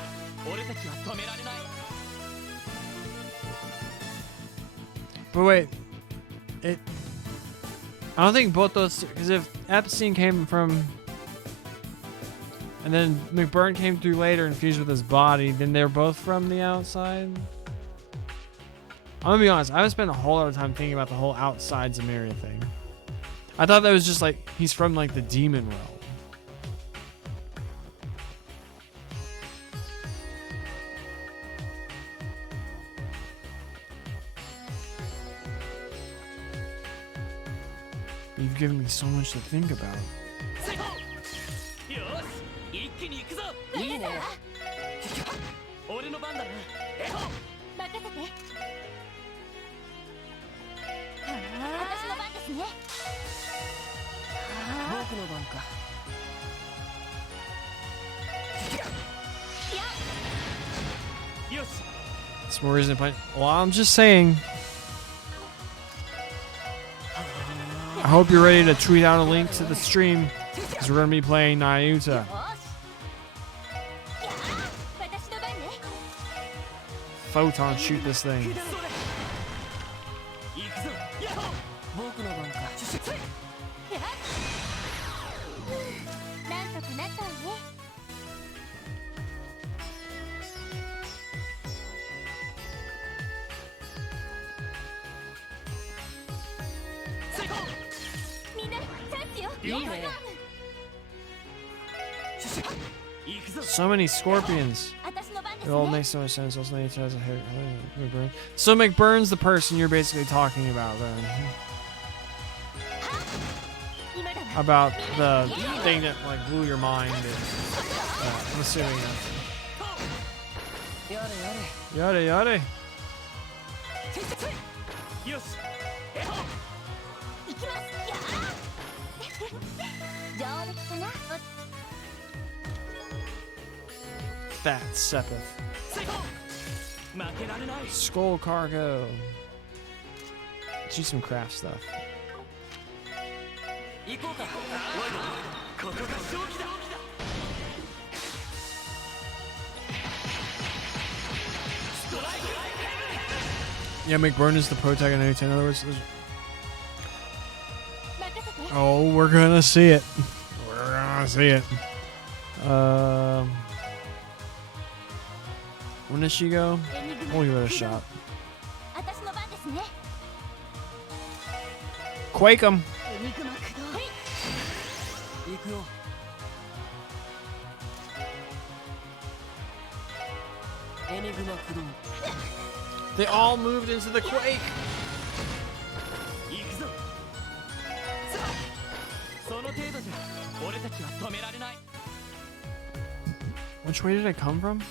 俺たちは止められない。 But wait, I don't think both those, because if Epstein came from, and then McBurn came through later and fused with his body, then they're both from the outside. I'm gonna be honest, I haven't spent a whole lot of time thinking about the whole outside Zamaria thing. I thought that was just like, he's from like the demon realm. You've given me so much to think about. よし一気に行くぞ。いいね。俺の番だな。任せて。私の番ですね。僕の番か。よし。 It's more reason to play. Well, I'm just saying. I hope you're ready to tweet out a link to the stream because we're going to be playing Nayuta. よし。私の番ね。 Photon shoot this thing. 行くぞ。僕の番か。なんとかなったわね。みんなチャンスよ。いいね。行くぞ。 So many scorpions. 私の番です It all ね。 makes so much sense. Also, Nayuta has a hair. McBurn. So McBurn's the person you're basically talking about then. 今だわ。 About the thing that like blew your mind. I'm assuming that. やれやれ。 Yada yada. よし。行きます。上出来かな。 Fat Sepith. 負けられない。 Skull cargo. Let's do some craft stuff. 行こうか。ここが勝機だ。 Yeah, McBurn is the protagonist. In other words, 任せて。 oh, we're gonna see it. We're gonna see it. When does she go? エニグマ We'll give it a shot. 私の番ですね。 Quake them. エニグマ駆動。行くよ。エニグマ駆動。 They all moved into the quake. 行くぞ。その程度じゃ俺たちは止められない。 Which way did I come from?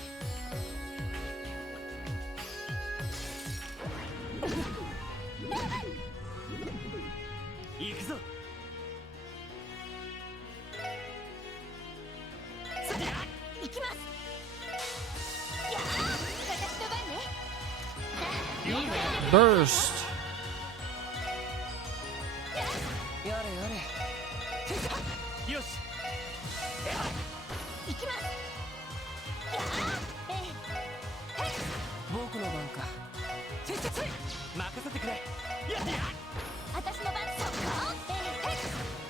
Burst. やれやれ。よし。行きます。僕の番か。任せてくれ。私の番そこ。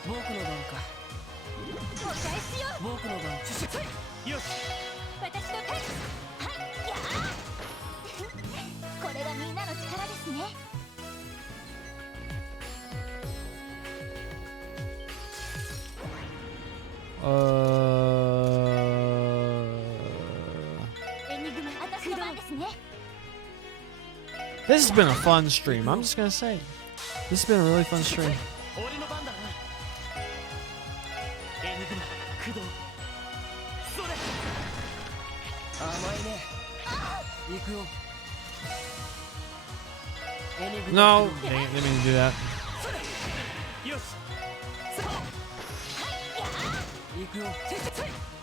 僕の番か。お返しよ。僕の番。よし。私の番。はい。やこれがみんなの力ですね。エニグマ、私の番ですね。 This has been a fun stream. I'm just gonna say, this has been a really fun stream. 俺の番だな。エニグマ駆動。それ。甘いね。行くよ。エニグマ No, 駆動。 dang it, didn't mean to do that. よし。行くよ。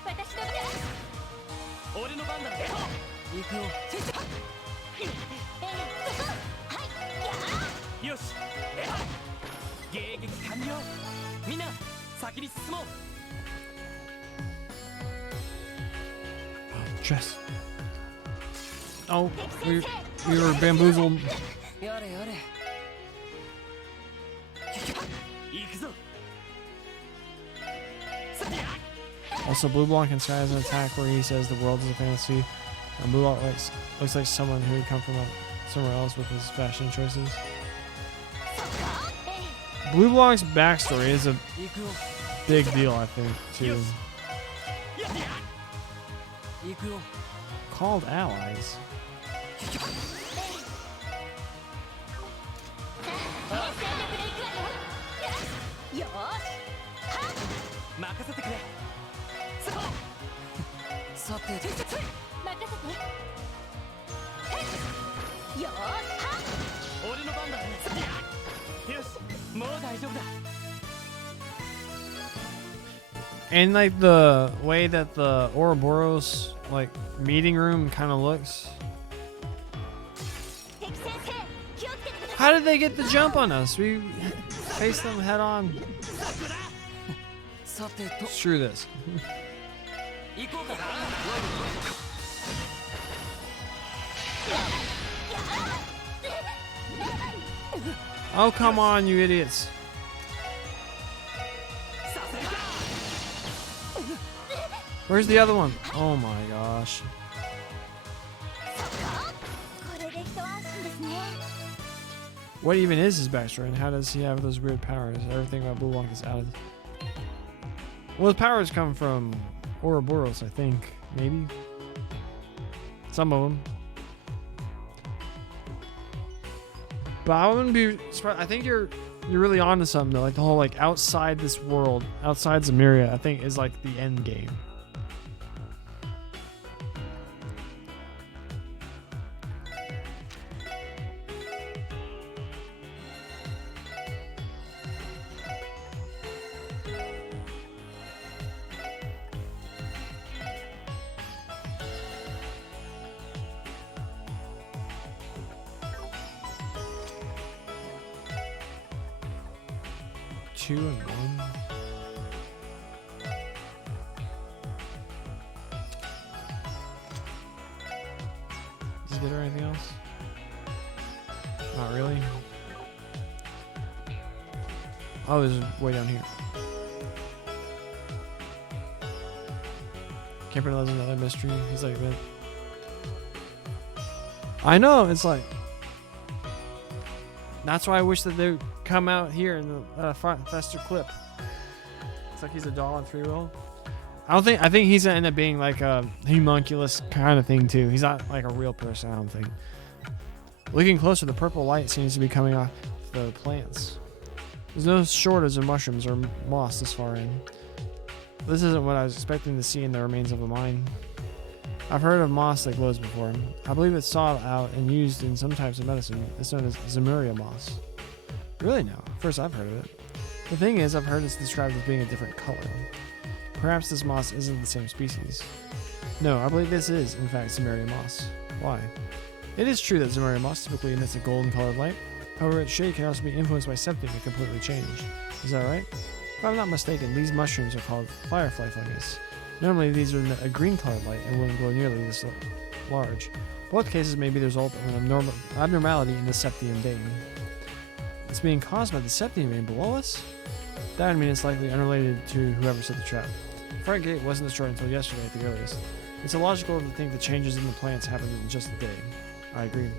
私の番。俺の番だ。行くよ。よし。迎撃完了。みんな先に進もう。 Chess. Oh, we were bamboozled. やれやれ。行くぞ。 Also, Blue Blanc in Sky has an attack where he says the world is a fantasy. And Blue Blanc looks like someone who would come from somewhere else with his fashion choices. Blue Blanc's backstory is a big deal, I think, too. Called allies. And like the way that the Ouroboros like meeting room kind of looks. How did they get the jump on us? We faced them head on. Screw this. Oh, come on, you idiots. Where's the other one? Oh my gosh. What even is his backstory and how does he have those weird powers? Everything about Blue Blanc is out of... Well, his powers come from Ouroboros, I think. Maybe. Some of them. But I wouldn't be surprised. I think you're really onto something though. Like the whole like outside this world, outside Zemuria, I think is like the end game. Two and one. Does it get her anything else? Not really. Oh, this is way down here. Camper knows another mystery. He's like, man. I know, it's like. That's why I wish that they would come out here in the faster clip. It's like he's a doll on 3-wheel. I think he's gonna end up being like a homunculus kind of thing too. He's not like a real person, I don't think. Looking closer, the purple light seems to be coming off the plants. There's no shortage of mushrooms or moss this far in. This isn't what I was expecting to see in the remains of a mine. I've heard of moss that glows before. I believe it's sought out and used in some types of medicine. It's known as Zemuria moss. Really now? First I've heard of it. The thing is, I've heard it's described as being a different color. Perhaps this moss isn't the same species. No, I believe this is, in fact, Zemuria moss. Why? It is true that Zemuria moss typically emits a golden colored light. However, its shade can also be influenced by septum and completely change. Is that right? If I'm not mistaken, these mushrooms are called firefly fungus. Normally, these would emit a green colored light and wouldn't glow nearly this large. Both cases may be the result of an abnormality in the septium vein. It's being caused by the septium vein below us? That would mean it's likely unrelated to whoever set the trap. The front gate wasn't destroyed until yesterday at the earliest. It's illogical to think the changes in the plants happened in just a day. I agree.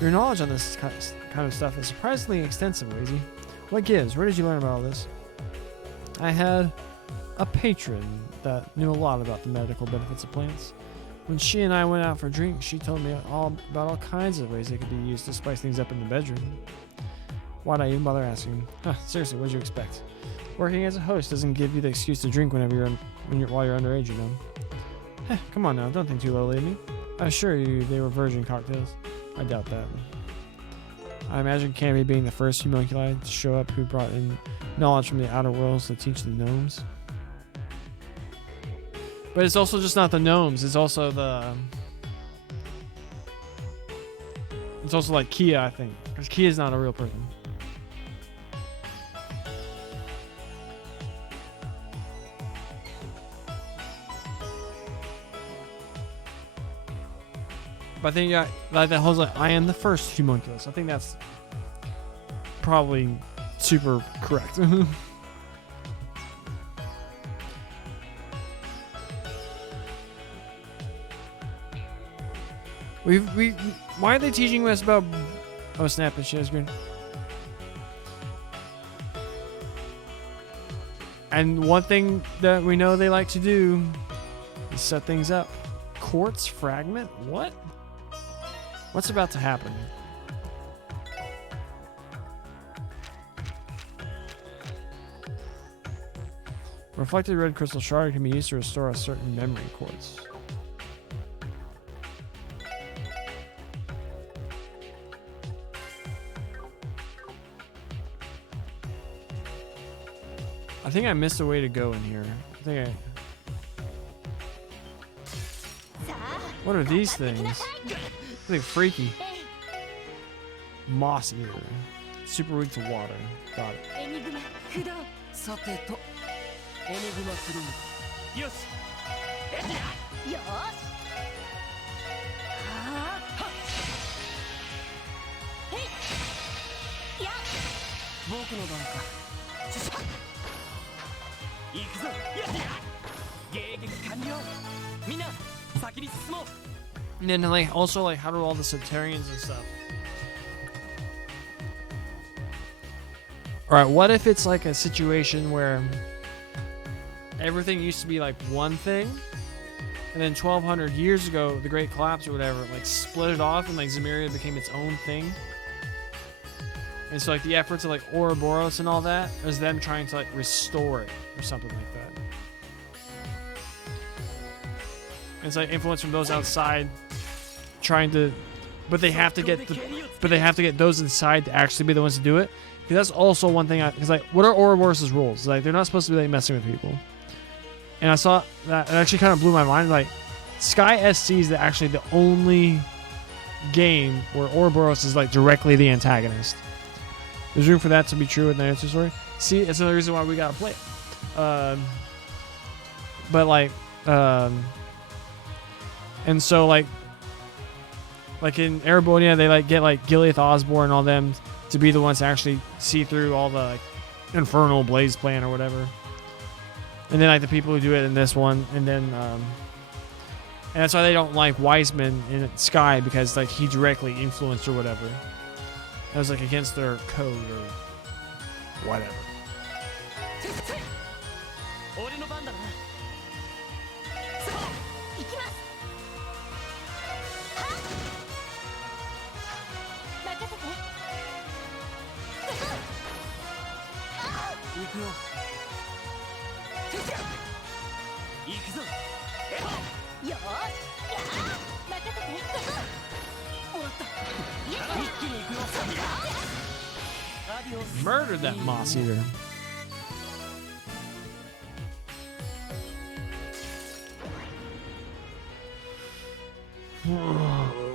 Your knowledge on this kind of stuff is surprisingly extensive, Wazy. What gives? Where did you learn about all this? I had a patron that knew a lot about the medical benefits of plants. When she and I went out for drinks, she told me all about all kinds of ways they could be used to spice things up in the bedroom. Why'd I even bother asking? Huh, seriously, what'd you expect? Working as a host doesn't give you the excuse to drink whenever while you're underage, you know. Heh, come on now, don't think too lowly of me. I assure you they were virgin cocktails. I doubt that. I imagine Cammy being the first homunculi to show up who brought in knowledge from the outer worlds to teach the gnomes. But it's also just not the gnomes. It's also the. It's also like Kia, I think, because Kia is not a real person. But I think like that whole like I am the first homunculus. I think that's probably super correct. Why are they teaching us about? Oh snap! It's share screen. And one thing that we know they like to do is set things up. Quartz fragment? What? What's about to happen? Reflected red crystal shard can be used to restore a certain memory quartz. I think I missed a way to go in here. I think What are these things? They're freaky. Moss eater. Super weak to water. Got it. さてとエニグマクルーよしよーしはあへいや僕の番かシュシュ行くぞ迎撃完了みんな先に進もう And then like also like how do all the Septarians and stuff? Alright, what if it's like a situation where everything used to be like one thing, and then 1200 years ago, the Great Collapse or whatever, like split it off and like Zemuria became its own thing? And so like the efforts of like Ouroboros and all that is them trying to like restore it or something like that. And it's like influence from those outside trying to, but they have to get those inside to actually be the ones to do it. Because that's also one thing. Because like, what are Ouroboros' rules? Like, they're not supposed to be like messing with people. And I saw that it actually kind of blew my mind. Like, Sky SC is actually the only game where Ouroboros is like directly the antagonist. There's room for that to be true in the answer story. See, it's another reason why we gotta play it. But like, and so like in Erebonia, they like get like Gileath Osborne and all them to be the ones to actually see through all the like, infernal blaze plan or whatever. And then like the people who do it in this one, and then and that's why they don't like Wiseman in Sky, because like he directly influenced or whatever. That was like against their code or whatever. 俺の番だなそう行きますはっ任せて行くよ行くぞよーしやー任せてもらった一気に行くよアディオス Murdered that moss eater. Oh.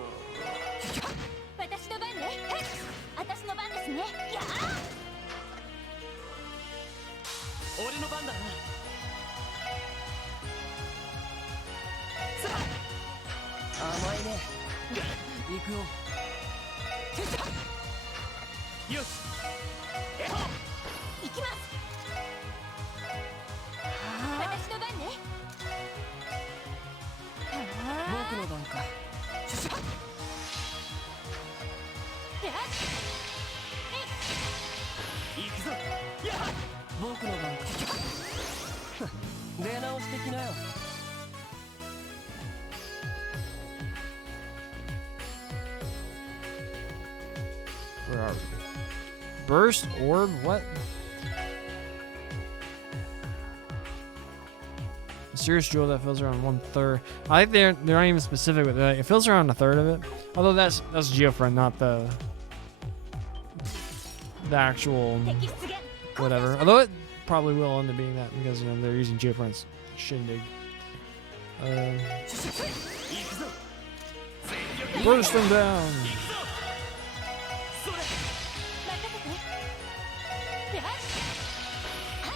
私の番ね私の番ですねやー俺の番だなさあ甘いね行くよよし行きます私の番ね僕の番か行くぞ僕の番か出直してきなよ Where are we? Burst orb? What? Mysterious jewel that fills around 1/3. I think they're not even specific with that. It fills around 1/3 of it. Although that's Geofriend, not the actual 敵出現 whatever. Although it probably will end up being that because they're using Geofriend's shindig. Burst them down. それ任せてよしは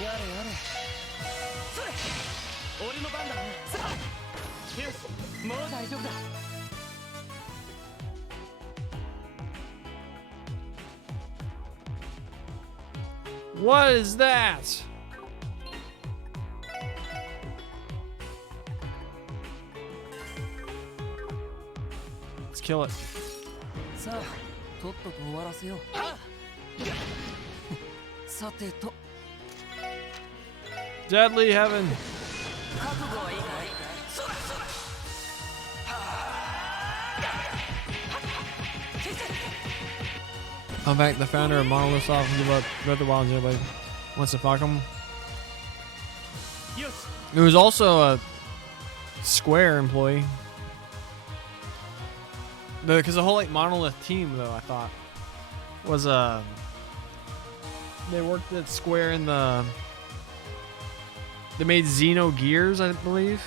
いやれやれそれ俺の番だなさあよしもう大丈夫だ What is that? Let's kill it. さあとっとと終わらせようさてと Deadly heaven. 覚悟はいいかいそらそら I'm back, the founder of Monolith Soft, and give up Breath of the Wild. Nobody wants to fuck him. よし It was also a Square employee. Because the whole like Monolith team, though, I thought was they worked at Square in the. They made Xenogears, I believe.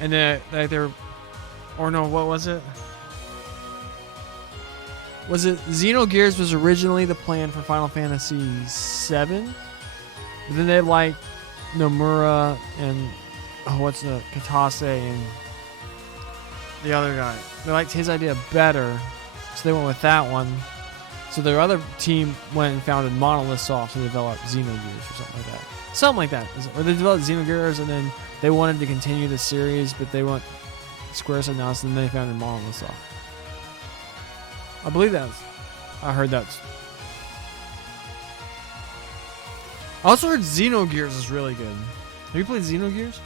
And they're, or no, what was it? Was it Xenogears was originally the plan for Final Fantasy VII? But then they had like Nomura and what's the Katase and the other guy. They liked his idea better, so they went with that one. So their other team went and founded Monolith Soft to develop Xenogears or something like that. Something like that. Or they developed Xenogears and then they wanted to continue the series, but they went Square said no, so then they founded Monolith Soft. I believe I heard that. I also heard Xenogears is really good. Have you played Xenogears?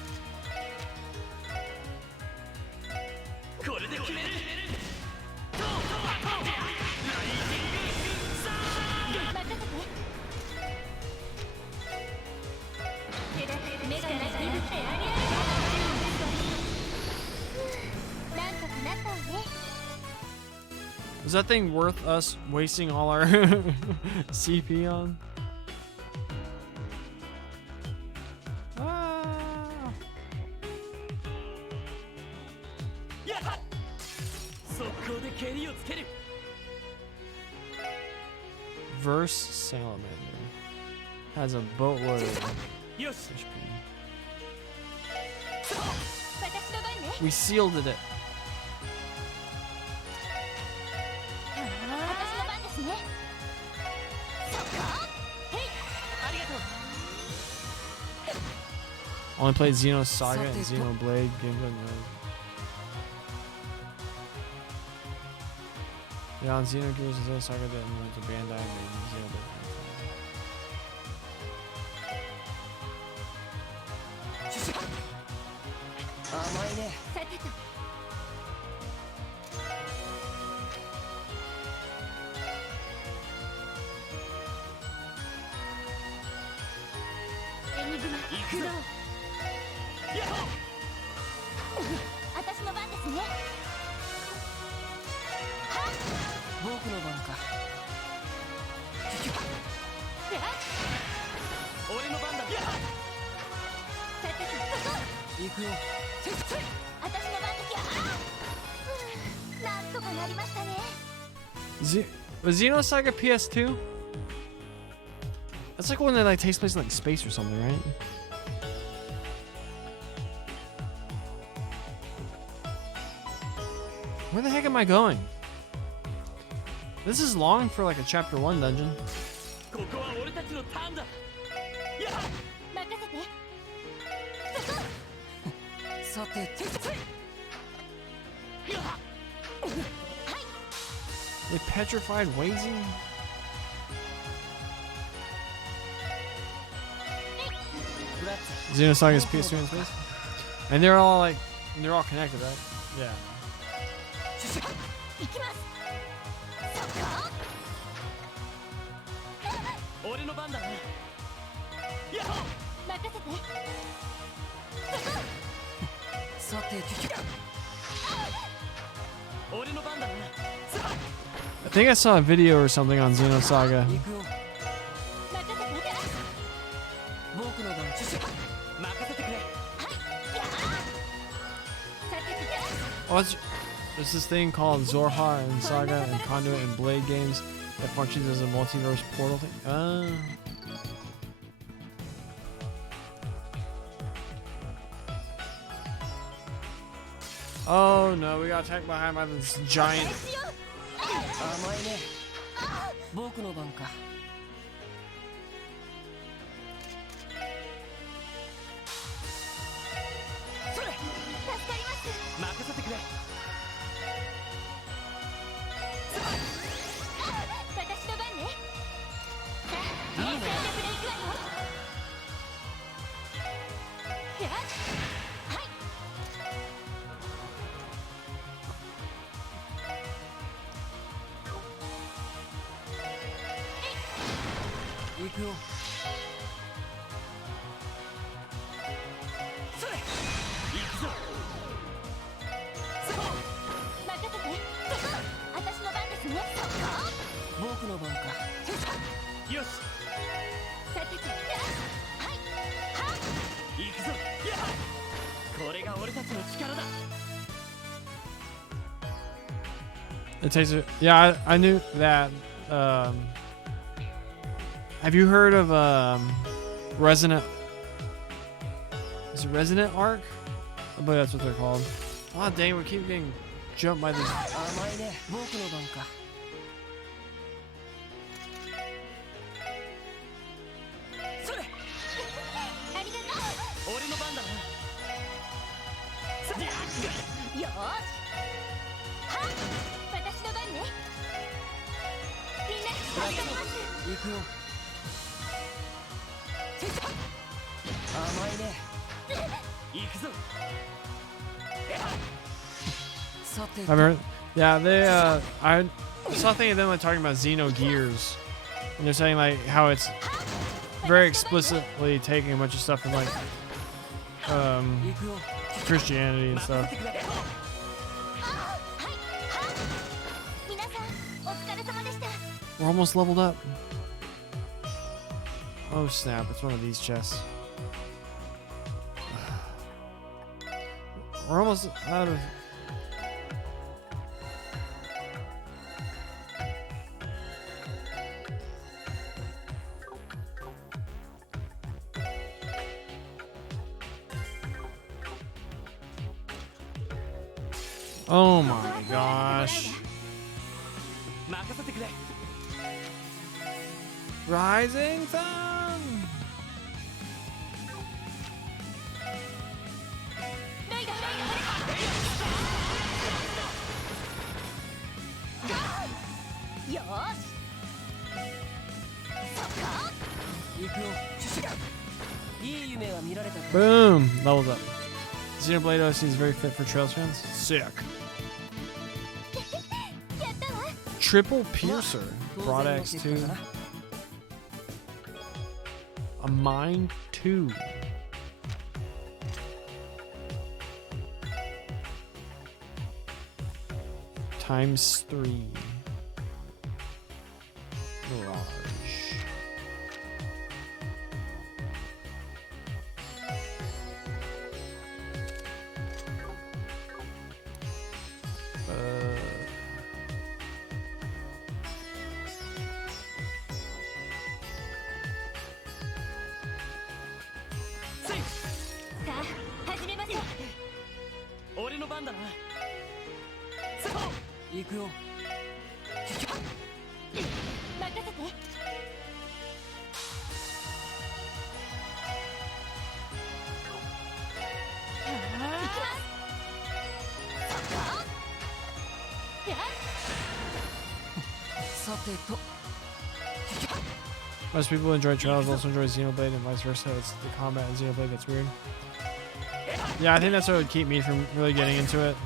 これで決める Is that thing worth us wasting all our CP on? Ah. やっ速攻で蹴りをつける Verse Salamander has a boatload of よし HP. 私の番ね We sealed it. 私の番ですねそっかへいありがとう Only played Xenosaga and Xenoblade gameplay mode. Yeah, on Xenogears and Xenosaga that went to Bandai made Xenoblade. 甘いねさてとエニグマ駆動やっほ私の番ですね僕の番かでは俺の番だやっさてと行くよ私の番ですよなんとかなりましたね Was Xenosaga PS2? That's like one that like takes place in like space or something, right? Where the heck am I going? This is long for like a chapter 1 dungeon. ここは俺たちのターンだやっ任せてさてと They petrified Wazy? Xenosaga's PS2 in space? And they're all like, they're all connected, right? Yeah. 行きますそっか俺の番だなやっほ任せてさて俺の番だなさあ I think I saw a video or something on Xenosaga. 行くよ任せて僕の番。任せてくれ。What's there's this thing called Zorha and Saga and Conduit and Blade games that functions as a multiverse portal thing. Oh no, we got attacked behind by this giant. 甘いね。僕の番か。それ。助かります。任せてくれ。私の番ね。いいね。全力で行くわよ。はい。行くよ。それ。行くぞ。そこ。任せて。そこ。私の番ですね。そこ。僕の番か。よし。さてと。はい。は。行くぞ。やっ。これが俺たちの力だ。 It takes it. Yeah, I knew that. Have you heard of Resonant? Is it Resonant Arc? I believe that's what they're called. Oh dang, we keep getting jumped by these. 甘いね。僕の番か。それ。ありがとう。俺の番だな。よーし。は。私の番ね。みんな助かります。行くよ。甘いね。行くぞ。さて。 I've heard. Yeah, they. I saw a thing of them like talking about Xenogears, and they're saying like how it's very explicitly taking a bunch of stuff from like Christianity and stuff. We're almost leveled up. Oh snap, it's one of these chests. We're almost out of... Oh my gosh. Rising Sun! Boom! Levels up. Xenoblade OC is very fit for Trails fans. Sick. Triple Piercer. Broad Axe 2. A Mine 2. Times 3. Mirage. Most people who enjoy Trials also enjoy Xenoblade and vice versa. It's the combat in Xenoblade that's weird. Yeah, I think that's what would keep me from really getting into it.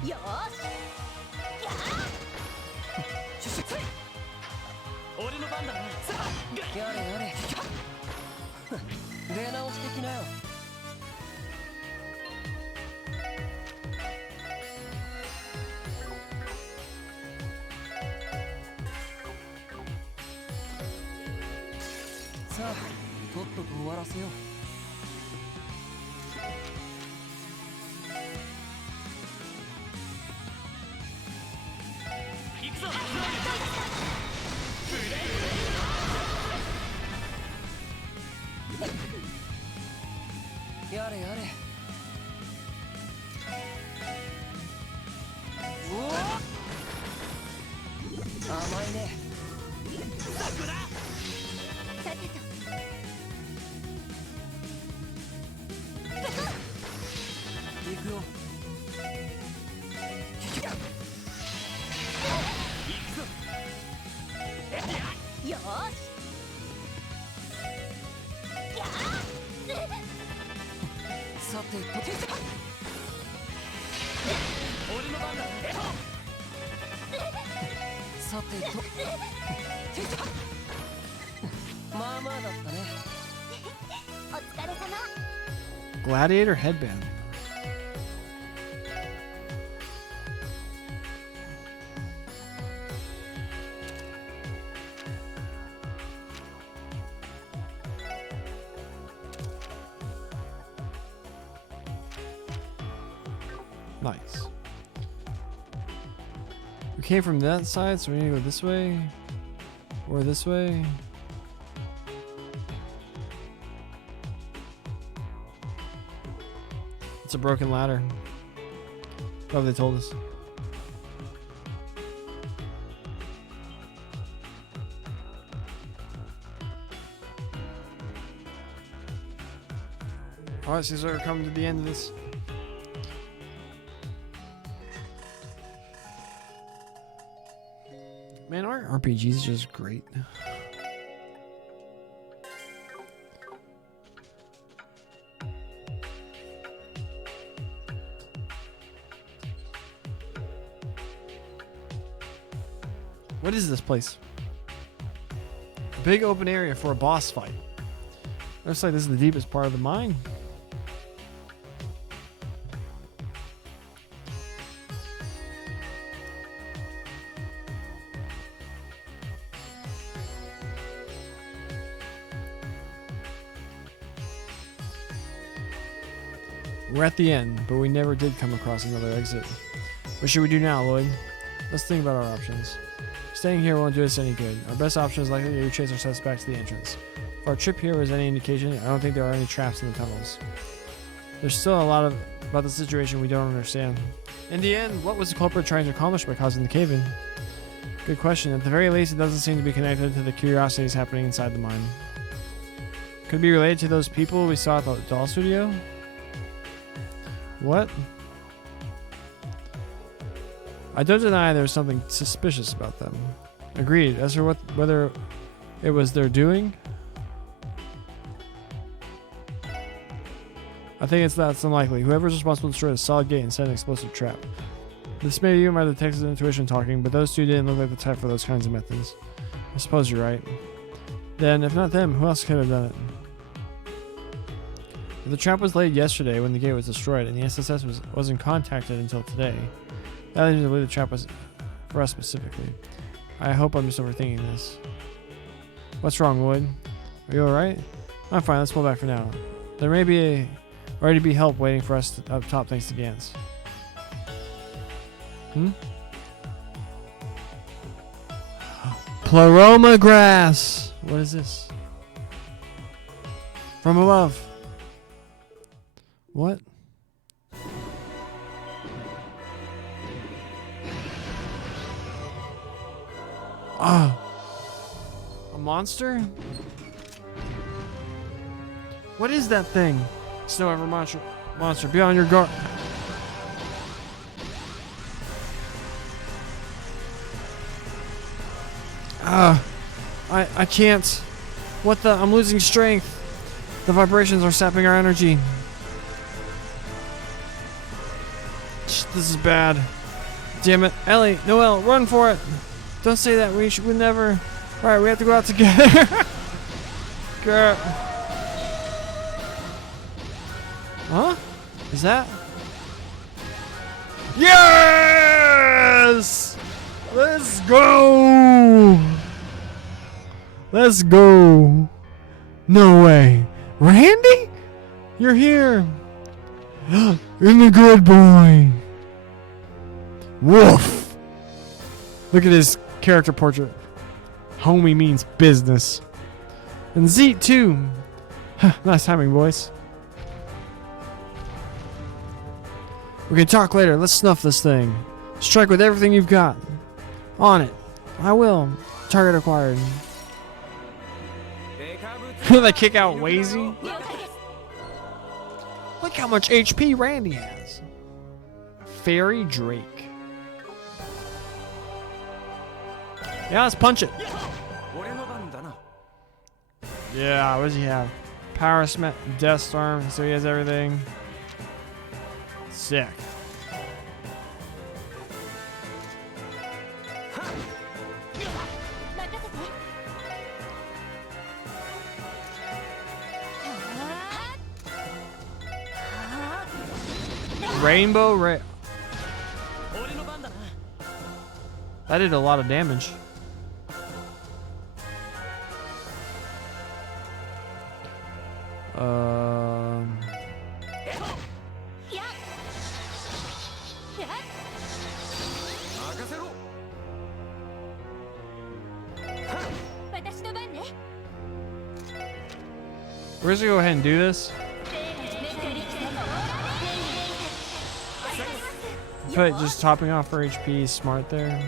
やれやれ。おお、甘いね。さてと行くよ。よーしやさてと、俺の番だ。さてと、まあまあだったね。お疲れ様。 Gladiator headband. Nice. We came from that side, so we need to go this way. Or this way. It's a broken ladder. Oh, they told us. Alright, seems like we're coming to the end of this. Man, our RPG is just great. What is this place? A big open area for a boss fight. Looks like this is the deepest part of the mine. We're at the end, but we never did come across another exit. What should we do now, Lloyd? Let's think about our options. Staying here won't do us any good. Our best option is likely to retrace our steps back to the entrance. If our trip here was any indication, I don't think there are any traps in the tunnels. There's still a lot about the situation we don't understand. In the end, what was the culprit trying to accomplish by causing the cave-in? Good question. At the very least, it doesn't seem to be connected to the curiosities happening inside the mine. Could it be related to those people we saw at the doll studio? What? I don't deny there's something suspicious about them. Agreed. As for whether it was their doing, I think that's unlikely. Whoever's responsible destroyed a solid gate and set an explosive trap. This may be my detective's intuition talking, but those two didn't look like the type for those kinds of methods. I suppose you're right. Then, if not them, who else could have done it? If the trap was laid yesterday when the gate was destroyed, and the SSS wasn't contacted until today, that leads me to believe the trap was for us specifically. I hope I'm just overthinking this. What's wrong, Wood? Are you alright? I'm fine, let's pull back for now. There may already be help waiting for us up top thanks to Gantz. Pleroma grass! What is this? From above. What? Ah! A monster? What is that thing? Snow Ever monster, be on your guard. I can't. What the? I'm losing strength. The vibrations are sapping our energy. This is bad. Damn it. Ellie, Noelle, run for it. Don't say that. We never. Alright, we have to go out together. Girl. Huh? Is that? Yes! Let's go! Let's go. No way. Randy? You're here. In the good boy. Woof. Look at his character portrait. Homie means business. And Zeet too. Nice timing, boys. We can talk later. Let's snuff this thing. Strike with everything you've got. On it. I will. Target acquired. They kick out Wazy. Look how much HP Randy has. Fairy Drake. Yeah, let's punch it. Yeah, what does he have? Power Smash, Death Storm, so he has everything. Sick. Rainbow Ray. That did a lot of damage. We're just gonna go ahead and do this. I feel like just topping off for HP is smart there.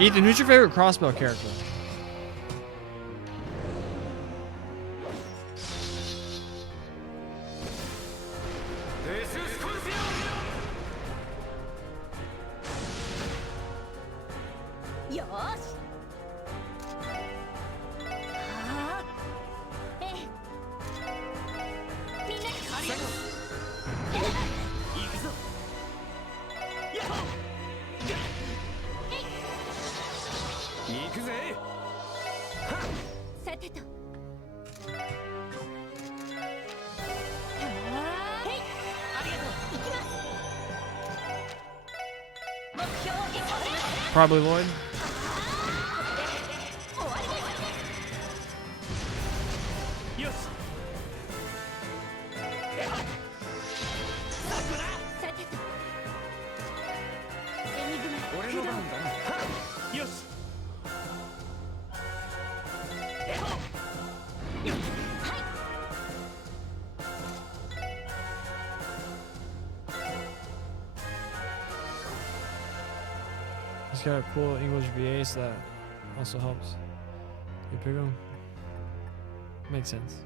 Ethan, who's your favorite crossbow character? Probably Lloyd. He's got a cool English VA, so that also helps. You pick him. Makes sense.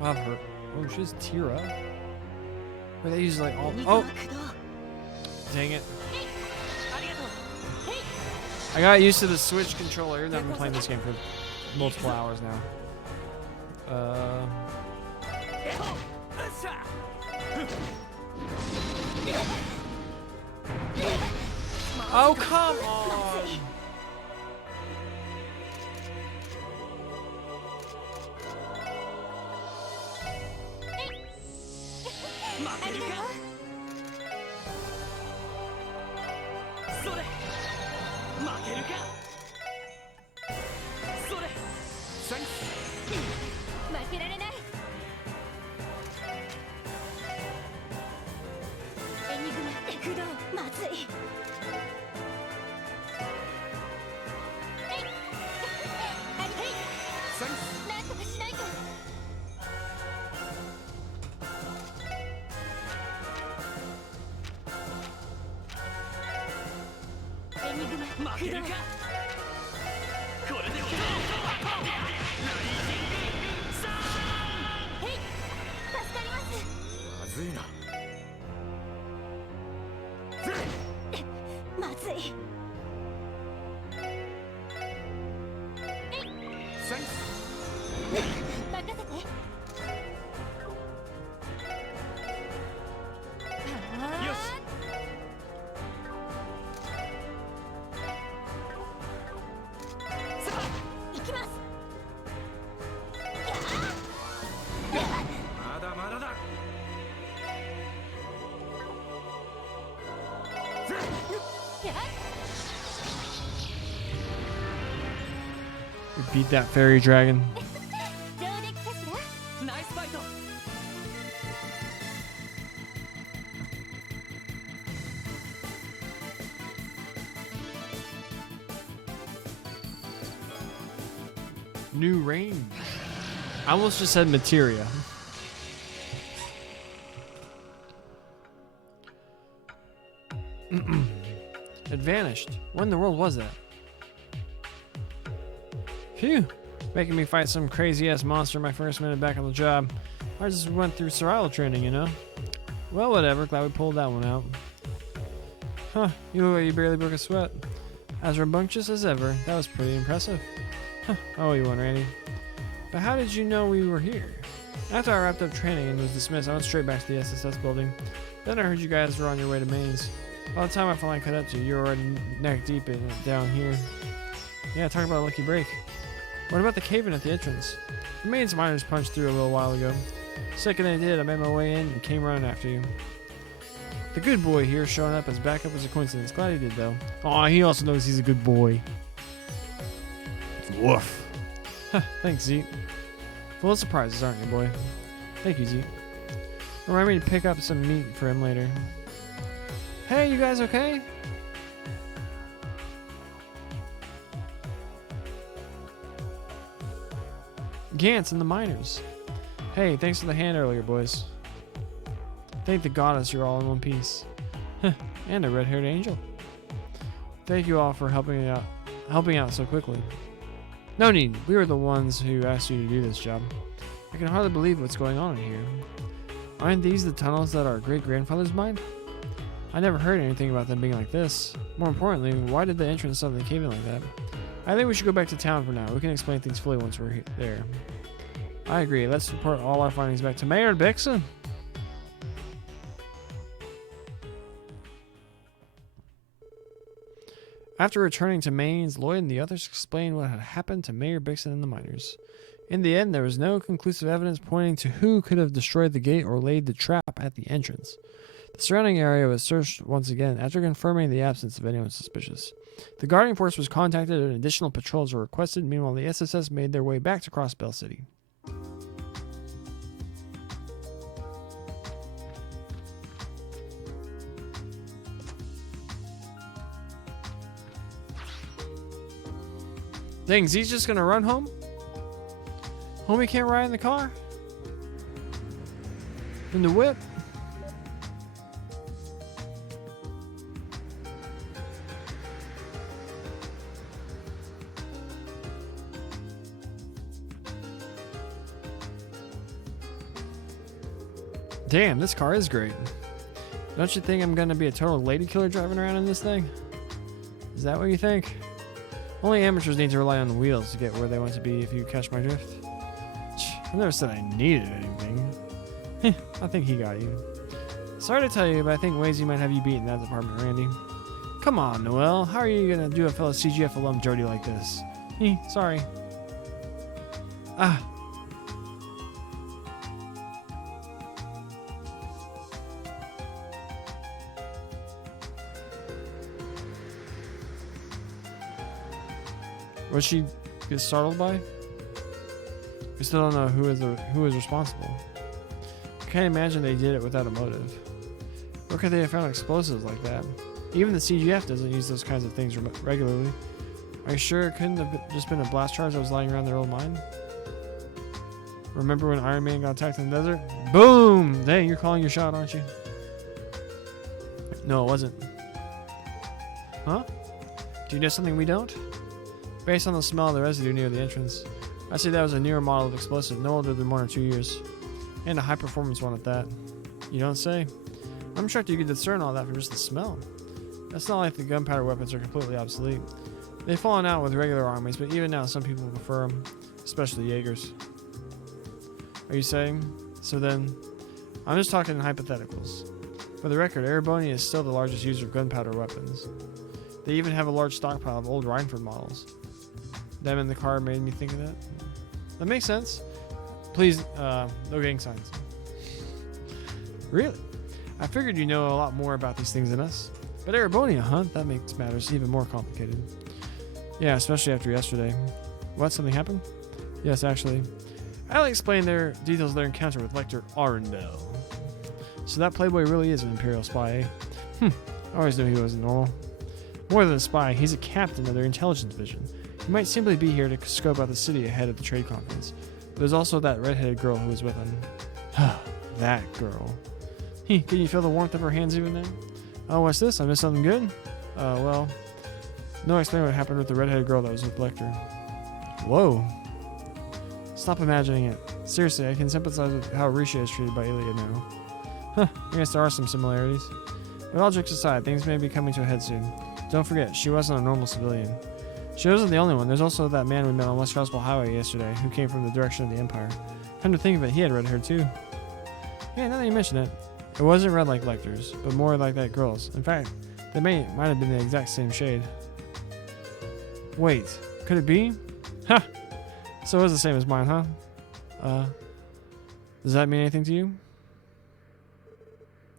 Wow, her. Oh, she's Tira. Where they use like all. Oh! Dang it. I got used to the Switch controller. I've been playing this game for multiple hours now. Oh, come on! 負けるかこれで落とへい助かりますまずいなまずいセンス任せてよし行きますまだまだだ We beat that fairy dragon. 上出来かしらナイスファイト New range. I almost just said materia. It vanished. What in the world was that? Phew. Making me fight some crazy ass monster my first minute back on the job. I just went through survival training, you know? Well, whatever. Glad we pulled that one out. Huh. You look like you barely broke a sweat. As rambunctious as ever. That was pretty impressive. Huh. Oh, you won, Randy. But how did you know we were here? After I wrapped up training and was dismissed, I went straight back to the SSS building. Then I heard you guys were on your way to Maine's. By the time I finally caught up to you, you were already neck deep in it down here. Yeah, talk about a lucky break. What about the cave-in at the entrance? The Maine's miners punched through a little while ago. Second they did, I made my way in and came running after you. The good boy here showing up as backup was a coincidence. Glad he did, though. Aw, he also knows he's a good boy. Woof. Huh, thanks, Zeke. Full of surprises, aren't you, boy? Thank you, Zeke. Remind me to pick up some meat for him later. Hey, you guys okay? Gantz and the miners. Hey, thanks for the hand earlier, boys. Thank the goddess you're all in one piece. And a red-haired angel. Thank you all for helping out so quickly. No need. We were the ones who asked you to do this job. I can hardly believe what's going on in here. Aren't these the tunnels that our great-grandfathers mined? I never heard anything about them being like this. More importantly, why did the entrance suddenly cave in like that? I think we should go back to town for now. We can explain things fully once we're there. I agree. Let's report all our findings back to Mayor Bixen. After returning to Maine's, Lloyd and the others explained what had happened to Mayor Bixen and the miners. In the end, there was no conclusive evidence pointing to who could have destroyed the gate or laid the trap at the entrance. The surrounding area was searched once again after confirming the absence of anyone suspicious. The guarding force was contacted and additional patrols were requested. Meanwhile, the SSS made their way back to Crossbell City. Dang, Z's just gonna run home? Homie can't ride in the car? In the whip? Damn, this car is great. Don't you think I'm gonna be a total lady killer driving around in this thing? Is that what you think? Only amateurs need to rely on the wheels to get where they want to be, if you catch my drift. I never said I needed anything. I think he got you. Sorry to tell you, but I think Wazy might have you beat in that department, Randy. Come on, Noel. How are you gonna do a fellow CGF alum dirty like this? Sorry. Ah. What she get startled by? We still don't know who is responsible. I can't imagine they did it without a motive. Where could they have found explosives like that? Even the CGF doesn't use those kinds of things regularly. Are you sure it couldn't have just been a blast charge that was lying around their old mine? Remember when Iron Man got attacked in the desert? Boom! Dang, you're calling your shot, aren't you? No, it wasn't. Huh? Do you know something we don't? Based on the smell of the residue near the entrance, I say that was a newer model of explosive, no older than 1 or 2 years. And a high-performance one at that. You don't say. I'm shocked you could discern all that from just the smell. It's not like the gunpowder weapons are completely obsolete. They've fallen out with regular armies, but even now some people prefer them, especially Jaegers. Are you saying? So then, I'm just talking in hypotheticals. For the record, Erebony is still the largest user of gunpowder weapons. They even have a large stockpile of old Reinford models. Them in the car made me think of that. That makes sense. Please, no gang signs. Really? I figured you know a lot more about these things than us. But Erebonia, huh? That makes matters even more complicated. Yeah, especially after yesterday. What, something happened? Yes, actually. I'll explain their details of their encounter with Lecter Arundel. So that playboy really is an Imperial spy, eh? I always knew he wasn't normal. More than a spy, he's a captain of their intelligence division. He might simply be here to scope out the city ahead of the trade conference. But there's also that red-headed girl who was with him. That girl. Can you feel the warmth of her hands even now? Oh, what's this? I missed something good? Well, no, explain what happened with the red-headed girl that was with Lecter. Whoa. Stop imagining it. Seriously, I can sympathize with how Risha is treated by Iliad now. I guess there are some similarities. But all jokes aside, things may be coming to a head soon. Don't forget, she wasn't a normal civilian. She wasn't the only one. There's also that man we met on West Gospel Highway yesterday who came from the direction of the Empire. Come to think of it, he had red hair too. Yeah, now that you mention it, it wasn't red like Lecter's, but more like that girl's. In fact, they might have been the exact same shade. Wait, could it be? Ha! So it was the same as mine, huh? Does that mean anything to you?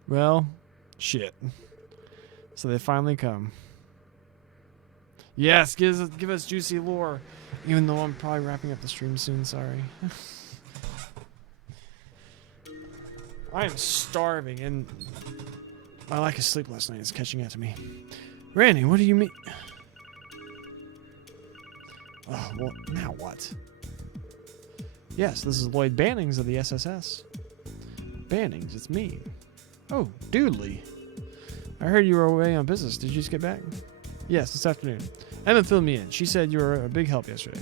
Well, shit. So they finally come. Yes, give us juicy lore. Even though I'm probably wrapping up the stream soon, sorry. I am starving and my lack of sleep last night is catching up to me. Randy, what do you mean? Oh, well, now what? Yes, this is Lloyd Bannings of the SSS. Bannings, it's me. Oh, Doodley. I heard you were away on business. Did you just get back? Yes, this afternoon. Emma filled me in. She said you were a big help yesterday.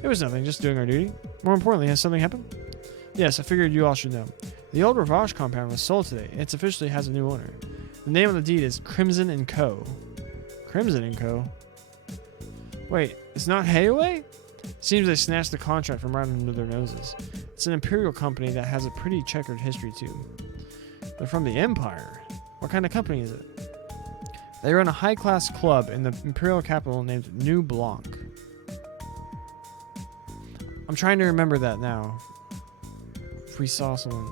It was nothing, just doing our duty. More importantly, has something happened? Yes, I figured you all should know. The old Ravage compound was sold today. It officially has a new owner. The name of the deed is Crimson & Co. Crimson & Co.? Wait, it's not Hayaway? Seems they snatched the contract from right under their noses. It's an imperial company that has a pretty checkered history too. They're from the Empire. What kind of company is it? They run a high-class club in the imperial capital named New Blanc. I'm trying to remember that now. If we saw someone.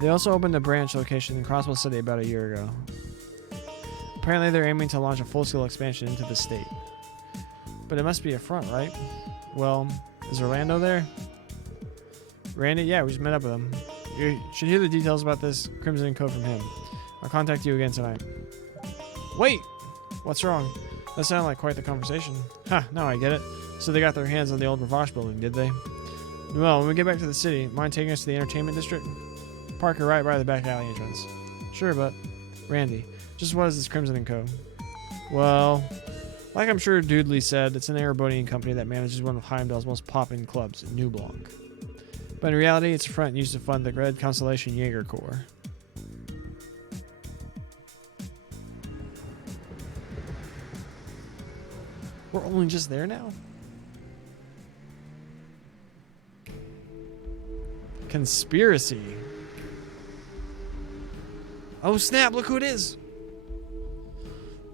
They also opened a branch location in Crosswell City about a year ago. Apparently they're aiming to launch a full-scale expansion into the state. But it must be a front, right? Well, is Orlando there? Randy? Yeah, we just met up with him. You should hear the details about this Crimson & Co. from him. I'll contact you again tonight. Wait! What's wrong? That sounded like quite the conversation. Ha, now I get it. So they got their hands on the old Ravage building, did they? Well, when we get back to the city, mind taking us to the entertainment district? Park her right by the back alley entrance. Sure, but... Randy, just what is this Crimson & Co.? Well... Like I'm sure Doodley said, it's an Erebonian company that manages one of Heimdall's most popping clubs, New Blanc. But in reality, it's a front used to fund the Red Constellation Jaeger Corps. We're only just there now? Conspiracy. Oh snap, look who it is!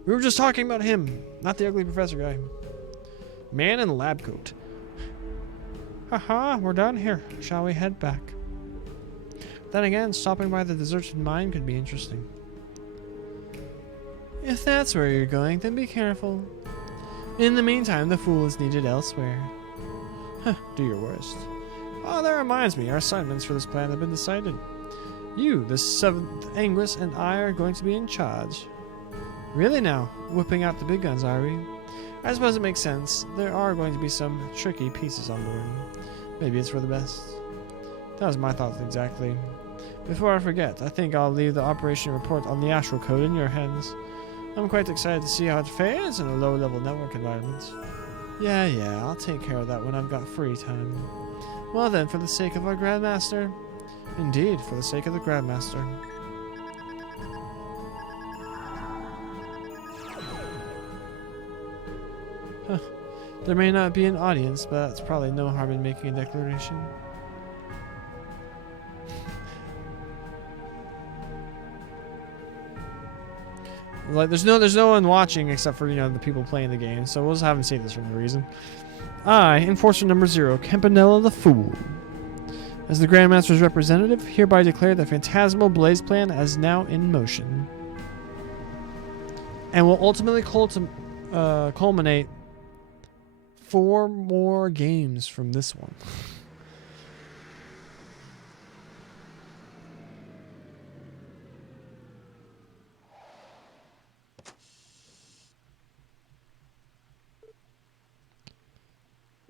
We were just talking about him, not the ugly professor guy. Man in lab coat. Haha, we're done here. Shall we head back? Then again, stopping by the deserted mine could be interesting. If that's where you're going, then be careful. In the meantime, the fool is needed elsewhere. Do your worst. Oh, that reminds me, our assignments for this plan have been decided. You, the 7th Anguis, and I are going to be in charge. Really now? Whipping out the big guns, are we? I suppose it makes sense. There are going to be some tricky pieces on board. Maybe it's for the best. That was my thoughts exactly. Before I forget, I think I'll leave the operation report on the Astral Code in your hands. I'm quite excited to see how it fares in a low-level network environment. Yeah, I'll take care of that when I've got free time. Well then, for the sake of our Grandmaster. Indeed, for the sake of the Grandmaster. Huh. There may not be an audience, but that's probably no harm in making a declaration. Like, there's no one watching except for, the people playing the game, so we'll just have them say this for no reason. I, Enforcer Number 0, Campanella the Fool, as the Grandmaster's representative, hereby declare the Phantasmal Blaze Plan as now in motion. And will ultimately culminate 4 more games from this one.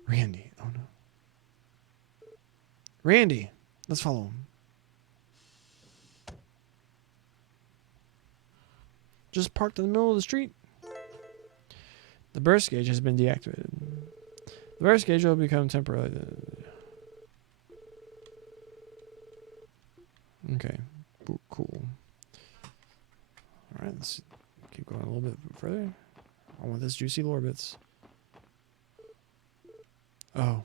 Randy. Oh no. Randy. Let's follow him. Just parked in the middle of the street. The burst gauge has been deactivated. The burst gauge will become temporarily. Okay. Cool. Alright, let's keep going a little bit further. I want this juicy lore bits. Oh.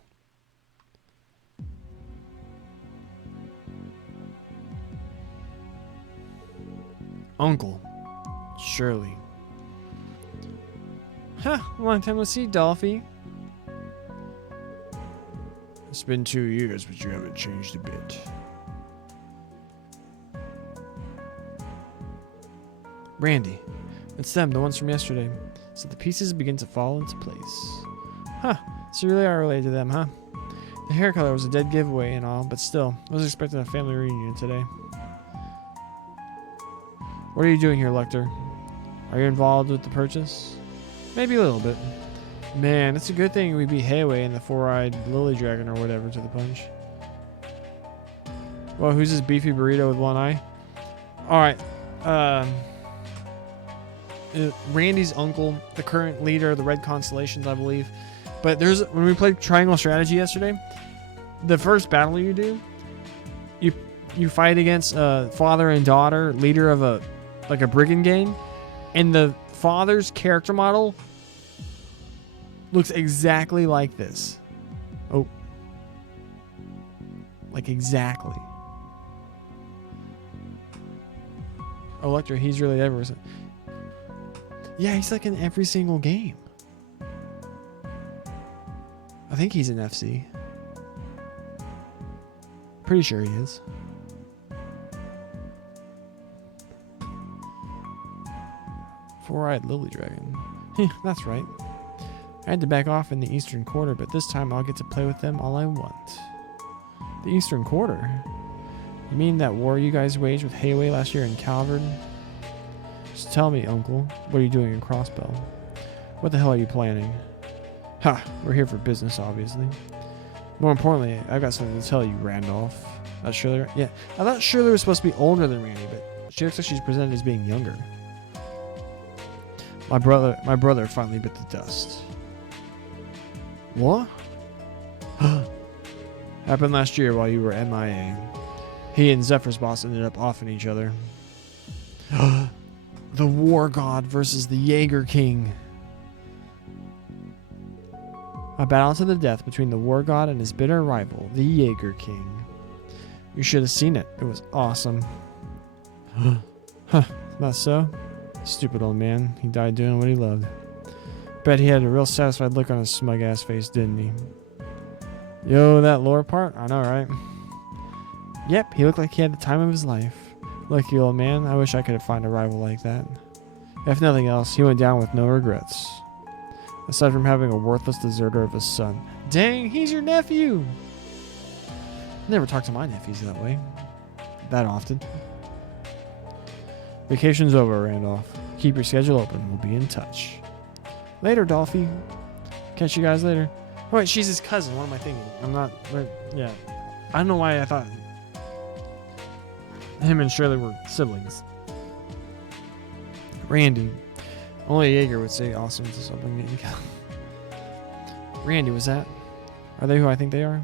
Uncle. Surely. Huh, long time no see, Dolphy. It's been 2 years, but you haven't changed a bit. Randy. It's them, the ones from yesterday. So the pieces begin to fall into place. Huh. So you really are related to them, huh? The hair color was a dead giveaway and all, but still, I was expecting a family reunion today. What are you doing here, Lecter? Are you involved with the purchase? Maybe a little bit. Man, it's a good thing we beat Hayway and the four-eyed lily dragon or whatever to the punch. Well, who's this beefy burrito with one eye? Alright, Randy's uncle, the current leader of the Red Constellations, I believe. But when we played Triangle Strategy yesterday, the first battle you do, you fight against father and daughter, leader of a brigand gang, and the father's character model looks exactly like this. Oh. Like exactly. Oh, Lecter, he's really everywhere. Yeah, he's like in every single game. I think he's in FC. Pretty sure he is. Four-eyed lily dragon. That's right. I had to back off in the eastern quarter, but this time I'll get to play with them all I want. The eastern quarter? You mean that war you guys waged with Hayway last year in Calvert? Just tell me, Uncle. What are you doing in Crossbell? What the hell are you planning? Ha! We're here for business, obviously. More importantly, I've got something to tell you, Randolph. Not Shirley? Yeah, I thought Shirley was supposed to be older than Randy, but she looks like she's presented as being younger. My brother finally bit the dust. What? Happened last year while you were MIA. He and Zephyr's boss ended up offing each other. The War God versus the Jaeger King. A battle to the death between the War God and his bitter rival, the Jaeger King. You should have seen it. It was awesome. Huh, not so? Stupid old man. He died doing what he loved. Bet he had a real satisfied look on his smug ass face, didn't he? Yo, that lore part? I know, right? Yep, he looked like he had the time of his life. Lucky old man. I wish I could have found a rival like that. If nothing else, he went down with no regrets. Aside from having a worthless deserter of a son. Dang, he's your nephew! Never talk to my nephews that way. That often. Vacation's over, Randolph. Keep your schedule open. We'll be in touch. Later, Dolphy. Catch you guys later. Oh, wait, she's his cousin. What am I thinking? I'm not... Yeah. I don't know why I thought him and Shirley were siblings. Randy. Only a Jaeger would say awesome to something. Randy, was that? Are they who I think they are?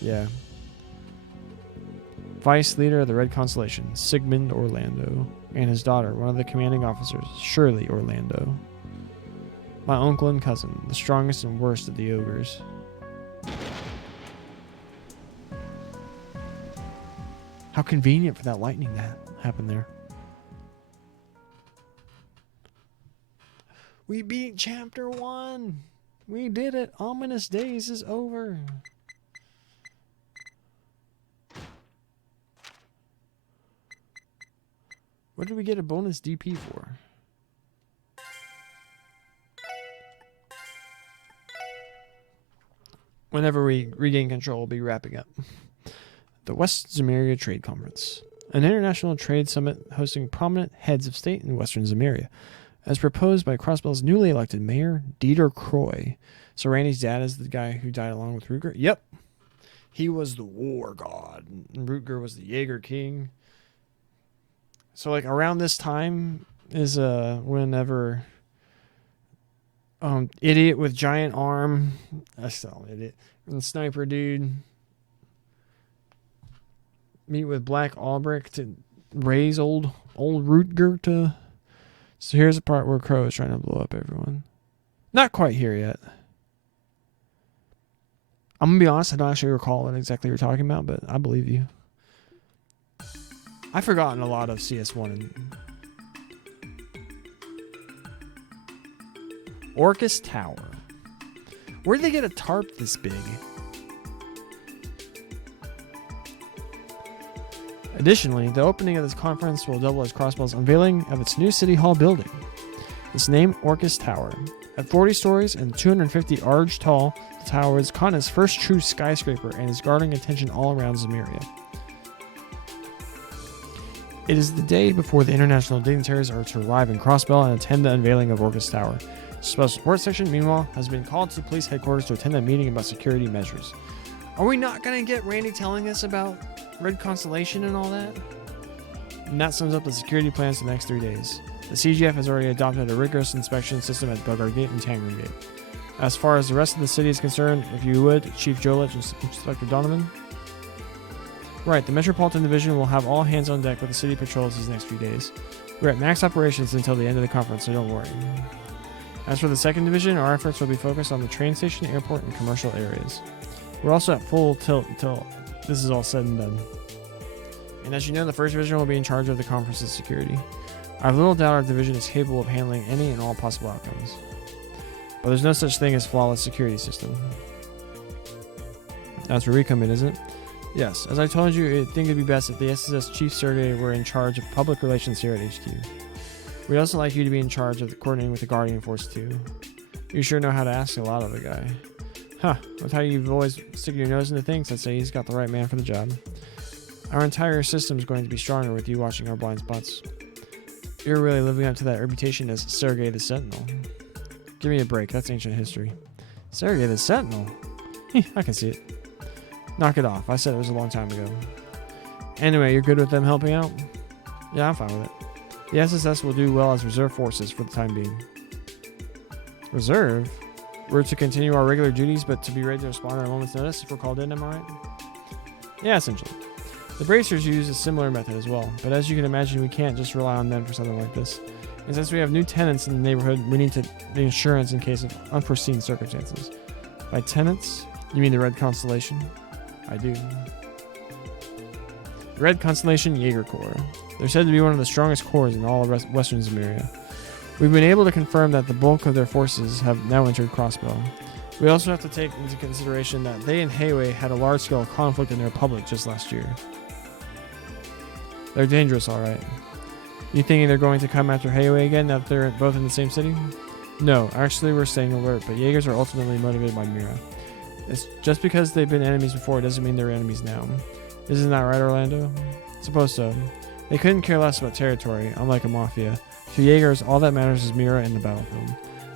Yeah. Vice leader of the Red Constellation, Sigmund Orlando, and his daughter, one of the commanding officers, Shirley Orlando. My uncle and cousin, the strongest and worst of the ogres. How convenient for that lightning that happened there. We beat chapter 1. We did it. Ominous Days is over. What did we get a bonus DP for? Whenever we regain control, we'll be wrapping up. The West Zemeria Trade Conference, an international trade summit hosting prominent heads of state in Western Zemeria, as proposed by Crossbell's newly elected mayor, Dieter Croy. So Randy's dad is the guy who died along with Rutger? Yep. He was the war god, and Rutger was the Jaeger king. So, like, around this time is whenever idiot with giant arm, that's still an idiot, and sniper dude meet with Black Albrecht to raise old Rutger to. So here's the part where Crow is trying to blow up everyone. Not quite here yet. I'm gonna be honest, I don't actually recall what exactly you're talking about, but I believe you. I've forgotten a lot of CS1. Orcus Tower. Where did they get a tarp this big? Additionally, the opening of this conference will double as Crossbell's unveiling of its new City Hall building. It's named Orcus Tower. At 40 stories and 250 arch tall, the tower is Kanna's first true skyscraper and is garnering attention all around Zemeria. It is the day before the international dignitaries are to arrive in Crossbell and attend the unveiling of Orcus Tower. The Special Support Section, meanwhile, has been called to police headquarters to attend a meeting about security measures. Are we not going to get Randy telling us about Red Constellation and all that? And that sums up the security plans for the next 3 days. The CGF has already adopted a rigorous inspection system at Belgard Gate and Tangram Gate. As far as the rest of the city is concerned, if you would, Chief Jolich and Inspector Donovan. Right, the Metropolitan Division will have all hands on deck with the city patrols these next few days. We're at max operations until the end of the conference, so don't worry. As for the 2nd Division, our efforts will be focused on the train station, airport, and commercial areas. We're also at full tilt until this is all said and done. And as you know, the 1st Division will be in charge of the conference's security. I have little doubt our division is capable of handling any and all possible outcomes. But there's no such thing as flawless security system. That's where we come in, isn't it? Yes, as I told you, I think it'd be best if the SSS Chief Sergey were in charge of public relations here at HQ. We'd also like you to be in charge of coordinating with the Guardian Force too. You sure know how to ask a lot of the guy. Huh, with how you've always stick your nose into things, I'd say he's got the right man for the job. Our entire system is going to be stronger with you watching our blind spots. You're really living up to that reputation as Sergey the Sentinel. Give me a break, that's ancient history. Sergey the Sentinel? I can see it. Knock it off, I said it was a long time ago. Anyway, you're good with them helping out? Yeah, I'm fine with it. The SSS will do well as reserve forces for the time being. Reserve? We're to continue our regular duties, but to be ready to respond at a moment's notice if we're called in, am I right? Yeah, essentially. The Bracers use a similar method as well, but as you can imagine, we can't just rely on them for something like this. And since we have new tenants in the neighborhood, we need the insurance in case of unforeseen circumstances. By tenants, you mean the Red Constellation? I do. The Red Constellation Jaeger Corps. They're said to be one of the strongest corps in all of Western Zemeria. We've been able to confirm that the bulk of their forces have now entered Crossbell. We also have to take into consideration that they and Hayway had a large-scale conflict in the Republic just last year. They're dangerous, alright. You thinking they're going to come after Hayway again now that they're both in the same city? No, actually we're staying alert, but Jaegers are ultimately motivated by Mira. It's just because they've been enemies before doesn't mean they're enemies now. Isn't that right, Orlando? Suppose so. They couldn't care less about territory, unlike a mafia. To Jaegers, all that matters is Mira in the battlefield.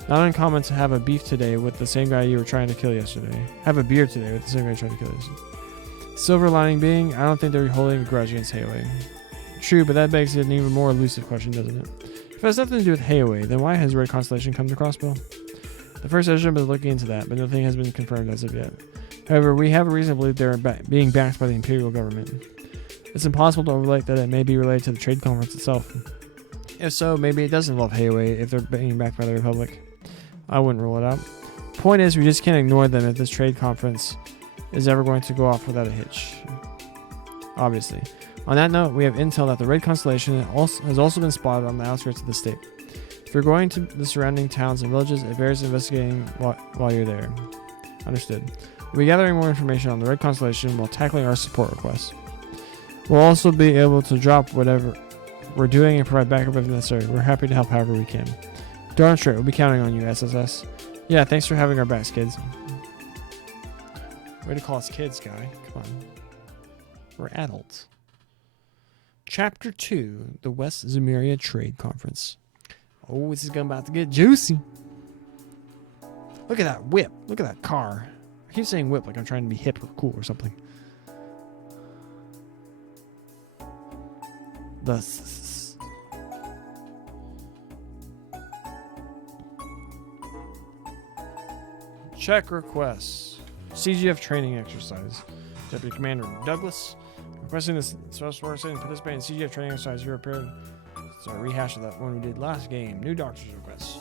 Not uncommon to have a beef today with the same guy you were trying to kill yesterday. Have a beer today with the same guy you tried to kill yesterday. Silver lining being, I don't think they're holding a grudge against Hayway. True, but that begs an even more elusive question, doesn't it? If it has nothing to do with Heiwei, then why has Red Constellation come to Crossbow? The first Azure has been looking into that, but nothing has been confirmed as of yet. However, we have a reason to believe they're being backed by the Imperial government. It's impossible to overlook that it may be related to the trade conference itself. If so, maybe it does involve Heiwei if they're being backed by the Republic. I wouldn't rule it out. Point is, we just can't ignore them if this trade conference is ever going to go off without a hitch. Obviously. On that note, we have intel that the Red Constellation has also been spotted on the outskirts of the state. If you're going to the surrounding towns and villages, it bears investigating while you're there. Understood. We'll be gathering more information on the Red Constellation while tackling our support requests. We'll also be able to drop whatever we're doing and provide backup if necessary. We're happy to help however we can. Darn straight, we'll be counting on you, SSS. Yeah, thanks for having our backs, kids. Way to call us kids, guy. Come on. We're adults. Chapter 2, the West Zumeria Trade Conference. Oh, this is about to get juicy. Look at that whip. Look at that car. I keep saying whip like I'm trying to be hip or cool or something. Check requests. CGF training exercise. Deputy Commander Douglas requesting this special person to participate in CGF training exercise. You're prepared. It's a rehash of that one we did last game. New doctor's requests.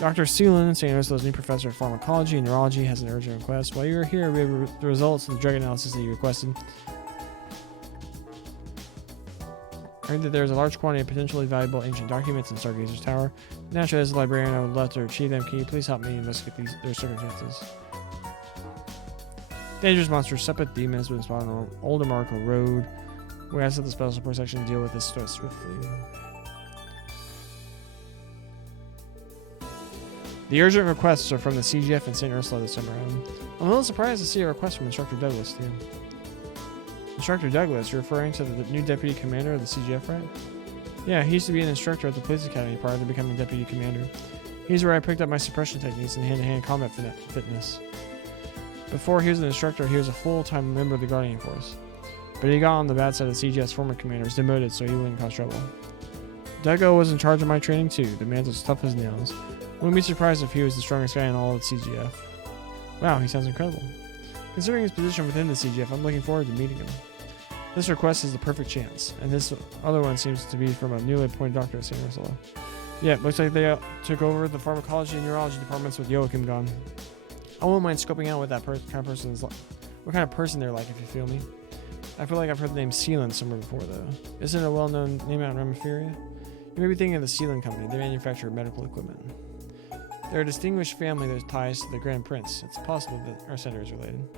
Dr. Seelan, St. Ursula's new professor of pharmacology and neurology, has an urgent request. While you are here, we have the results of the drug analysis that you requested. I heard that there is a large quantity of potentially valuable ancient documents in Stargazer's Tower. Naturally, as a librarian, I would love to retrieve them. Can you please help me investigate their circumstances? Dangerous monster, separate demon has been spotted on Old Marco Road. We ask that the special support section deal with this swiftly. The urgent requests are from the CGF and St. Ursula this time around. I'm a little surprised to see a request from Instructor Douglas, too. Instructor Douglas, you're referring to the new deputy commander of the CGF, right? Yeah, he used to be an instructor at the police academy prior to becoming deputy commander. He's where I picked up my suppression techniques and hand-to-hand combat fitness. Before he was an instructor, he was a full-time member of the Guardian Force. But he got on the bad side of the CGF's former commander, was demoted so he wouldn't cause trouble. Duggo was in charge of my training too. The man's as tough as nails. Wouldn't be surprised if he was the strongest guy in all of CGF. Wow, he sounds incredible. Considering his position within the CGF, I'm looking forward to meeting him. This request is the perfect chance, and this other one seems to be from a newly appointed doctor at St. Ursula. Yeah, looks like they took over the pharmacology and neurology departments with Joachim gone. I won't mind scoping out what that kind of person is like. What kind of person they're like, if you feel me. I feel like I've heard the name Sealand somewhere before, though. Isn't it a well-known name out in Remiferia? You may be thinking of the Sealand Company. They manufacture medical equipment. They're a distinguished family that has ties to the Grand Prince. It's possible that our center is related.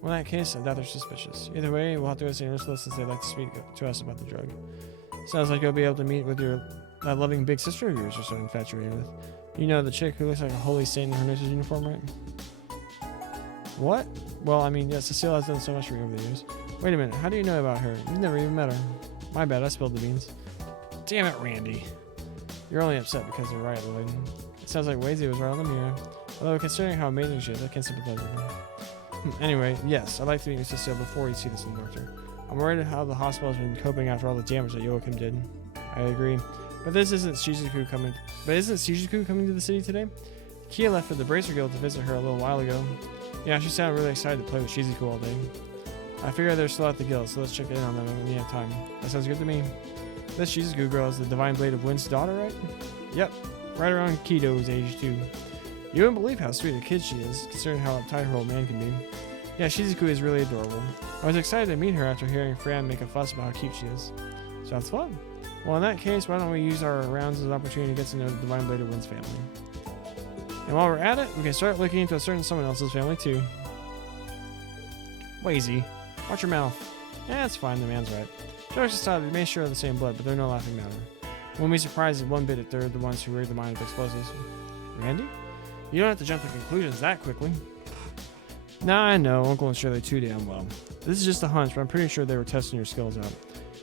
Well, in that case, I doubt they're suspicious. Either way, we'll have to go to St. Ursula since they'd like to speak to us about the drug. Sounds like you'll be able to meet with that loving big sister of yours you're so infatuated with. You know, the chick who looks like a holy saint in her nurse's uniform, right? What? Well, I mean, yes, Cecile has done so much for you over the years. Wait a minute, how do you know about her? You've never even met her. My bad, I spilled the beans. Damn it, Randy. You're only upset because they're right, Lloyd. It sounds like Wazy was right on the mirror. Although, considering how amazing she is, I can't sympathize with her. Anyway, yes, I'd like to meet with Cecile before you see this new doctor. I'm worried how the hospital has been coping after all the damage that Joachim did. I agree. But this isn't Shizuku coming. But isn't Shizuku coming to the city today? Kia left for the Bracer Guild to visit her a little while ago. Yeah, she sounded really excited to play with Shizuku all day. I figure they're still at the guild, so let's check in on them when we have time. That sounds good to me. This Shizuku girl is the Divine Blade of Wind's daughter, right? Yep, right around Kido's age too. You wouldn't believe how sweet a kid she is, considering how uptight her old man can be. Yeah, Shizuku is really adorable. I was excited to meet her after hearing Fran make a fuss about how cute she is. Sounds fun. Well, in that case, why don't we use our rounds as an opportunity to get to know the Divine Blade of Wind's family. And while we're at it, we can start looking into a certain someone else's family too. Wazy, watch your mouth. It's fine, the man's right. Jokes aside, we may share the same blood, but they're no laughing matter. Won't be surprised if one bit if they're the ones who reared the mine with explosives. Randy? You don't have to jump to conclusions that quickly. Nah, I know, Uncle and Shirley too damn well. This is just a hunch, but I'm pretty sure they were testing your skills out.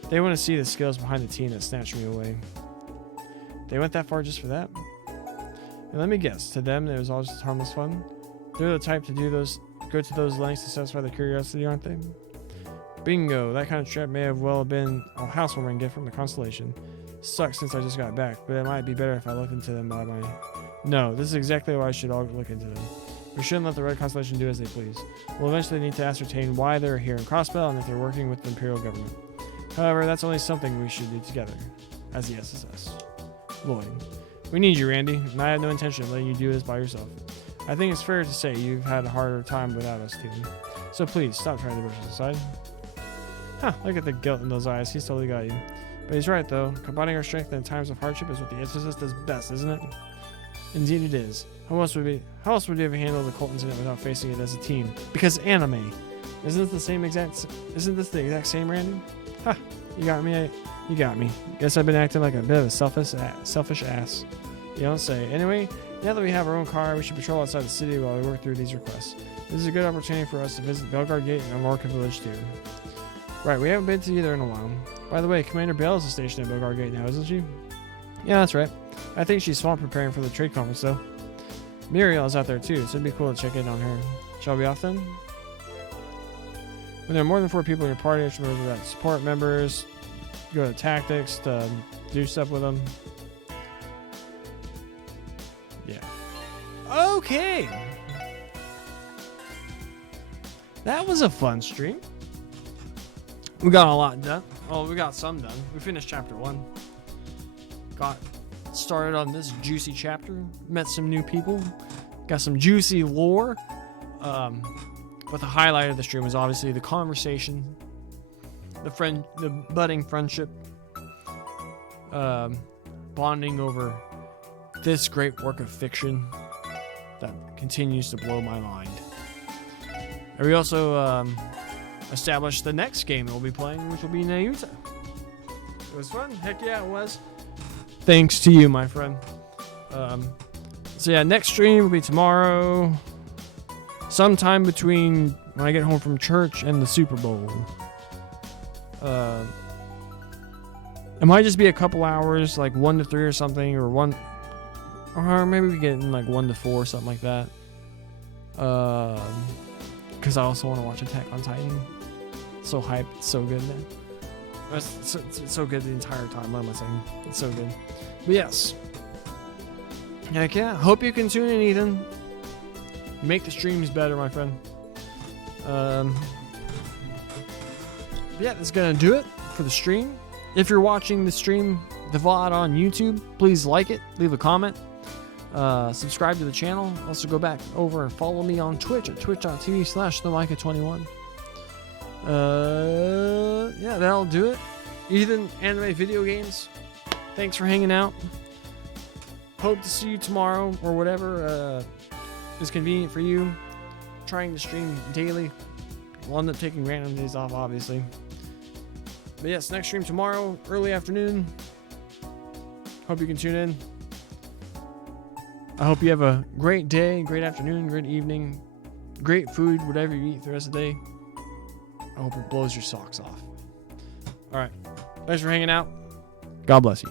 They want to see the skills behind the team that snatched me away. They went that far just for that? And let me guess, to them it was all just harmless fun? They're the type to go to those lengths to satisfy their curiosity, aren't they? Bingo, that kind of trip may have well been a housewarming gift from the Constellation. Sucks since I just got back, but it might be better if I look into them by my... No, this is exactly why I should all look into them. We shouldn't let the Red Constellation do as they please. We'll eventually need to ascertain why they're here in Crossbell and if they're working with the Imperial government. However, that's only something we should do together, as the SSS. Lloyd. We need you, Randy, and I have no intention of letting you do this by yourself. I think it's fair to say you've had a harder time without us, too. So please, stop trying to push us aside. Huh, look at the guilt in those eyes. He's totally got you. But he's right, though. Combining our strength in times of hardship is what the SSS does best, isn't it? Indeed it is. How else would we ever handle the cult incident without facing it as a team? Because anime. Isn't this the exact same, Randy? Ha! You got me. You got me. Guess I've been acting like a bit of a selfish ass. You don't say. Anyway, now that we have our own car, we should patrol outside the city while we work through these requests. This is a good opportunity for us to visit Belgard Gate and Amorca Village too. Right, we haven't been to either in a while. By the way, Commander Bell is stationed at Belgard Gate now, isn't she? Yeah, that's right. I think she's swamped preparing for the trade conference though. Muriel is out there too, so it'd be cool to check in on her. Shall we off then? When there are more than 4 people in your party, I should remember that support members, go to tactics to do stuff with them. Yeah. Okay. That was a fun stream. We got a lot done. Oh, we got some done. We finished chapter 1. Got started on this juicy chapter. Met some new people. Got some juicy lore. But the highlight of the stream was obviously the conversation, the budding friendship, bonding over this great work of fiction that continues to blow my mind. And we also established the next game we'll be playing, which will be Nayuta. It was fun. Heck yeah, it was. Thanks to you, my friend. So yeah, next stream will be tomorrow. Sometime between when I get home from church and the Super Bowl. It might just be a couple hours, like 1 to 3 or something, or maybe we get in like 1 to 4 or something like that. Because I also want to watch Attack on Titan. So hyped, it's so good, man. It's so good the entire time. What am I saying? It's so good. But yes. Heck yeah. Hope you can tune in, Ethan. Make the streams better, my friend. Yeah, that's gonna do it for the stream. If you're watching the stream, the VOD on YouTube, please like it, leave a comment, subscribe to the channel. Also go back over and follow me on Twitch at twitch.tv/themicah21. Yeah, that'll do it. Ethan, Anime Video Games, thanks for hanging out. Hope to see you tomorrow or whatever is convenient for you. Trying to stream daily. We'll end up taking random days off, obviously. But yes, next stream tomorrow, early afternoon. Hope you can tune in. I hope you have a great day, great afternoon, great evening, great food, whatever you eat the rest of the day. I hope it blows your socks off. All right. Thanks for hanging out. God bless you.